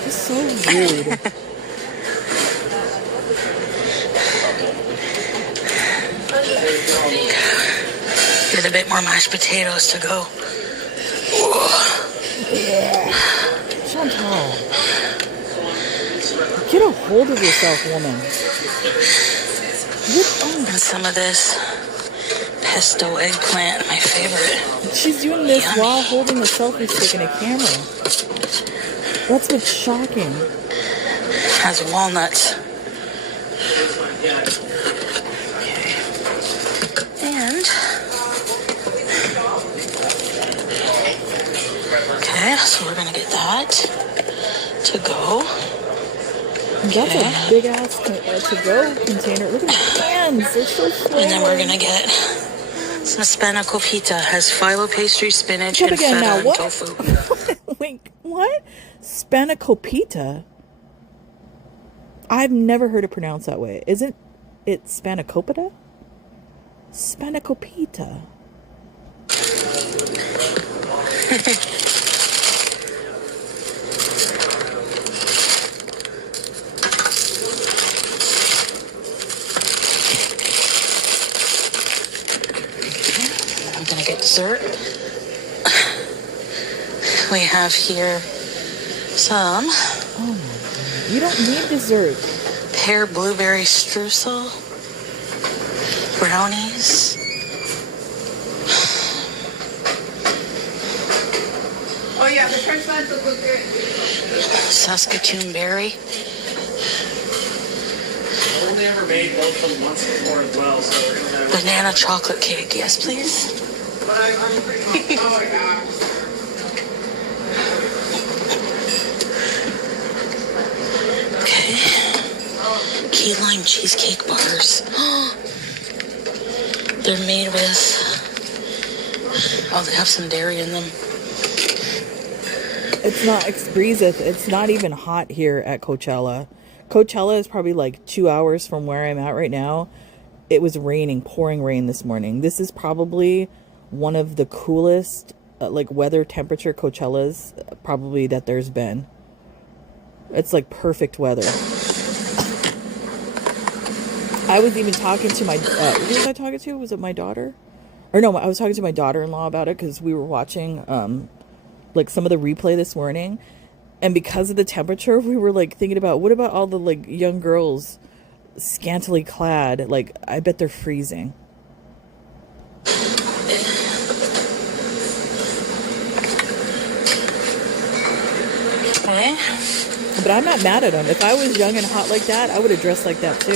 It's so rude. Get a bit more mashed potatoes to go. Yeah. Chantal. Get a hold of yourself, woman. And some of this pesto eggplant, my favorite. She's doing this Yummy. while holding a selfie stick and a camera. That's what's shocking. Has walnuts. And okay, so we're gonna get that to go. That's a big ass to-go container. Look at the cans. They're so small. And then we're gonna get some spanakopita. Has phyllo pastry, spinach, Come and again feta now. and What? tofu. Wait, what? Spanakopita? I've never heard it pronounced that way. Isn't it spanakopita? Spanakopita. I'm gonna get dessert. We have here some Oh my god. You don't need dessert. pear blueberry streusel, brownies, Oh yeah, the French ones look good. Saskatoon berry, Only ever made both of them once before as well, so we're gonna have. banana chocolate cake. Yes, please. But I'm pretty much. Oh my god. Okay. Key lime cheesecake bars. They're made with. Oh, they have some dairy in them. It's not, it's not even hot here at Coachella. Coachella is probably like 2 hours from where I'm at right now. It was raining, pouring rain this morning. This is probably one of the coolest like weather temperature Coachellas probably that there's been. It's like perfect weather. I was even talking to my, who was I talking to? Was it my daughter? Or no, I was talking to my daughter-in-law about it because we were watching like some of the replay this morning. And because of the temperature, we were like thinking about, what about all the like young girls scantily clad? Like, I bet they're freezing. Okay. But I'm not mad at them. If I was young and hot like that, I would have dressed like that too.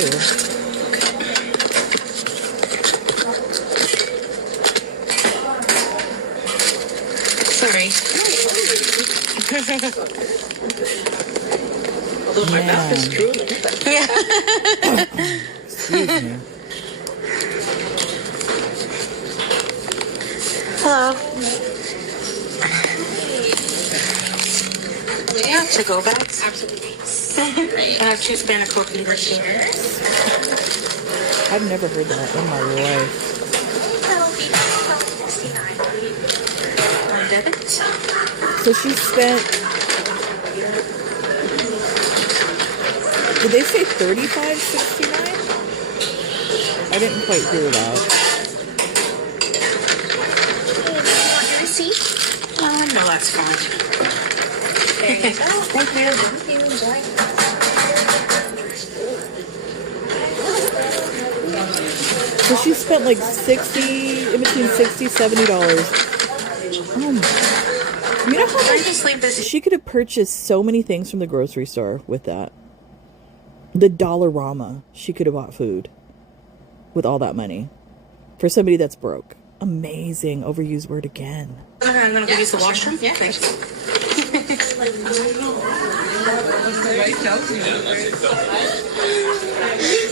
Sorry. Although my mouth is drooling. Yeah. Excuse me. Hello. Yeah, to go back. Absolutely. I have 2 Spanish beavers here. I've never heard that in my life. On debit. So she spent, did they say $35.69? I didn't quite hear that. No, that's fine. There you go. Thank you. Enjoy. So she spent like in between $60, $70. Oh my. You know how I much just leave this. she could have purchased so many things from the grocery store with that. The Dollarama, she could have bought food with all that money for somebody that's broke. Amazing. Overused word again. I'm gonna go use the washroom. Yeah, thanks.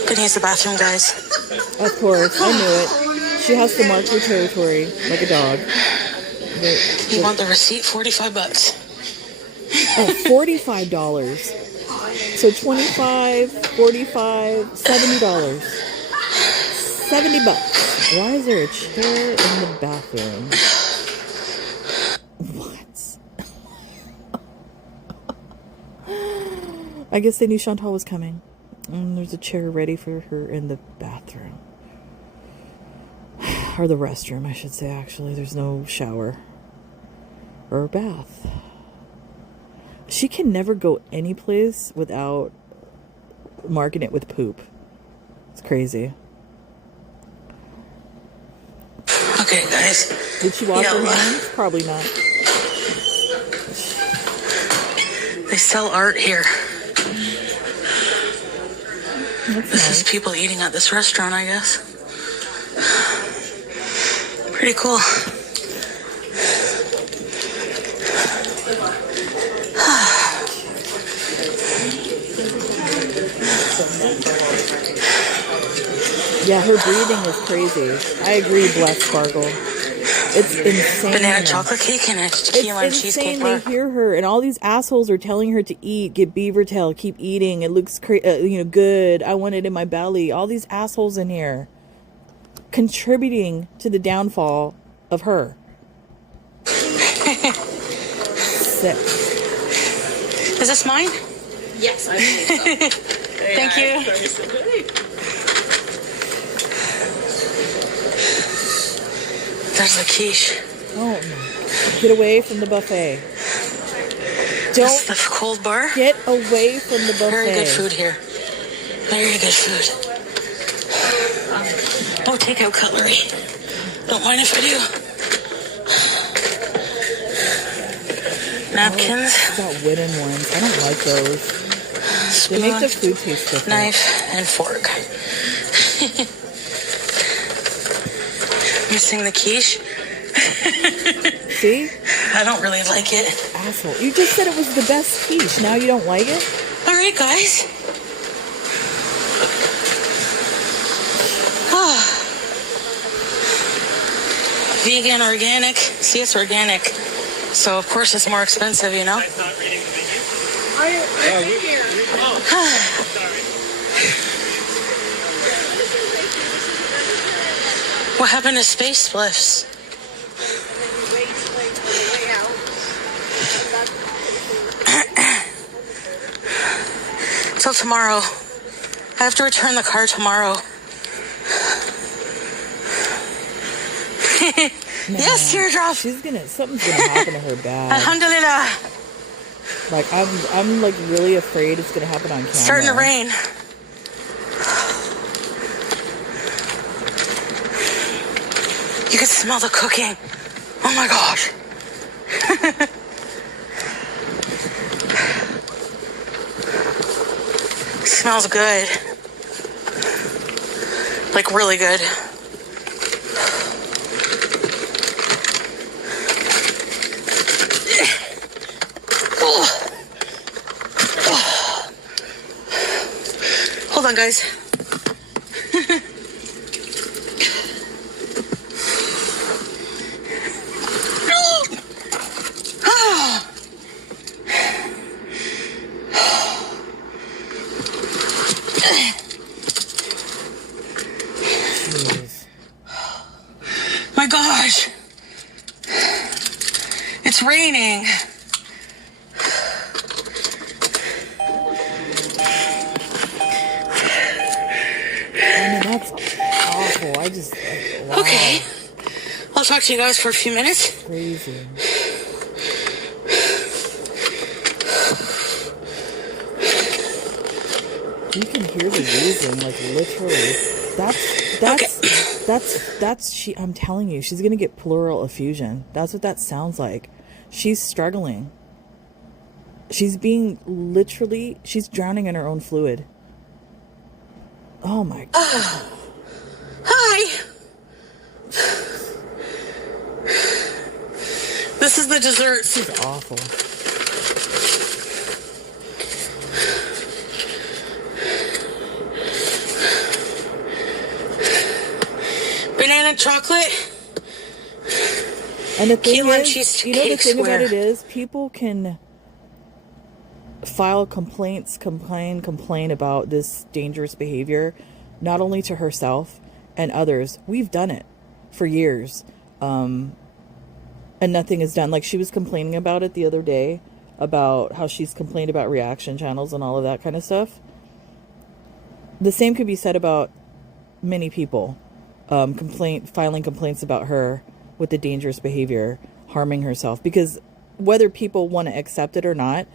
Gonna use the bathroom, guys. Of course, I knew it. She has to mark her territory like a dog. You want the receipt? $45. Oh, $45. So $25, $45, $70. $70. Why is there a chair in the bathroom? What? I guess they knew Chantal was coming. And there's a chair ready for her in the bathroom. Or the restroom, I should say, actually. There's no shower. Or a bath. She can never go any place without marking it with poop. It's crazy. Okay, guys. Did she wash her hands? Probably not. They sell art here. That's This nice. is people eating at this restaurant, I guess. Pretty cool. Yeah, her breathing is crazy. I agree, Black Sparkle. It's insane. Banana chocolate cake and a tequila and It's cheesecake insane. They bar. hear her, and all these assholes are telling her to eat, get beaver tail, keep eating. It looks good. I want it in my belly. All these assholes in here contributing to the downfall of her. Sick. Is this mine? Yes, I believe so. Thank you. There's the quiche. Oh my! Get away from the buffet. This Don't is the cold bar. get away from the buffet. Very good food here. Very good food. No takeout cutlery. Don't mind if I do. Napkins, Got wooden ones. I don't like those. They make the spoon, food taste different. knife, and fork. Missing the quiche. See? I don't really like it. Asshole. You just said it was the best quiche. Now you don't like it? All right, guys. Vegan, organic. See, it's organic. So, of course, it's more expensive, you know? I'm not reading the menu. What happened to space spliffs? till tomorrow. I have to return the car tomorrow. Yes, teardrop. Something's gonna happen to her bad. Alhamdulillah. Like I'm like really afraid it's gonna happen on camera. Starting to rain. You can smell the cooking. Oh my gosh. Smells good. Like really good. Hold on, guys. My gosh. It's raining. That's awful. Wow. Okay. I'll talk to you guys for a few minutes. Crazy. You can hear the wheezing, like literally. I'm telling you, she's gonna get pleural effusion. That's what that sounds like. She's struggling. She's drowning in her own fluid. Oh my God. Hi. This is the dessert. This is awful. Banana chocolate. And the thing Keelan is, cheesecake the thing square. about it is, people can file complaints, complain about this dangerous behavior, not only to herself and others. We've done it for years, and nothing is done. Like, she was complaining about it the other day, about how she's complained about reaction channels and all of that kind of stuff. The same could be said about many people, filing complaints about her with the dangerous behavior, harming herself, because whether people want to accept it or not,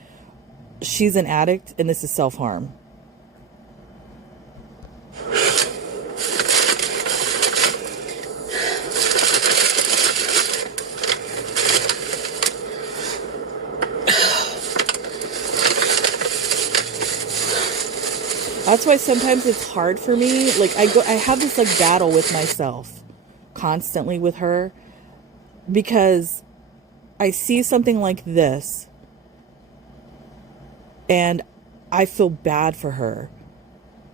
she's an addict and this is self-harm. That's why sometimes it's hard for me. Like, I have this like battle with myself constantly with her, because I see something like this and I feel bad for her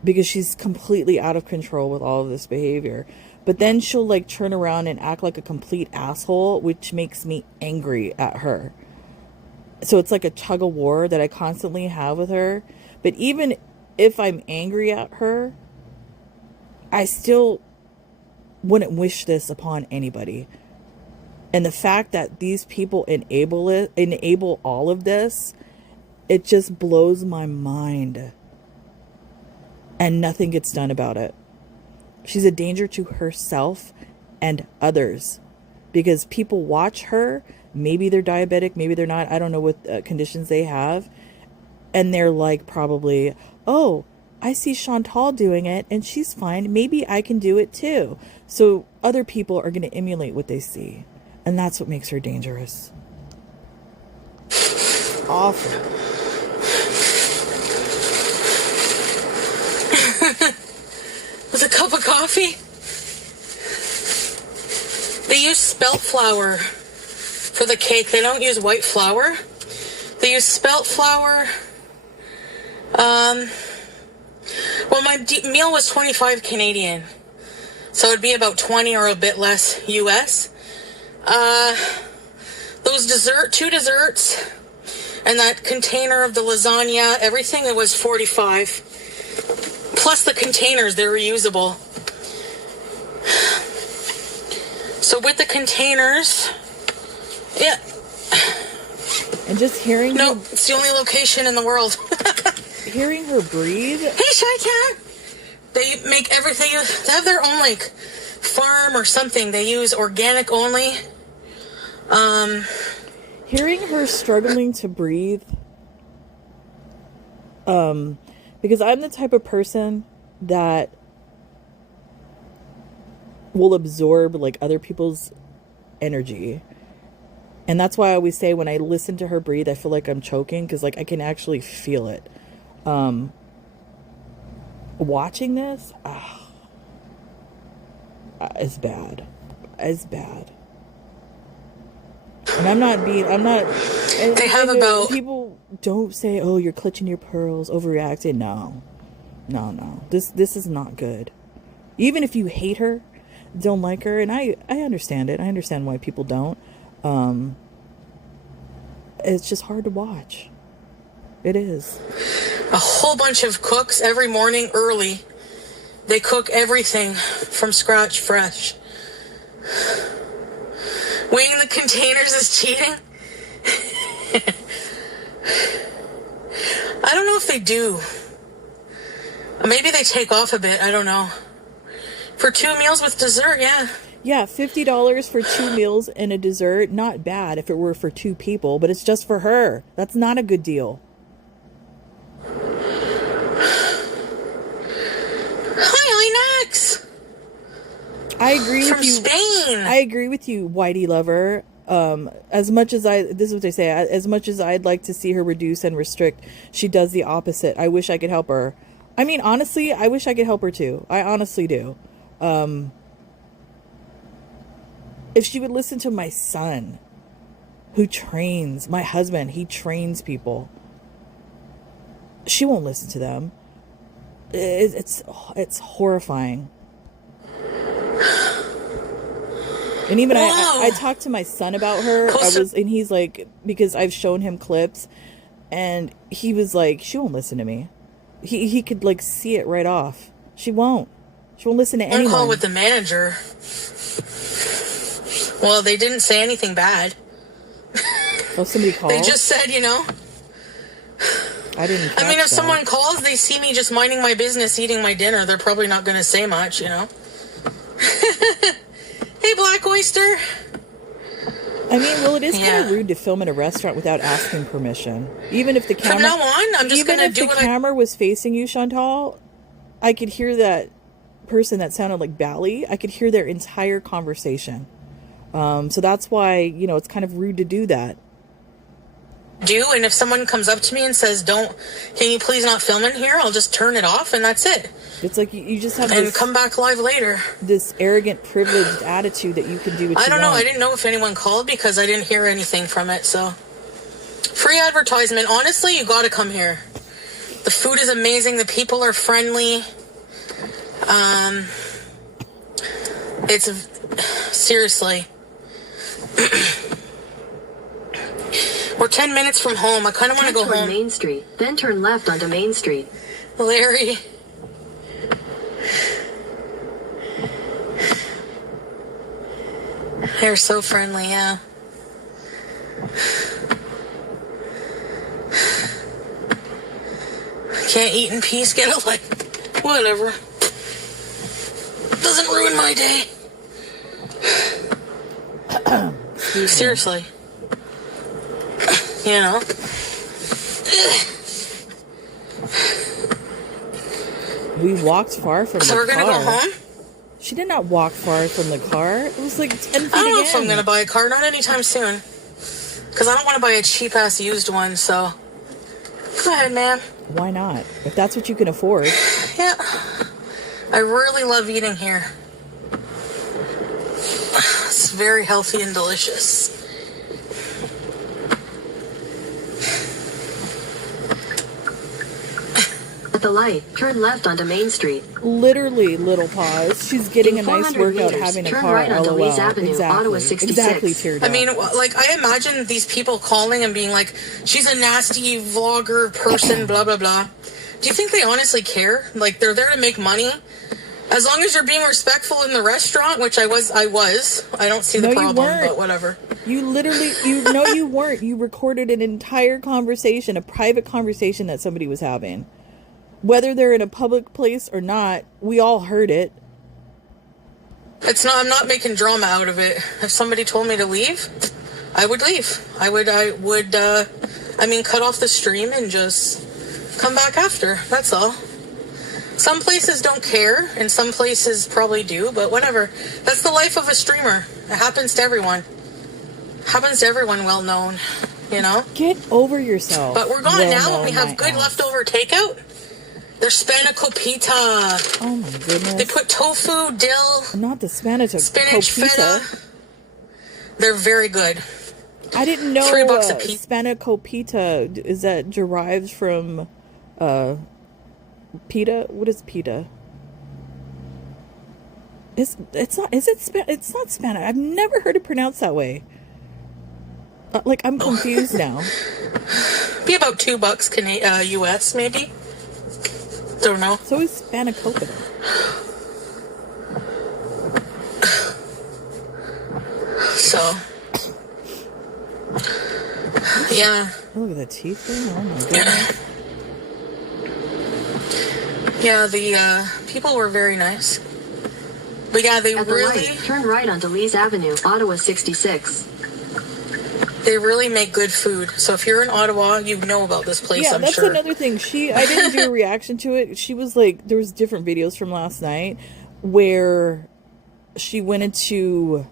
because she's completely out of control with all of this behavior. But then she'll like turn around and act like a complete asshole, which makes me angry at her. So it's like a tug of war that I constantly have with her. But even if I'm angry at her, I still wouldn't wish this upon anybody. And the fact that these people enable all of this, it just blows my mind. And nothing gets done about it. She's a danger to herself and others, because people watch her. Maybe they're diabetic, maybe they're not. I don't know what conditions they have. And they're like, probably, oh, I see Chantal doing it and she's fine. Maybe I can do it too. So other people are going to emulate what they see. And that's what makes her dangerous. Awful. With a cup of coffee? They use spelt flour for the cake. They don't use white flour. They use spelt flour. Well, my meal was 25 Canadian. So it'd be about 20 or a bit less US. Those two desserts, and that container of the lasagna, everything, it was 45. Plus the containers, they're reusable. So with the containers, yeah. And just hearing No, it's the only location in the world. hearing her breathe. Hey, Shy Cat. They make everything. They have their own like farm or something. They use organic only. Hearing her struggling to breathe. Because I'm the type of person that will absorb like other people's energy. And that's why I always say when I listen to her breathe, I feel like I'm choking because like I can actually feel it. Watching this, it's bad. It's bad. And I'm not. They have about. People don't say, "Oh, you're clutching your pearls, overreacting." No. This is not good. Even if you hate her, don't like her, and I understand it. I understand why people don't. It's just hard to watch. It is. A whole bunch of cooks every morning early. They cook everything from scratch, fresh. Weighing the containers is cheating. I don't know if they do. Maybe they take off a bit. I don't know. For 2 meals with dessert, yeah. Yeah, $50 for 2 meals and a dessert. Not bad if it were for 2 people, but it's just for her. That's not a good deal. Hi, Inax. I agree From with you. Spain. I agree with you, Whitey Lover. As much as this is what they say, as much as I'd like to see her reduce and restrict, she does the opposite. I wish I could help her. I mean, honestly, I wish I could help her too. I honestly do. If she would listen to my son, who trains, my husband, he trains people. She won't listen to them. It's horrifying. And even I talked to my son about her. And he's like, because I've shown him clips, and he was like, she won't listen to me. He could like see it right off. She won't listen to anyone. Call with the manager. Well, they didn't say anything bad. Oh, somebody called? They just said, I didn't catch if that. someone calls, they see me just minding my business, eating my dinner. They're probably not going to say much, Hey, Black Oyster. I mean, well, it is kind of rude to film in a restaurant without asking permission. Even if the camera... From now on, I'm just going to do Even if the camera was facing you, Chantal, I could hear that person that sounded like Bally. I could hear their entire conversation. So that's why, it's kind of rude to do that. And if someone comes up to me and says, can you please not film in here? I'll just turn it off and that's it. It's like you just have and come back live later. This arrogant, privileged attitude that you can do what you want. I don't know. I didn't know if anyone called because I didn't hear anything from it. So, free advertisement. Honestly, you got to come here. The food is amazing. The people are friendly. It's seriously. We're 10 minutes from home. I kind of want to go home. Main Street, then turn left onto Main Street. Larry. They're so friendly, yeah. Can't eat in peace, get a life. Whatever. Doesn't ruin my day. Seriously. We walked far from the car. So we're going to go home? She did not walk far from the car. It was like 10 feet I don't know again. if I'm going to buy a car. Not anytime soon. Because I don't want to buy a cheap-ass used one, so... Go ahead, ma'am. Why not? If that's what you can afford. Yeah. I really love eating here. It's very healthy and delicious. At the light, turn left onto Main Street. Literally, little pause. She's getting a nice workout meters, having a turn car. right onto LOL. Lee's Avenue, exactly. Ottawa 66. Exactly, teared up. I mean, like, I imagine these people calling and being like, she's a nasty vlogger person, blah, blah, blah. Do you think they honestly care? Like, they're there to make money? As long as you're being respectful in the restaurant, which I was. I don't see the problem, but whatever. You literally, you weren't. You recorded an entire conversation, a private conversation that somebody was having. Whether they're in a public place or not, we all heard it. I'm not making drama out of it. If somebody told me to leave, I would leave. I would, cut off the stream and just come back after. That's all. Some places don't care, and some places probably do, but whatever. That's the life of a streamer. It happens to everyone. Happens to everyone well known, you know? Get over yourself. But we're gone now, and we have good leftover takeout. There's spanakopita. Oh my goodness. They put tofu, dill. Not the spinach feta. They're very good. I didn't know $3 a piece. spanakopita is that derived from pita. What is pita? It's not Spanish. I've never heard it pronounced that way. I'm confused now. Be about $2 US maybe. Don't know. So is spanakopita. So yeah. Look at the teeth thing. Oh my goodness. Yeah, the people were very nice. But yeah, they At the really light, turn right onto Lees Avenue, Ottawa 66. They really make good food. So if you're in Ottawa, you know about this place, Yeah, I'm that's sure. another thing. I didn't do a reaction to it. She was like, there was different videos from last night where she went into,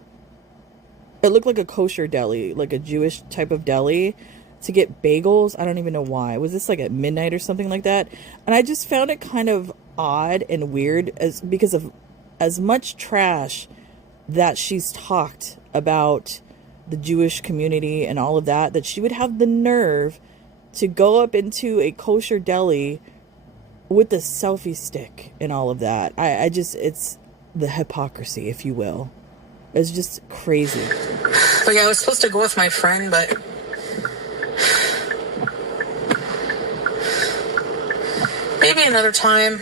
it looked like a kosher deli, like a Jewish type of deli, to get bagels. I don't even know why. Was this like at midnight or something like that? And I just found it kind of odd and weird because of as much trash that she's talked about the Jewish community and all of that she would have the nerve to go up into a kosher deli with a selfie stick and all of that. I just, it's the hypocrisy, if you will. It's just crazy. But yeah, I was supposed to go with my friend, but maybe another time.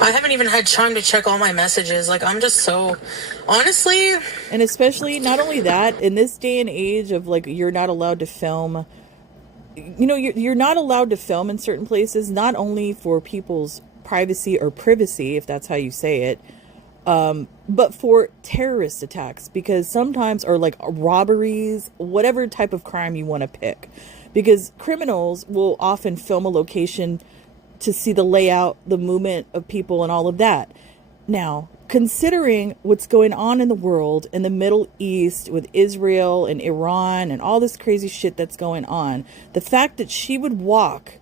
I haven't even had time to check all my messages. I'm just so, honestly. And especially, not only that, in this day and age of you're not allowed to film, you're not allowed to film in certain places, not only for people's privacy or privacy, if that's how you say it, but for terrorist attacks, because sometimes, or robberies, whatever type of crime you want to pick, because criminals will often film a location to see the layout, the movement of people and all of that. Now, considering what's going on in the world, in the Middle East, with Israel and Iran and all this crazy shit that's going on, the fact that she would walk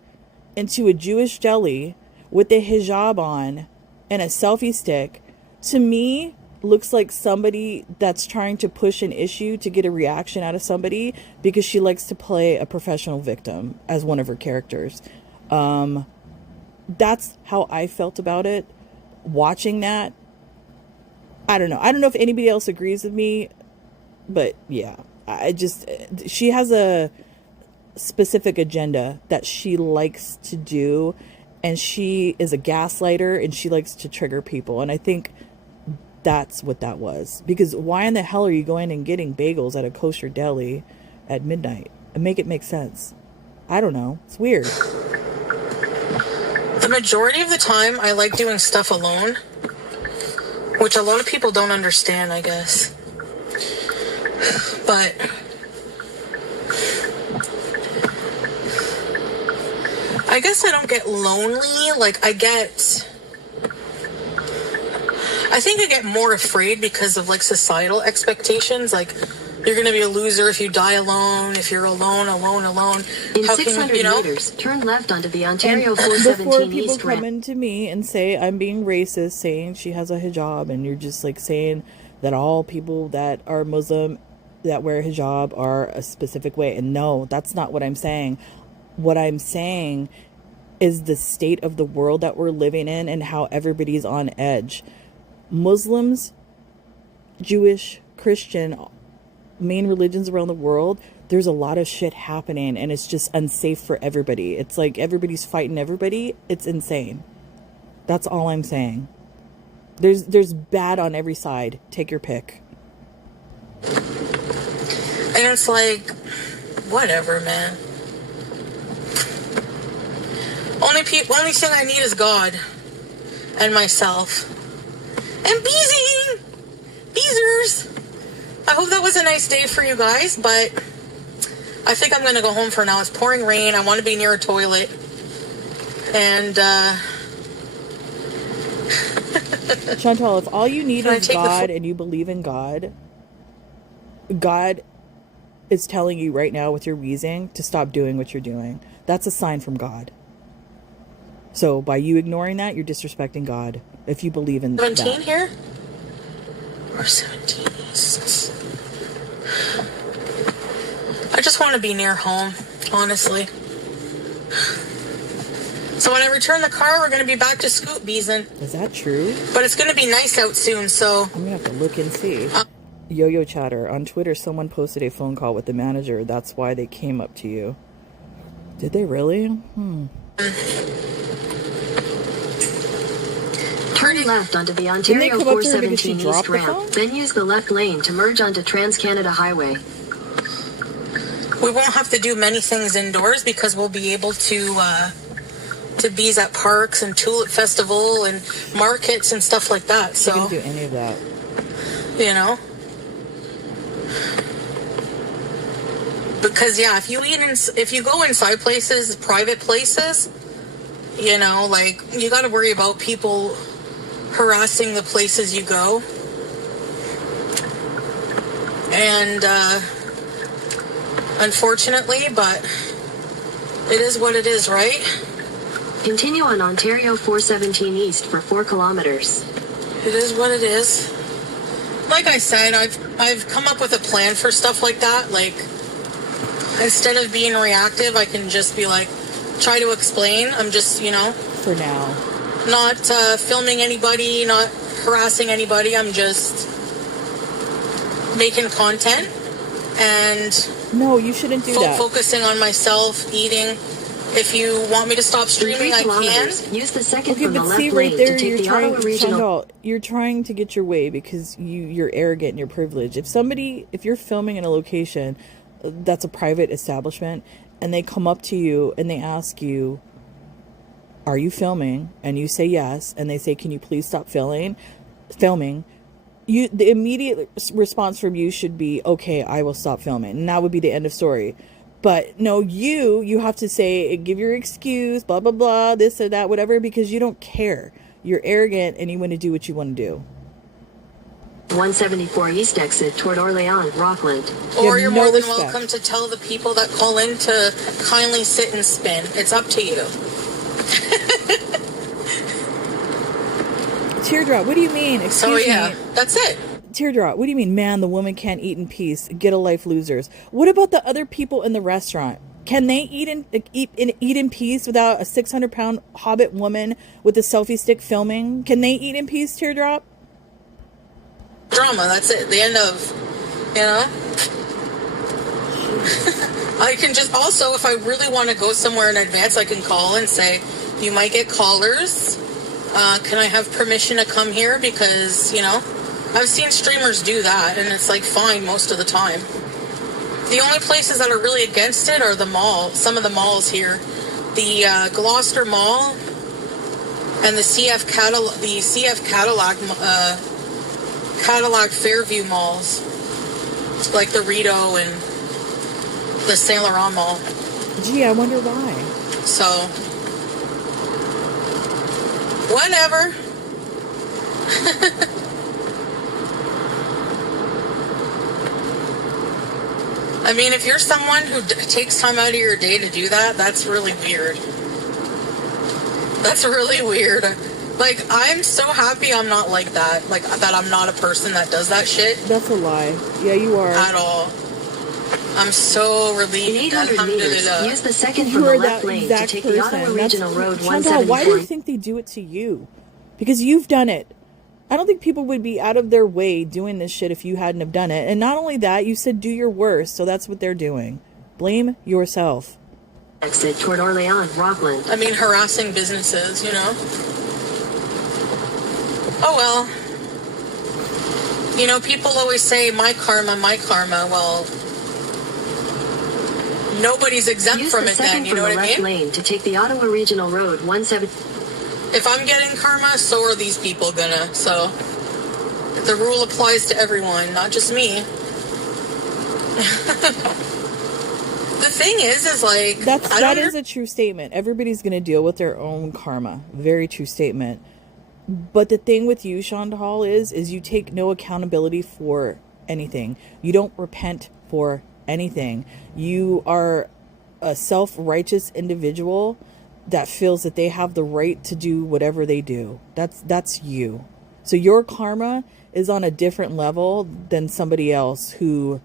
into a Jewish deli with a hijab on and a selfie stick, to me, looks like somebody that's trying to push an issue to get a reaction out of somebody because she likes to play a professional victim as one of her characters. That's how I felt about it. Watching that, I don't know. I don't know if anybody else agrees with me, but yeah, she has a specific agenda that she likes to do, and she is a gaslighter, and she likes to trigger people. And I think that's what that was. Because why in the hell are you going and getting bagels at a kosher deli at midnight? And make it make sense. I don't know. It's weird. The majority of the time, I like doing stuff alone, which a lot of people don't understand, I guess. But I guess I don't get lonely. I think I get more afraid because of societal expectations. You're going to be a loser if you die alone, if you're alone. In How 600 meters, turn left onto the Ontario And before 417 people East come ramp. into me and say I'm being racist, saying she has a hijab, and you're just saying that all people that are Muslim that wear hijab are a specific way. And no, that's not what I'm saying. What I'm saying is the state of the world that we're living in and how everybody's on edge. Muslims, Jewish, Christian, main religions around the world, there's a lot of shit happening, and it's just unsafe for everybody. It's like everybody's fighting everybody. It's insane. That's all I'm saying. There's bad on every side. Take your pick. And it's whatever, man. Only thing I need is God and myself. And Beezers. I hope that was a nice day for you guys, but I think I'm going to go home for now. It's pouring rain. I want to be near a toilet. And, Chantal, if all you need Can I is take the God and you believe in God, God is telling you right now with your wheezing to stop doing what you're doing. That's a sign from God. So by you ignoring that, you're disrespecting God. If you believe in 17 that. here? Or 17 East. I just want to be near home, honestly. So when I return the car, we're going to be back to scoop beezing. Is that true? But it's going to be nice out soon, so... I'm going to have to look and see. Yo-Yo Chatter. On Twitter, someone posted a phone call with the manager. That's why they came up to you. Did they really? Turn left onto the Ontario come up to her because she 417 dropped East the ramp, phone? then use the left lane to merge onto Trans-Canada Highway. We won't have to do many things indoors because we'll be able to bees at parks and tulip festival and markets and stuff like that. I So, didn't do any of that. you know. Because yeah, if you go inside places, private places, you know, like you got to worry about people harassing the places you go. And unfortunately, but it is what it is, right? Continue on Ontario 417 East for 4 kilometers. It is what it is. Like I said, I've come up with a plan for stuff like that. Like, instead of being reactive, I can just be like, try to explain. I'm just, you know, For now. not filming anybody, not harassing anybody. I'm just making content and No, you shouldn't do that. focusing on myself, eating. If you want me to stop In streaming, 3 I can. kilometers, use the second Okay, from the but left see right lane there, to take you're the trying, Ottawa Regional. Chantal, you're trying to get your way because you're arrogant and you're privileged. If you're filming in a location that's a private establishment and they come up to you and they ask you, are you filming? And you say yes, and they say, can you please stop filming? The immediate response from you should be, okay, I will stop filming. And that would be the end of story. But no, you have to say, give your excuse, blah, blah, blah, this or that, whatever, because you don't care. You're arrogant and you want to do what you want to do. 174 East exit toward Orléans, Rockland. Or have you're no more than respect. welcome to tell the people that call in to kindly sit and spin. It's up to you. Teardrop, what do you mean? Excuse So yeah, me. that's it. Teardrop, what do you mean, man, the woman can't eat in peace? Get a life, losers. What about the other people in the restaurant? Can they eat in peace without a 600-pound hobbit woman with a selfie stick filming? Can they eat in peace, Teardrop? Drama, that's it. The end of, you know? I can just also, if I really want to go somewhere in advance, I can call and say, you might get callers. Can I have permission to come here? Because, you know, I've seen streamers do that, and it's like fine most of the time. The only places that are really against it are the mall. Some of the malls here, the Gloucester Mall and the CF Cadillac Fairview malls, like the Rideau and the Saint Laurent Mall. Gee, I wonder why. So, whatever. I mean, if you're someone who takes time out of your day to do that, that's really weird. That's really weird. Like, I'm so happy I'm not like that. Like, that I'm not a person that does that shit. That's a lie. Yeah, you are. At all. I'm so In relieved. 800 meters, Alhamdulillah. use the second You from the are left that lane to exact take the Ottawa person. Regional Road Chantal, why do you 174. think they do it to you? Because you've done it. I don't think people would be out of their way doing this shit if you hadn't have done it. And not only that, you said do your worst, so that's what they're doing. Blame yourself. Exit toward Orléans, Rockland. I mean, harassing businesses, you know? Oh, well. You know, people always say, my karma, my karma. Well, nobody's exempt Use from the it then, second you from know the what I left mean? lane to take the Ottawa Regional Road 17. If I'm getting karma, so are these people gonna. So the rule applies to everyone, not just me. The thing is like That is a true statement. Everybody's going to deal with their own karma. Very true statement. But the thing with you, Chantal, is you take no accountability for anything. You don't repent for anything. You are a self-righteous individual that feels that they have the right to do whatever they do. That's you. So your karma is on a different level than somebody else who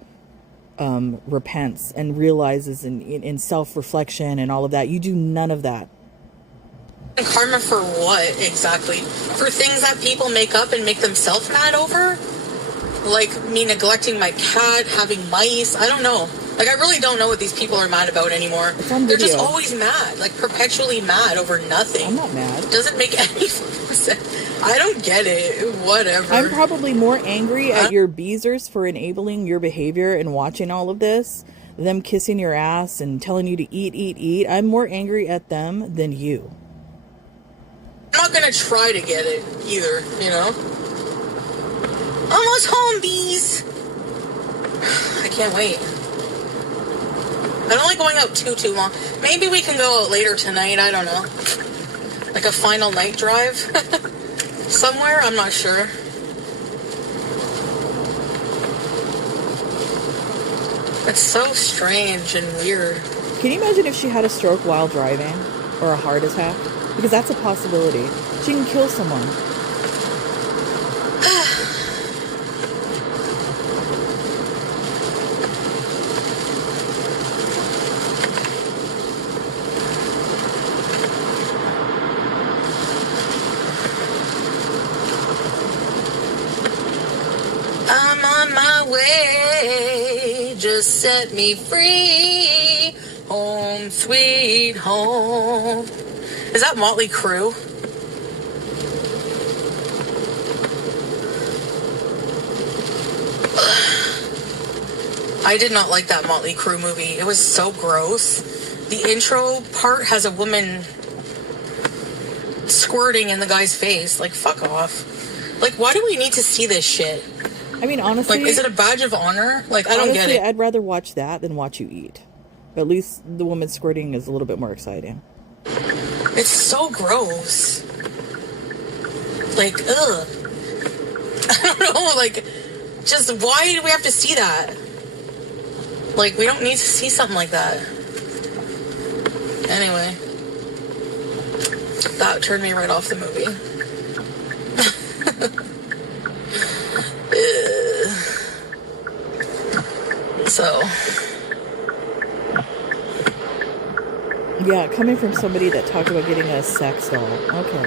repents and realizes in self-reflection and all of that. You do none of that. karma for what exactly? For things that people make up and make themselves mad over? Like me neglecting my cat, having mice? I don't know. Like, I really don't know what these people are mad about anymore. It's on They're video. just always mad, like perpetually mad over nothing. I'm not mad. Doesn't make any sense. I don't get it. Whatever. I'm probably more angry at your beezers for enabling your behavior and watching all of this, them kissing your ass and telling you to eat. I'm more angry at them than you. I'm not gonna try to get it either, you know? Almost home, bees! I can't wait. I don't like going out too long. Maybe we can go out later tonight, I don't know. Like a final night drive? Somewhere? I'm not sure. It's so strange and weird. Can you imagine if she had a stroke while driving? Or a heart attack? Because that's a possibility. She can kill someone. I'm on my way, just set me free. Home, sweet home. Is that Motley Crue? I did not like that Motley Crue movie. It was so gross. The intro part has a woman squirting in the guy's face. Like, fuck off. Like, why do we need to see this shit? I mean, honestly... Like, is it a badge of honor? Like, I don't get it. I'd rather watch that than watch you eat. At least the woman squirting is a little bit more exciting. It's so gross. Like, ugh. I don't know, like, just why do we have to see that? Like, we don't need to see something like that. Anyway. That turned me right off the movie. So... Yeah, coming from somebody that talked about getting a sex doll. Okay.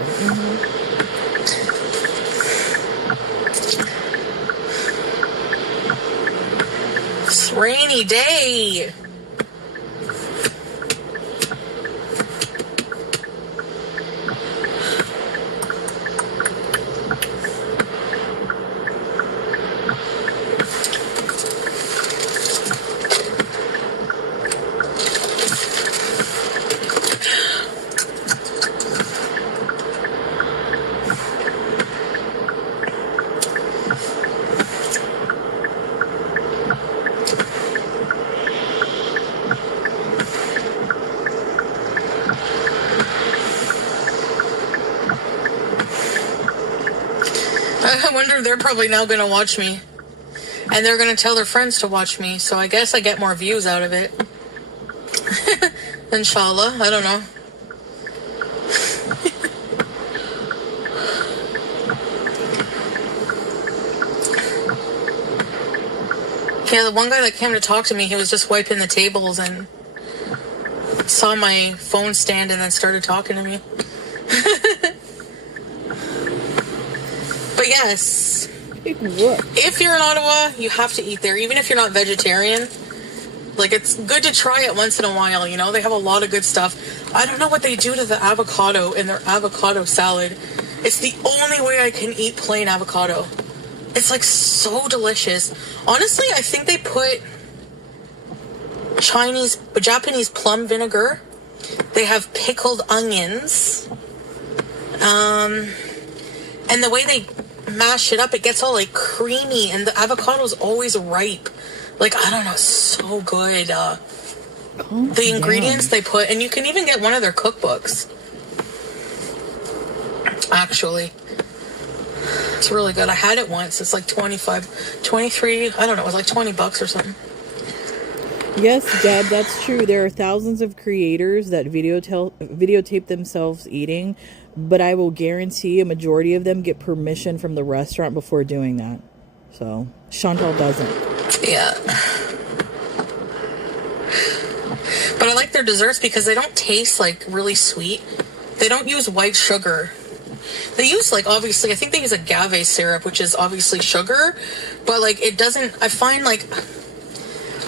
It's a rainy day. I wonder, they're probably now going to watch me. And they're going to tell their friends to watch me. So I guess I get more views out of it. Inshallah. I don't know. Yeah, the one guy that came to talk to me, he was just wiping the tables and saw my phone stand and then started talking to me. But yes, if you're in Ottawa, you have to eat there, even if you're not vegetarian. Like, it's good to try it once in a while, you know? They have a lot of good stuff. I don't know what they do to the avocado in their avocado salad. It's the only way I can eat plain avocado. It's, like, so delicious. Honestly, I think they put Japanese plum vinegar. They have pickled onions. And the way they mash it up, it gets all like creamy, and the avocado is always ripe. Like, I don't know, so good. The ingredients they put, and you can even get one of their cookbooks. Actually, it's really good. I had it once. It's like 23, I don't know, it was like $20 or something. Yes, Deb, that's true. There are thousands of creators that videotape themselves eating, but I will guarantee a majority of them get permission from the restaurant before doing that. So, Chantal doesn't. Yeah. But I like their desserts because they don't taste like really sweet. They don't use white sugar. They use, like, obviously, I think they use agave syrup, which is obviously sugar, but like it doesn't, I find like,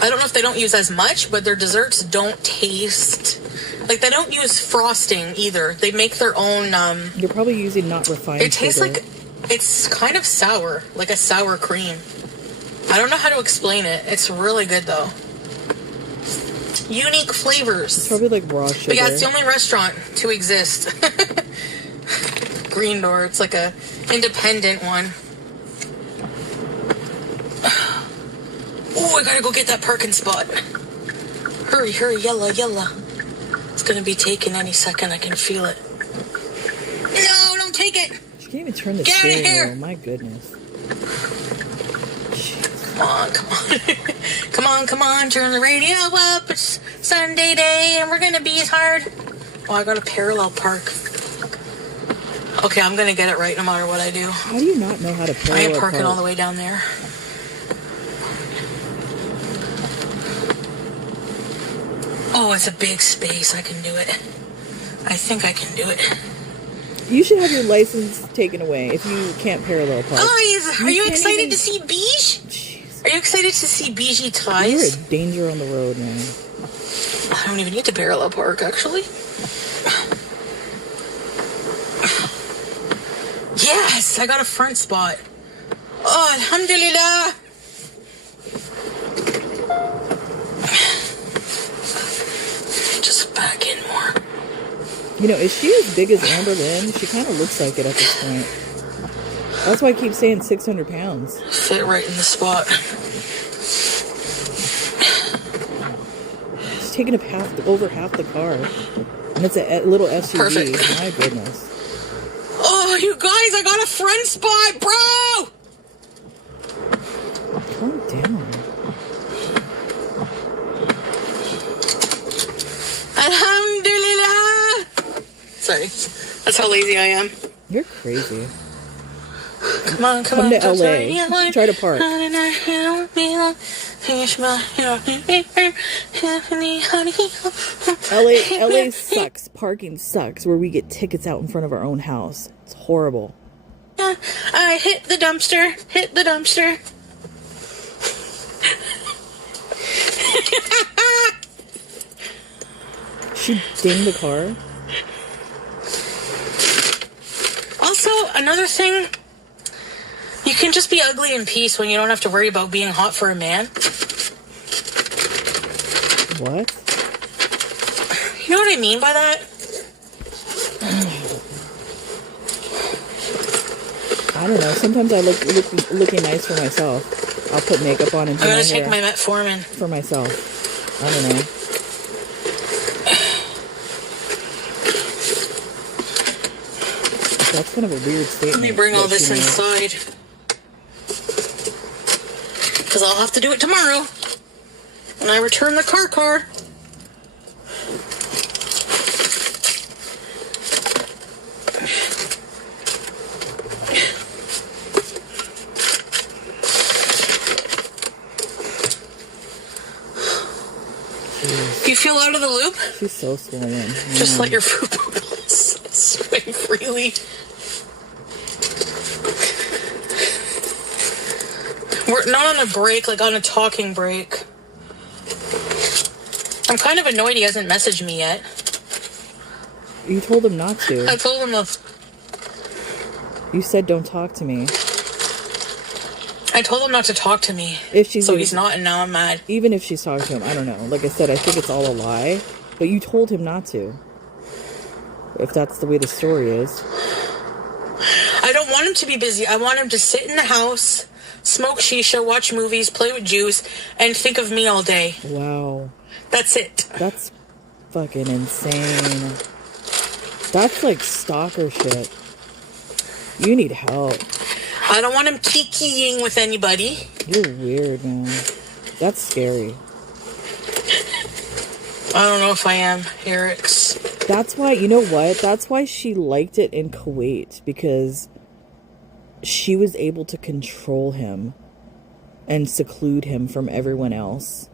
I don't know if they don't use as much, but their desserts don't taste, like, they don't use frosting either. They make their own, You're probably using not refined it tastes sugar. like, it's kind of sour, like a sour cream. I don't know how to explain it. It's really good, though. Unique flavors. It's probably like raw sugar. But yeah, it's the only restaurant to exist. Green Door. It's like a independent one. Oh, I gotta go get that parking spot. Hurry, yella. It's gonna be taken any second. I can feel it. No, don't take it. She can't even turn the Get out of steering here. wheel. My goodness. Come on, turn the radio up. It's Sunday day, and we're gonna be as hard. Oh, I got a parallel park. Okay, I'm gonna get it right no matter what I do. How do you not know how to parallel I ain't parking park? all the way down there. Oh, it's a big space. I can do it. I think I can do it. You should have your license taken away if you can't parallel park. Guys, are you can't excited even- to see beige? Jeez. Are you excited to see beigey You're ties? a danger on the road, man. I don't even need to parallel park, actually. Yes, I got a front spot. Oh, alhamdulillah. Just back in more. You know, is she as big as Amber Lynn? She kind of looks like it at this point. That's why I keep saying 600 pounds. Fit right in the spot. She's taking up over half the car. And it's a little SUV. Perfect. My goodness. Oh, you guys, I got a front spot, bro! Calm down. Alhamdulillah! Sorry. That's how lazy I am. You're crazy. Come on. Come to LA. Try to park. LA sucks. Parking sucks. Where we get tickets out in front of our own house. It's horrible. I hit the dumpster. She dinged the car. Also, another thing, you can just be ugly in peace when you don't have to worry about being hot for a man. What? You know what I mean by that? I don't know. Sometimes I look looking nice for myself. I'll put makeup on and do I'm my gonna take hair my metformin. for myself. I don't know. That's kind of a weird statement. Let me bring all that this she made. inside. Because I'll have to do it tomorrow. When I return the car. You feel out of the loop? She's so swollen. Just let your food swing freely. We're not on a break, like on a talking break. I'm kind of annoyed he hasn't messaged me yet. You told him not to. I told him You said don't talk to me. I I told him not to talk to me. If she's so he's not, and now I'm mad. Even if she's talking to him, I don't know. Like I said, I think it's all a lie. But you told him not to. If that's the way the story is. I don't want him to be busy. I want him to sit in the house, smoke shisha, watch movies, play with Jews, and think of me all day. Wow. That's it. That's fucking insane. That's like stalker shit. You need help. I don't want him kikiing with anybody. You're weird, man. That's scary. I don't know if I am, Eric's. That's why, you know what? That's why she liked it in Kuwait. Because she was able to control him and seclude him from everyone else.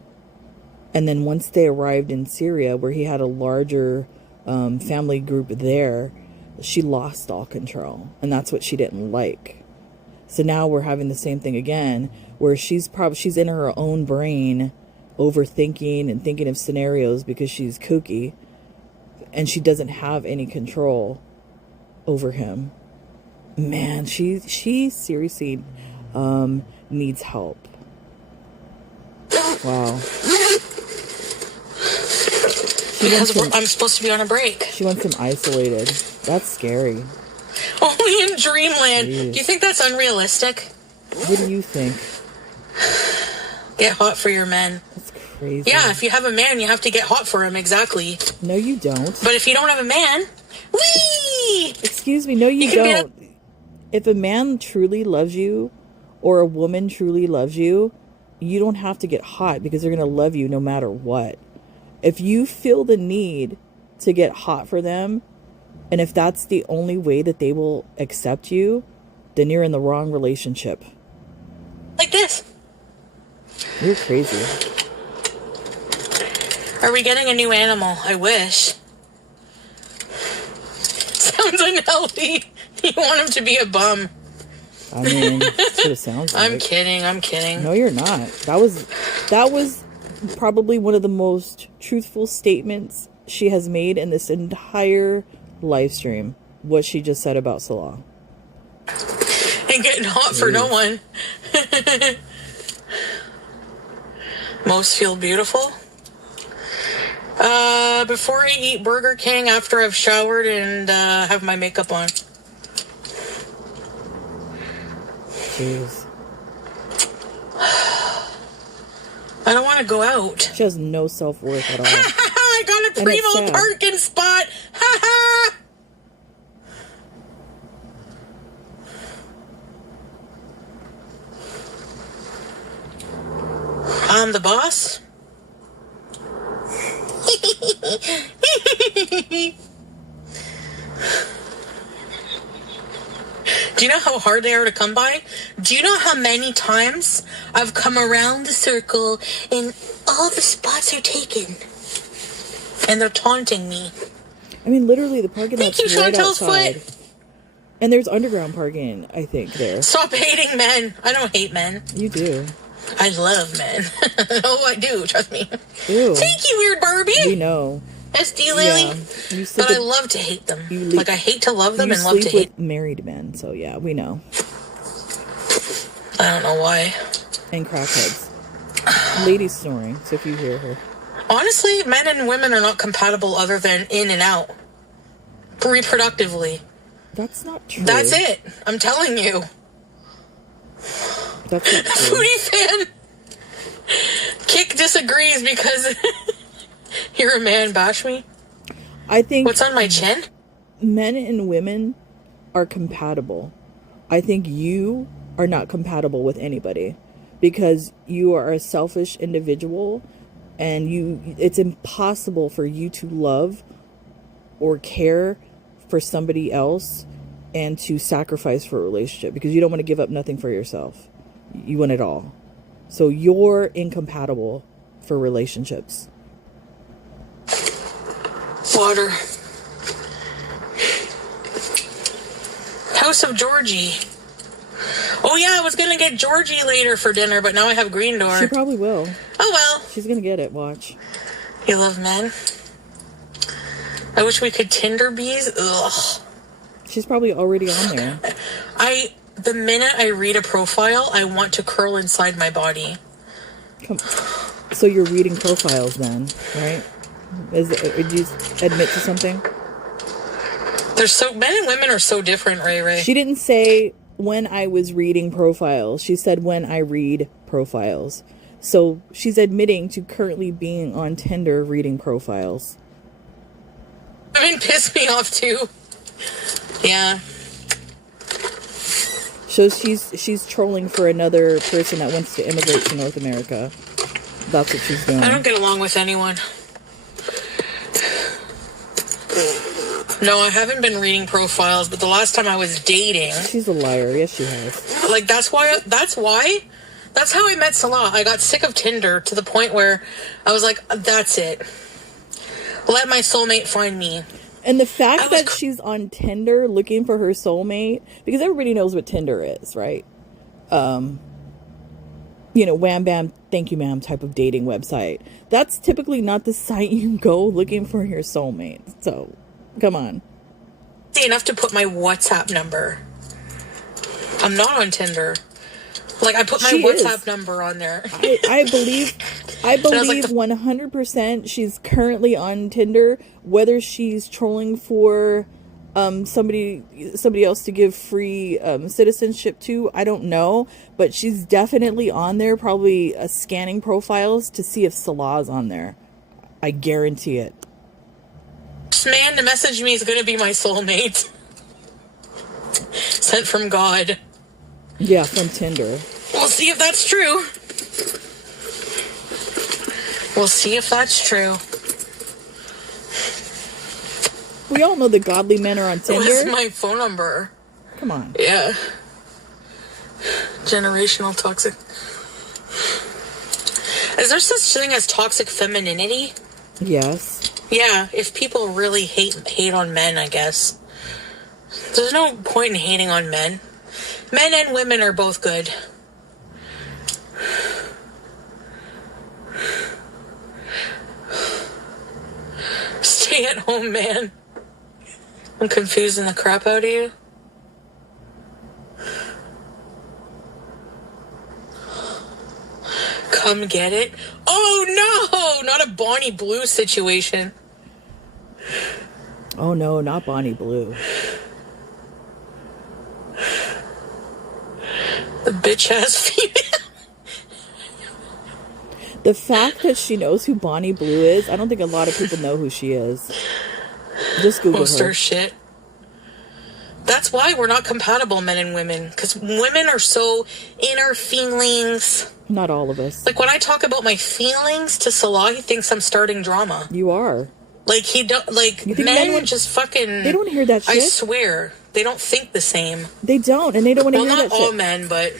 And then once they arrived in Syria, where he had a larger family group there, she lost all control. And that's what she didn't like. So now we're having the same thing again, where she's in her own brain, overthinking and thinking of scenarios because she's kooky, and she doesn't have any control over him. Man, she seriously needs help. Wow. Because I'm supposed to be on a break. She wants him isolated. That's scary. Only in dreamland. Jeez. Do you think that's unrealistic? What do you think? Get hot for your men. That's crazy. Yeah, if you have a man, you have to get hot for him, exactly. No, you don't. But if you don't have a man, whee! Excuse me, no, you don't. If a man truly loves you, or a woman truly loves you, you don't have to get hot because they're going to love you no matter what. If you feel the need to get hot for them, and if that's the only way that they will accept you, then you're in the wrong relationship. Like this. You're crazy. Are we getting a new animal? I wish. Sounds unhealthy. You want him to be a bum. I mean, that's what it sounds like. I'm kidding. No, you're not. That was probably one of the most truthful statements she has made in this entire live stream. What she just said about Salah. And getting hot for no one. Most feel beautiful. Before I eat Burger King, after I've showered and have my makeup on. Jeez. I don't want to go out. She has no self-worth at all. I got a primo parking spot. Ha ha. I'm the boss. Do you know how hard they are to come by? Do you know how many times I've come around the circle and all the spots are taken? And they're taunting me. I mean, literally, the parking lot's right Chantel's outside. foot. And there's underground parking, I think, there. Stop hating men. I don't hate men. You do. I love men. Oh, I do. Trust me. Ew. Thank you, weird Barbie. We know. SD Lily. Yeah. But I love to hate them. Like, I hate to love them and love to sleep hate. with married men, so yeah, we know. I don't know why. And crackheads. Lady's snoring, so if you hear her. Honestly, men and women are not compatible other than in and out. Reproductively. That's not true. That's it. I'm telling you. That's not true. Foodie fan. Kick disagrees because you're a man. Bash me. I think. What's on my chin? Men and women are compatible. I think you are not compatible with anybody because you are a selfish individual, and it's impossible for you to love or care for somebody else and to sacrifice for a relationship because you don't want to give up nothing for yourself. You want it all. So you're incompatible for relationships. Water. House of Georgie. Oh yeah, I was gonna get Georgie later for dinner, but now I have Green Door. She probably will. Oh well. She's gonna get it, watch. You love men? I wish we could Tinder bees. Ugh. She's probably already on there. I the minute I read a profile, I want to curl inside my body. So you're reading profiles then, right? Do you admit to something? Men and women are so different, Ray Ray. She didn't say when I was reading profiles. She said when I read profiles. So she's admitting to currently being on Tinder reading profiles. Women piss me off too. Yeah. So she's trolling for another person that wants to immigrate to North America. That's what she's doing. I don't get along with anyone. No, I haven't been reading profiles, but the last time I was dating... She's a liar. Yes, she has. Like, that's how I met Salah. I got sick of Tinder to the point where I was like, that's it. Let my soulmate find me. And the fact that she's on Tinder looking for her soulmate, because everybody knows what Tinder is, right? Wham bam, thank you ma'am type of dating website. That's typically not the site you go looking for your soulmate. So, come on. Enough to put my WhatsApp number. I'm not on Tinder. Like, I put my WhatsApp number on there. I believe like 100% she's currently on Tinder. Whether she's trolling for somebody else to give free citizenship to, I don't know. But she's definitely on there, probably scanning profiles to see if Salah's on there. I guarantee it. This man to message me is going to be my soulmate. Sent from God. Yeah, from Tinder. We'll see if that's true. We'll see if that's true. We all know the godly men are on Tinder. What's my phone number? Come on. Yeah. Generational toxic. Is there such thing as toxic femininity? Yes. Yeah, if people really hate on men, I guess. There's no point in hating on men. Men and women are both good. Stay at home, man. I'm confusing the crap out of you. Come get it. Oh no, not a Bonnie Blue situation. Oh no, not Bonnie Blue. The bitch ass female. The fact that she knows who Bonnie Blue is, I don't think a lot of people know who she is. Just Google her. Shit. That's why we're not compatible, men and women. Because women are so in our feelings. Not all of us. Like, when I talk about my feelings to Salah, he thinks I'm starting drama. You are. Like, he don't, like, men just fucking... They don't want to hear that shit. I swear. They don't think the same. They don't, and they don't want to hear that shit. Well, not all men, but...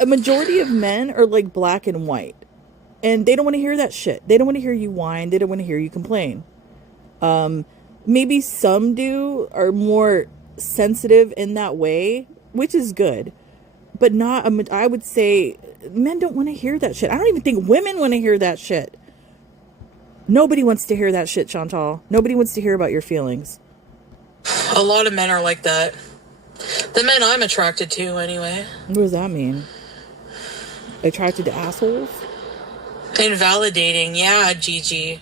A majority of men are, like, black and white. And they don't want to hear that shit. They don't want to hear you whine. They don't want to hear you complain. Maybe some are more sensitive in that way, which is good. But not, I would say, men don't want to hear that shit. I don't even think women want to hear that shit. Nobody wants to hear that shit, Chantal. Nobody wants to hear about your feelings. A lot of men are like that. The men I'm attracted to, anyway. What does that mean? Attracted to assholes? Invalidating, yeah, Gigi.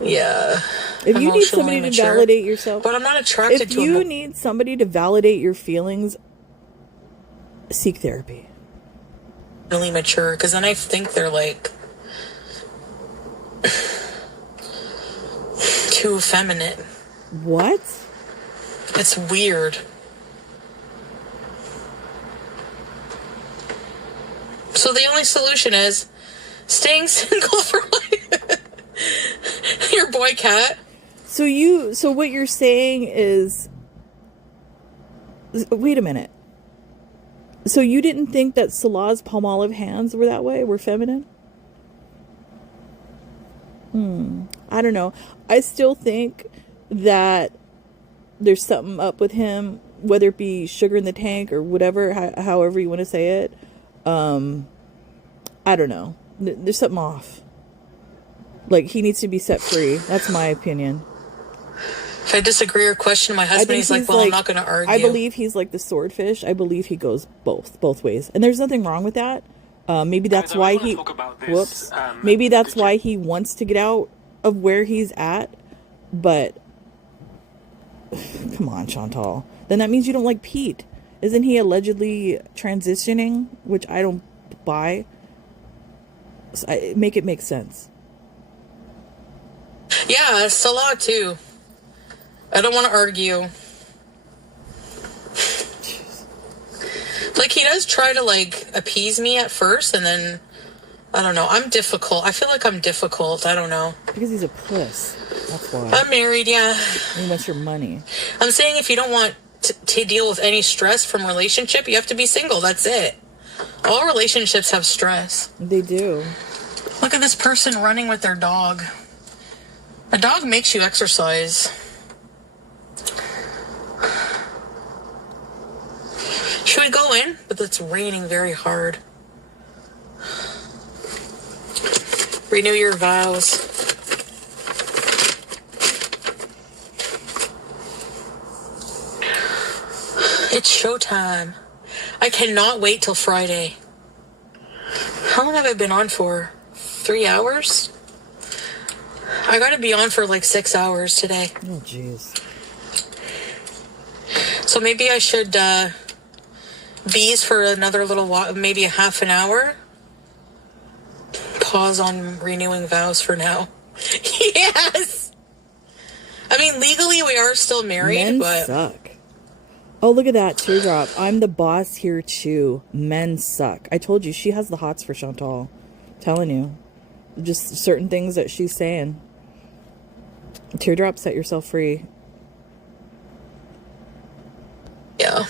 Yeah. If you need somebody to validate yourself... But I'm not attracted to... If you need somebody to validate your feelings, seek therapy. Really mature, because then I think they're, like... too effeminate. What? It's weird. So the only solution is staying single for life. Your boy cat. So what you're saying is, wait a minute. So you didn't think that Salah's Palmolive hands were that way, were feminine? I don't know. I still think that there's something up with him, whether it be sugar in the tank or whatever, however you want to say it. I don't know. There's something off. Like, he needs to be set free. That's my opinion. If I disagree or question my husband, he's like, well, I'm not going to argue. I believe he's like the swordfish. I believe he goes both ways. And there's nothing wrong with that. Maybe that's why he... Whoops. Maybe that's why he wants to get out of where he's at. But... Come on, Chantal. Then that means you don't like Pete. Isn't he allegedly transitioning? Which I don't buy. So make it make sense. Yeah, Salah too. I don't want to argue. Like, he does try to, like, appease me at first, and then, I don't know. I'm difficult. I feel like I'm difficult. I don't know. Because he's a puss. That's why. I'm married, yeah. He wants your money. I'm saying if you don't want to deal with any stress from relationship, you have to be single. That's it. All relationships have stress. They do. Look at this person running with their dog. A dog makes you exercise. Should we go in? But it's raining very hard. Renew your vows. It's showtime. I cannot wait till Friday. How long have I been on for? 3 hours? I gotta be on for like 6 hours today. Oh, jeez. So maybe I should bees for another little while, maybe a half an hour. Pause on renewing vows for now. Yes! I mean, legally we are still married, Men but... suck. Oh, look at that teardrop. I'm the boss here, too. Men suck. I told you, she has the hots for Chantal. I'm telling you. Just certain things that she's saying. Teardrop, set yourself free. Yeah.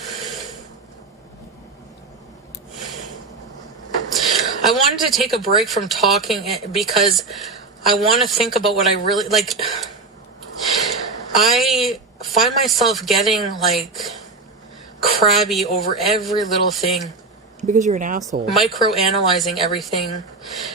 I wanted to take a break from talking because I want to think about what I really... Like, I find myself getting, like... crabby over every little thing. Because you're an asshole. Micro-analyzing everything. And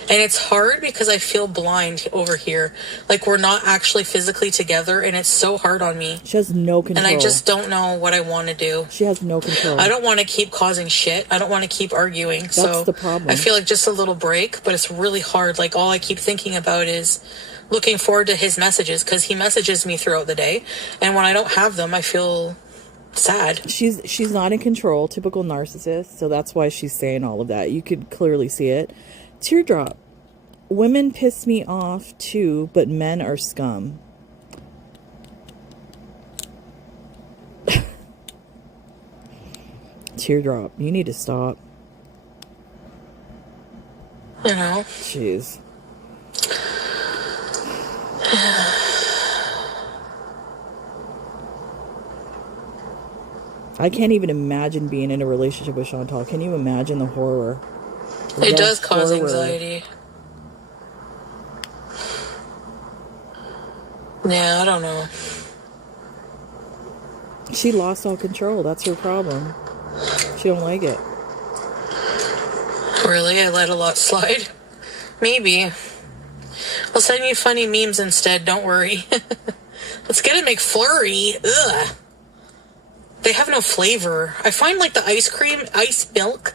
it's hard because I feel blind over here. Like, we're not actually physically together, and it's so hard on me. She has no control. And I just don't know what I want to do. She has no control. I don't want to keep causing shit. I don't want to keep arguing. That's the problem. I feel like just a little break, but it's really hard. Like, all I keep thinking about is looking forward to his messages, because he messages me throughout the day. And when I don't have them, I feel... sad. She's not in control, typical narcissist, so that's why she's saying all of that. You could clearly see it. Teardrop. Women piss me off too, but men are scum. Teardrop, you need to stop. You know? Jeez. I can't even imagine being in a relationship with Chantal. Can you imagine the horror? It does cause anxiety. Yeah, I don't know. She lost all control. That's her problem. She don't like it. Really? I let a lot slide? Maybe. I'll send you funny memes instead. Don't worry. Let's get a McFlurry. Ugh. They have no flavor. I find like the ice milk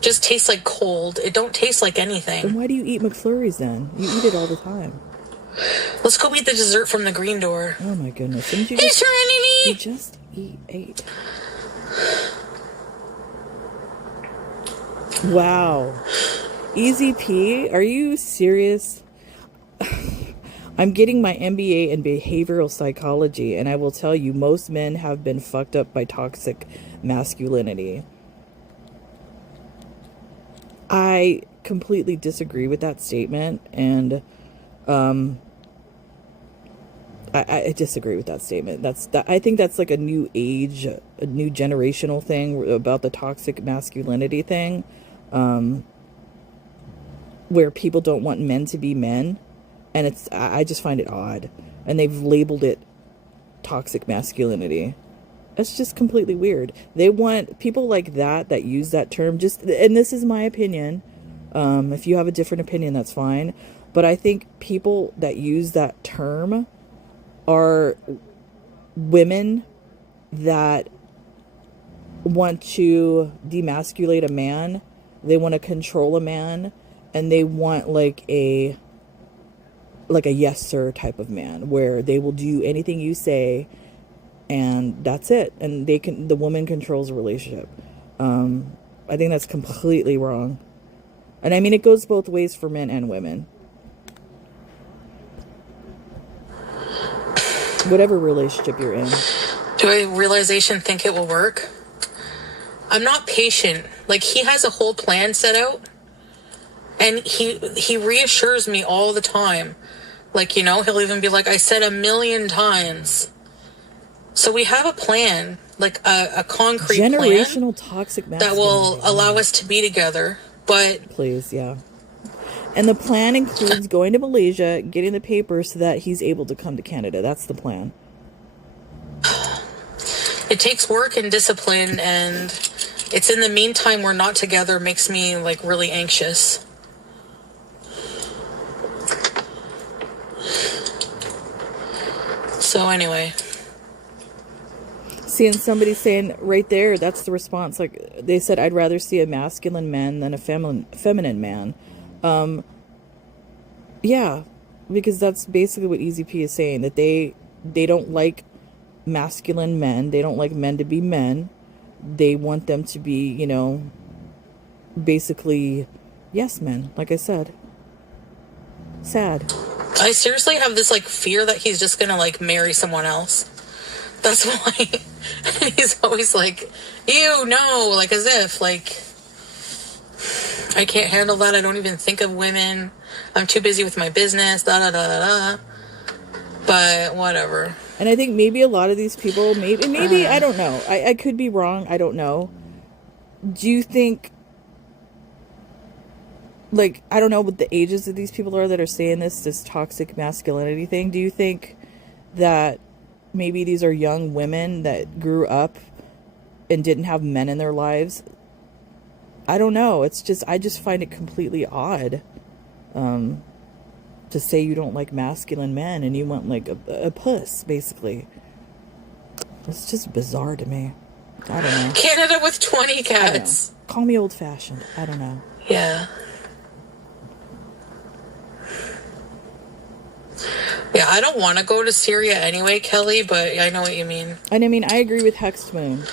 just tastes like cold. It don't taste like anything. Then why do you eat McFlurries then? You eat it all the time. Let's go eat the dessert from the green door. Oh my goodness. Didn't you Hey, just, Serenity! you just ate. Wow. Easy P? Are you serious? I'm getting my MBA in behavioral psychology, and I will tell you, most men have been fucked up by toxic masculinity. I completely disagree with that statement, and I disagree with that statement. I think that's like a new age, a new generational thing about the toxic masculinity thing, where people don't want men to be men. And I just find it odd. And they've labeled it toxic masculinity. It's just completely weird. They want people like that use that term, and this is my opinion. If you have a different opinion, that's fine. But I think people that use that term are women that want to demasculate a man, they want to control a man, and they want like a yes sir type of man where they will do anything you say and that's it, and the woman controls the relationship. I think that's completely wrong. And I mean, it goes both ways for men and women. Whatever relationship you're in. Do I realization think it will work? I'm not patient. Like, he has a whole plan set out, and he reassures me all the time. Like, you know, he'll even be like, I said 1,000,000 times. So we have a plan, like a concrete generational plan toxic that will allow us to be together. But please, yeah. And the plan includes going to Malaysia, getting the papers so that he's able to come to Canada. That's the plan. It takes work and discipline, and it's in the meantime we're not together makes me like really anxious. So anyway. Seeing somebody saying right there, that's the response. Like they said, I'd rather see a masculine man than a feminine man. Yeah, because that's basically what Easy P is saying, that they don't like masculine men. They don't like men to be men. They want them to be, you know, basically yes men, like I said. Sad. I seriously have this like fear that he's just gonna like marry someone else. That's why he's always like, ew, no, like as if, like, I can't handle that. I don't even think of women. I'm too busy with my business, da-da-da-da-da. But whatever. And I think maybe a lot of these people, maybe I don't know. I could be wrong. I don't know. Do you think, like, I don't know what the ages of these people are that are saying this toxic masculinity thing. Do you think that maybe these are young women that grew up and didn't have men in their lives? I don't know. It's just, I just find it completely odd to say you don't like masculine men and you want like a puss, basically. It's just bizarre to me. I don't know. Canada with 20 cats. Call me old-fashioned. I don't know. Yeah. Yeah, I don't want to go to Syria anyway, Kelly, but I know what you mean. And I mean, I agree with Hexed Moon.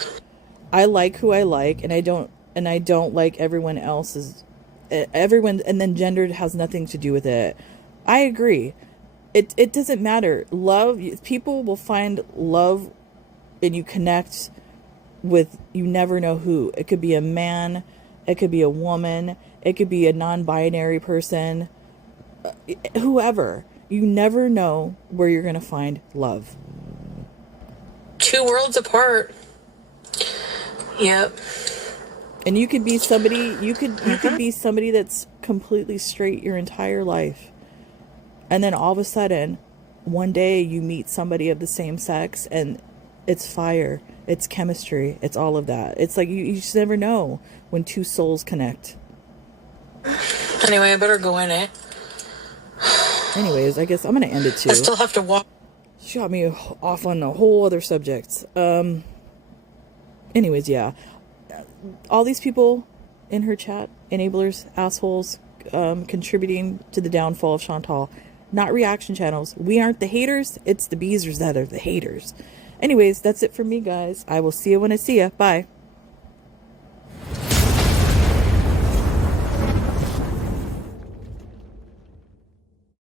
I like who I like, and I don't like everyone else's. Everyone, and then gender has nothing to do with it. I agree. It doesn't matter. Love, people will find love, and you connect with, you never know who. It could be a man, it could be a woman, it could be a non-binary person, whoever. You never know where you're going to find love. Two worlds apart. Yep. And you could be somebody, you could be somebody that's completely straight your entire life. And then all of a sudden, one day you meet somebody of the same sex and it's fire, it's chemistry, it's all of that. It's like you just never know when two souls connect. Anyway, I better go in it. Anyways, I guess I'm going to end it too. I still have to walk. She got me off on a whole other subject. Anyways, yeah. All these people in her chat, enablers, assholes, contributing to the downfall of Chantal. Not reaction channels. We aren't the haters. It's the Beezers that are the haters. Anyways, that's it for me, guys. I will see you when I see you. Bye.